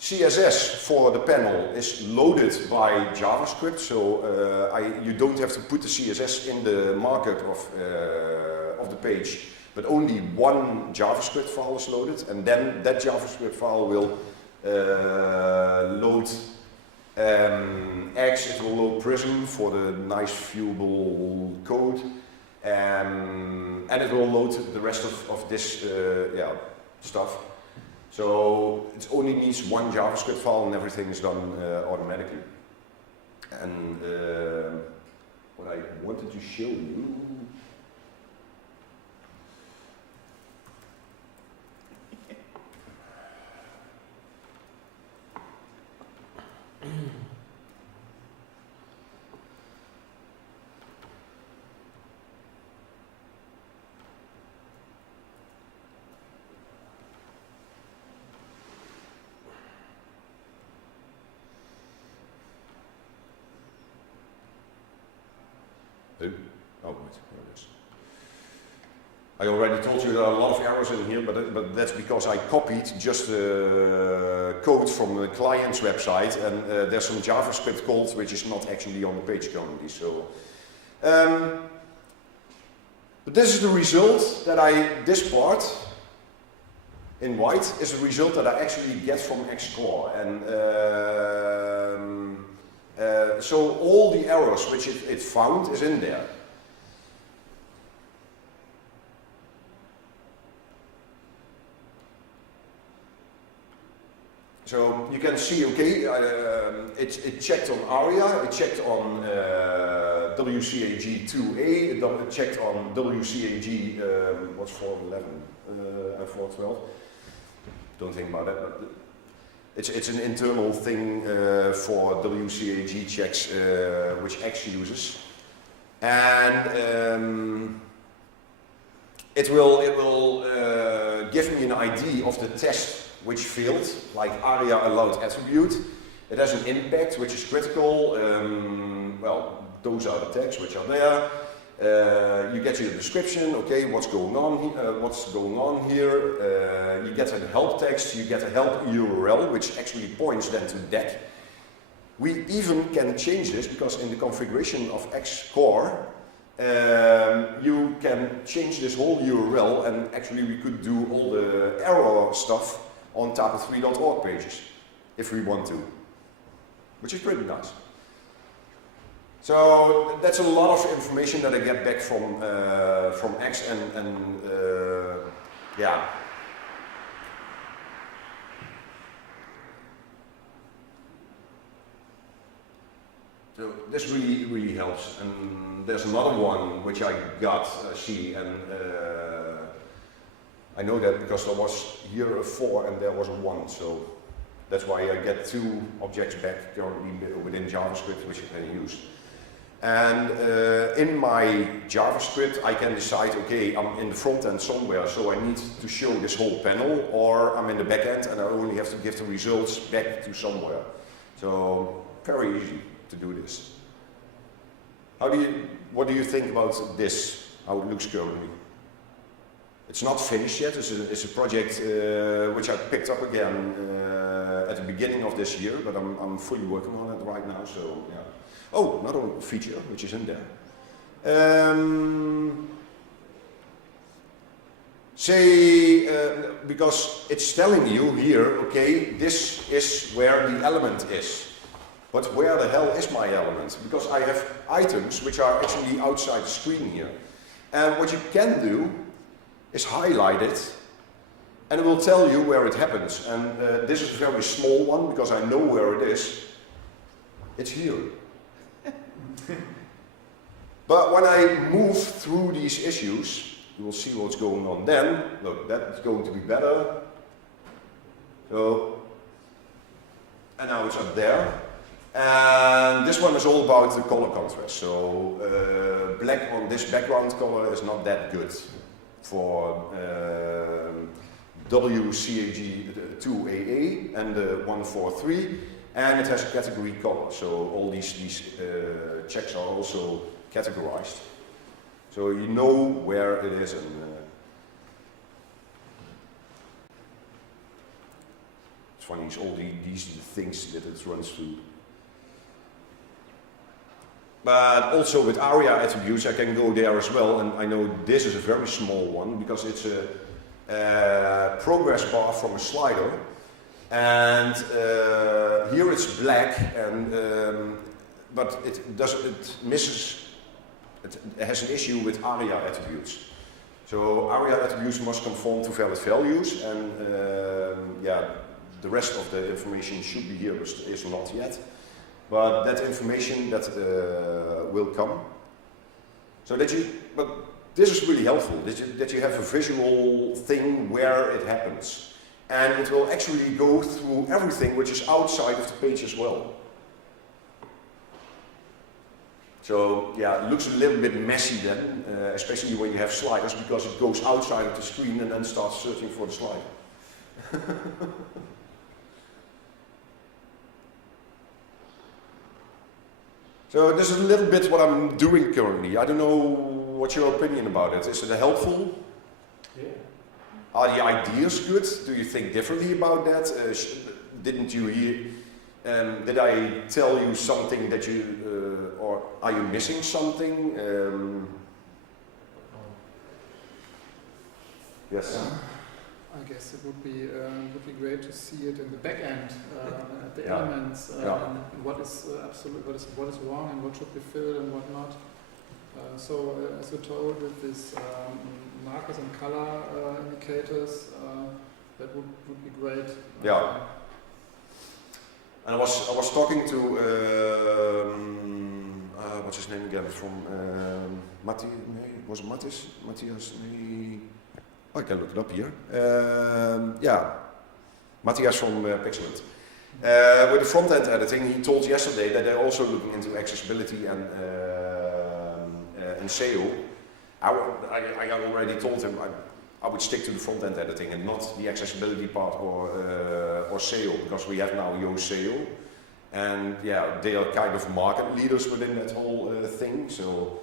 CSS for the panel is loaded by JavaScript, so you don't have to put the CSS in the markup of the page, but only one JavaScript file is loaded, and then that JavaScript file will load X, it will load Prism for the nice viewable code, and it will load the rest of this stuff. So it only needs one JavaScript file and everything is done automatically. And what I wanted to show you. Oh, wait, there it is. I already told you there are a lot of errors in here, but that's because I copied just the code from the client's website, and there's some JavaScript code which is not actually on the page currently. So, but this is the result that this part in white is the result that I actually get from Xcore, and so all the errors which it found is in there. So you can see, okay, it checked on ARIA, it checked on WCAG2A, it checked on WCAG, what's 411 and 412? Don't think about that, but it's an internal thing for WCAG checks which X uses. And it will give me an ID of the test which failed, like ARIA allowed attribute. It has an impact which is critical. Well, those are the tags which are there. You get your description, okay, what's going on here. You get a help text, you get a help URL, which actually points then to DEC. We even can change this because in the configuration of X core, you can change this whole URL, and actually we could do all the error stuff on TYPO3.org pages if we want to, which is pretty nice. So that's a lot of information that I get back from X, and yeah. So this really helps. And there's another one which I got and I know that because there was here a 4 and there was a 1, so that's why I get 2 objects back currently within JavaScript which I can use. And in my JavaScript I can decide, okay, I'm in the front end somewhere, so I need to show this whole panel, or I'm in the back end and I only have to give the results back to somewhere. So very easy to do this. What do you think about this, how it looks currently? It's not finished yet. It's a project which I picked up again at the beginning of this year, but I'm fully working on it right now. So yeah. Oh, another feature which is in there. Because it's telling you here, okay, this is where the element is. But where the hell is my element? Because I have items which are actually outside the screen here. And what you can do is highlight it, and it will tell you where it happens. And this is a very small one because I know where it is. It's here. But when I move through these issues, you will see what's going on then. Look, that's going to be better. So, and now it's up there. And this one is all about the color contrast. So black on this background color is not that good for WCAG2AA and the 143, and it has a category color. So all these checks are also categorized. So you know where it is. And it's funny, it's all these things that it runs through. But also with ARIA attributes, I can go there as well, and I know this is a very small one because it's a progress bar from a slider, and here it's black, and but it has an issue with ARIA attributes. So ARIA attributes must conform to valid values, and yeah, the rest of the information should be here, but is not yet. But that information that will come. So that but this is really helpful, that you have a visual thing where it happens. And it will actually go through everything which is outside of the page as well. So yeah, it looks a little bit messy then, especially when you have sliders, because it goes outside of the screen and then starts searching for the slider. So this is a little bit what I'm doing currently. I don't know what's your opinion about it. Is it helpful? Yeah. Are the ideas good? Do you think differently about that? Didn't you hear? Did I tell you something that you, or are you missing something? Yes. I guess it would be great to see it in the back end, at the Yeah. elements, Yeah. and what is what is wrong and what should be filled and what not. So as you told, with this markers and color indicators, that would be great. Yeah. And I was talking to what's his name again from was it Matthias? Matthias? I can look it up here. Matthias from Pixelent. With the front-end editing, he told yesterday that they're also looking into accessibility and SEO. I already told him I would stick to the front-end editing and not the accessibility part or SEO, because we have now Yoast SEO, and yeah, they are kind of market leaders within that whole thing. So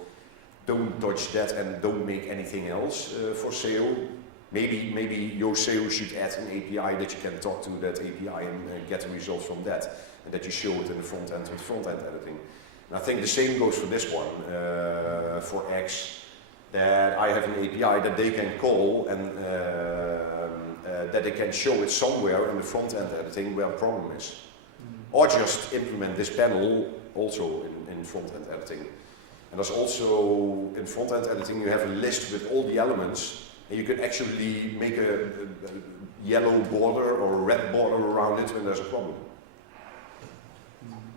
don't touch that and don't make anything else for SEO. Maybe Yoast SEO should add an API that you can talk to that API and get the results from that, and that you show it in the front end with front-end editing. And I think the same goes for this one, for X, that I have an API that they can call and that they can show it somewhere in the front-end editing where the problem is. Or just implement this panel also in front-end editing. And there's also, in front-end editing, you have a list with all the elements, and you can actually make a yellow border or a red border around it when there's a problem.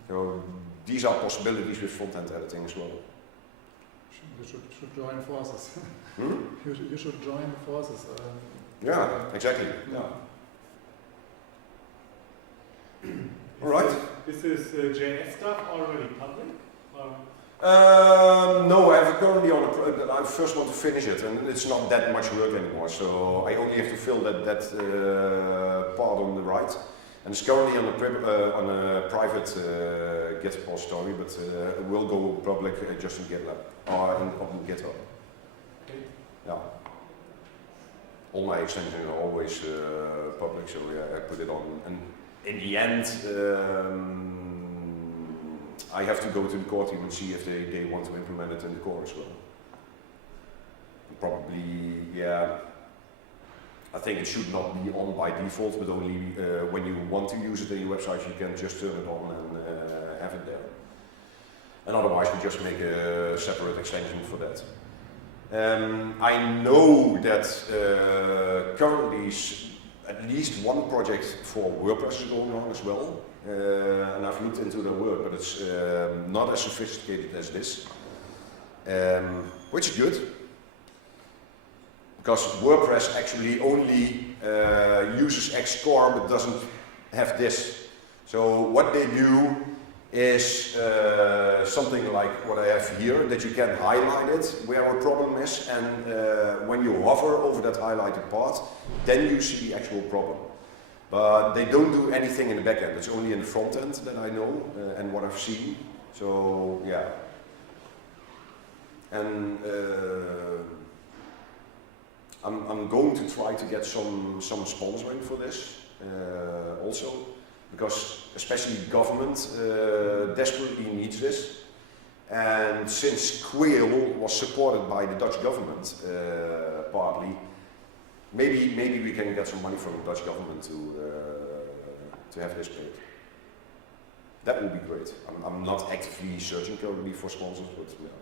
So these are possibilities with front-end editing as well. You should join forces. Hmm? You should join the forces. Yeah, exactly. Yeah. All right. Is this JS stuff already public? No, I have it currently on I first want to finish it, and it's not that much work anymore, so I only have to fill that part on the right. And it's currently on a private Git repository, but it will go public just in GitLab, or on GitHub. Okay. Yeah. All my extensions are always public, so yeah, I put it on. And in the end, I have to go to the core team and see if they want to implement it in the core as well. Probably, yeah. I think it should not be on by default, but only when you want to use it in your website, you can just turn it on and have it there. And otherwise, we just make a separate extension for that. I know that currently at least one project for WordPress is going on as well. And I've looked into the work, but it's not as sophisticated as this, which is good. Because WordPress actually only uses Xcore but doesn't have this. So what they do is something like what I have here, that you can highlight it where a problem is, and when you hover over that highlighted part, then you see the actual problem. But they don't do anything in the back end. It's only in the front end that I know and what I've seen. So yeah. And I'm going to try to get some sponsoring for this also, because especially government desperately needs this. And since Quail was supported by the Dutch government partly, maybe we can get some money from the Dutch government to have this paid. That would be great. I'm not actively searching currently for sponsors, but yeah.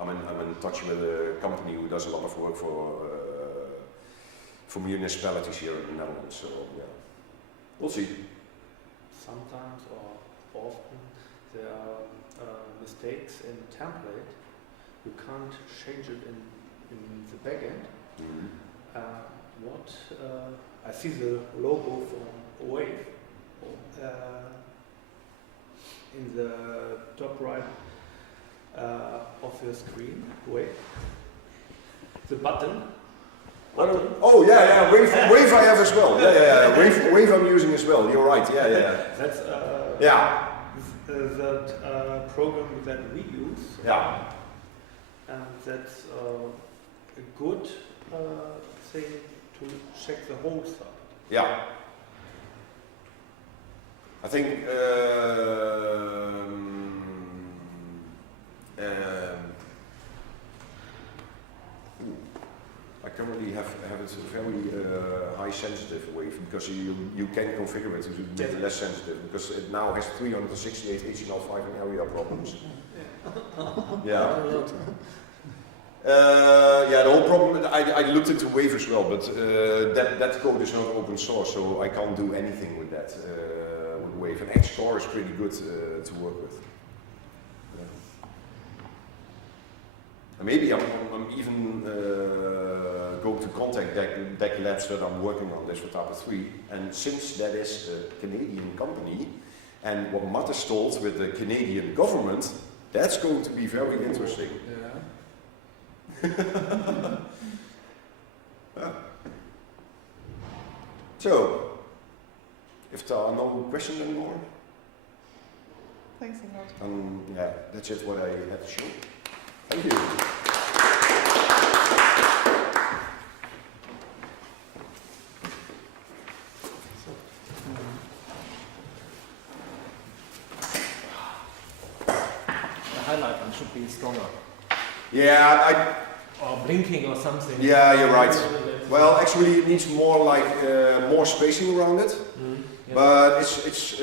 I'm in touch with a company who does a lot of work for municipalities here in the Netherlands. So yeah, we'll see. Sometimes or often there are mistakes in template. You can't change it in the backend. Mm-hmm. I see the logo from Wave in the top right of your screen. Wave. The button. Oh yeah, Wave I have as well. Yeah. Wave I'm using as well. You're right. Yeah. That's that program that we use. Yeah. And that's a good thing to check the whole site. Yeah. I think I currently have it a very high sensitive Wave, because you can configure it to make it less sensitive, because it now has 368 HTML5 and area problems. Yeah. Yeah, the whole problem, I looked into Wave as well, but that code is not open source, so I can't do anything with that, with Wave. And Xcore is pretty good to work with. And maybe I'm even going to contact DEC Labs that I'm working on this for TYPO3, and since that is a Canadian company, and what Matt told with the Canadian government, that's going to be very interesting. Yeah. Yeah. So, if there are no questions anymore, Thanks a lot. yeah, that's it what I had to show. Thank you. The highlight one should be stronger. Yeah, or blinking or something. Yeah, you're right. Well, actually, it needs more like more spacing around it. Yeah. But it's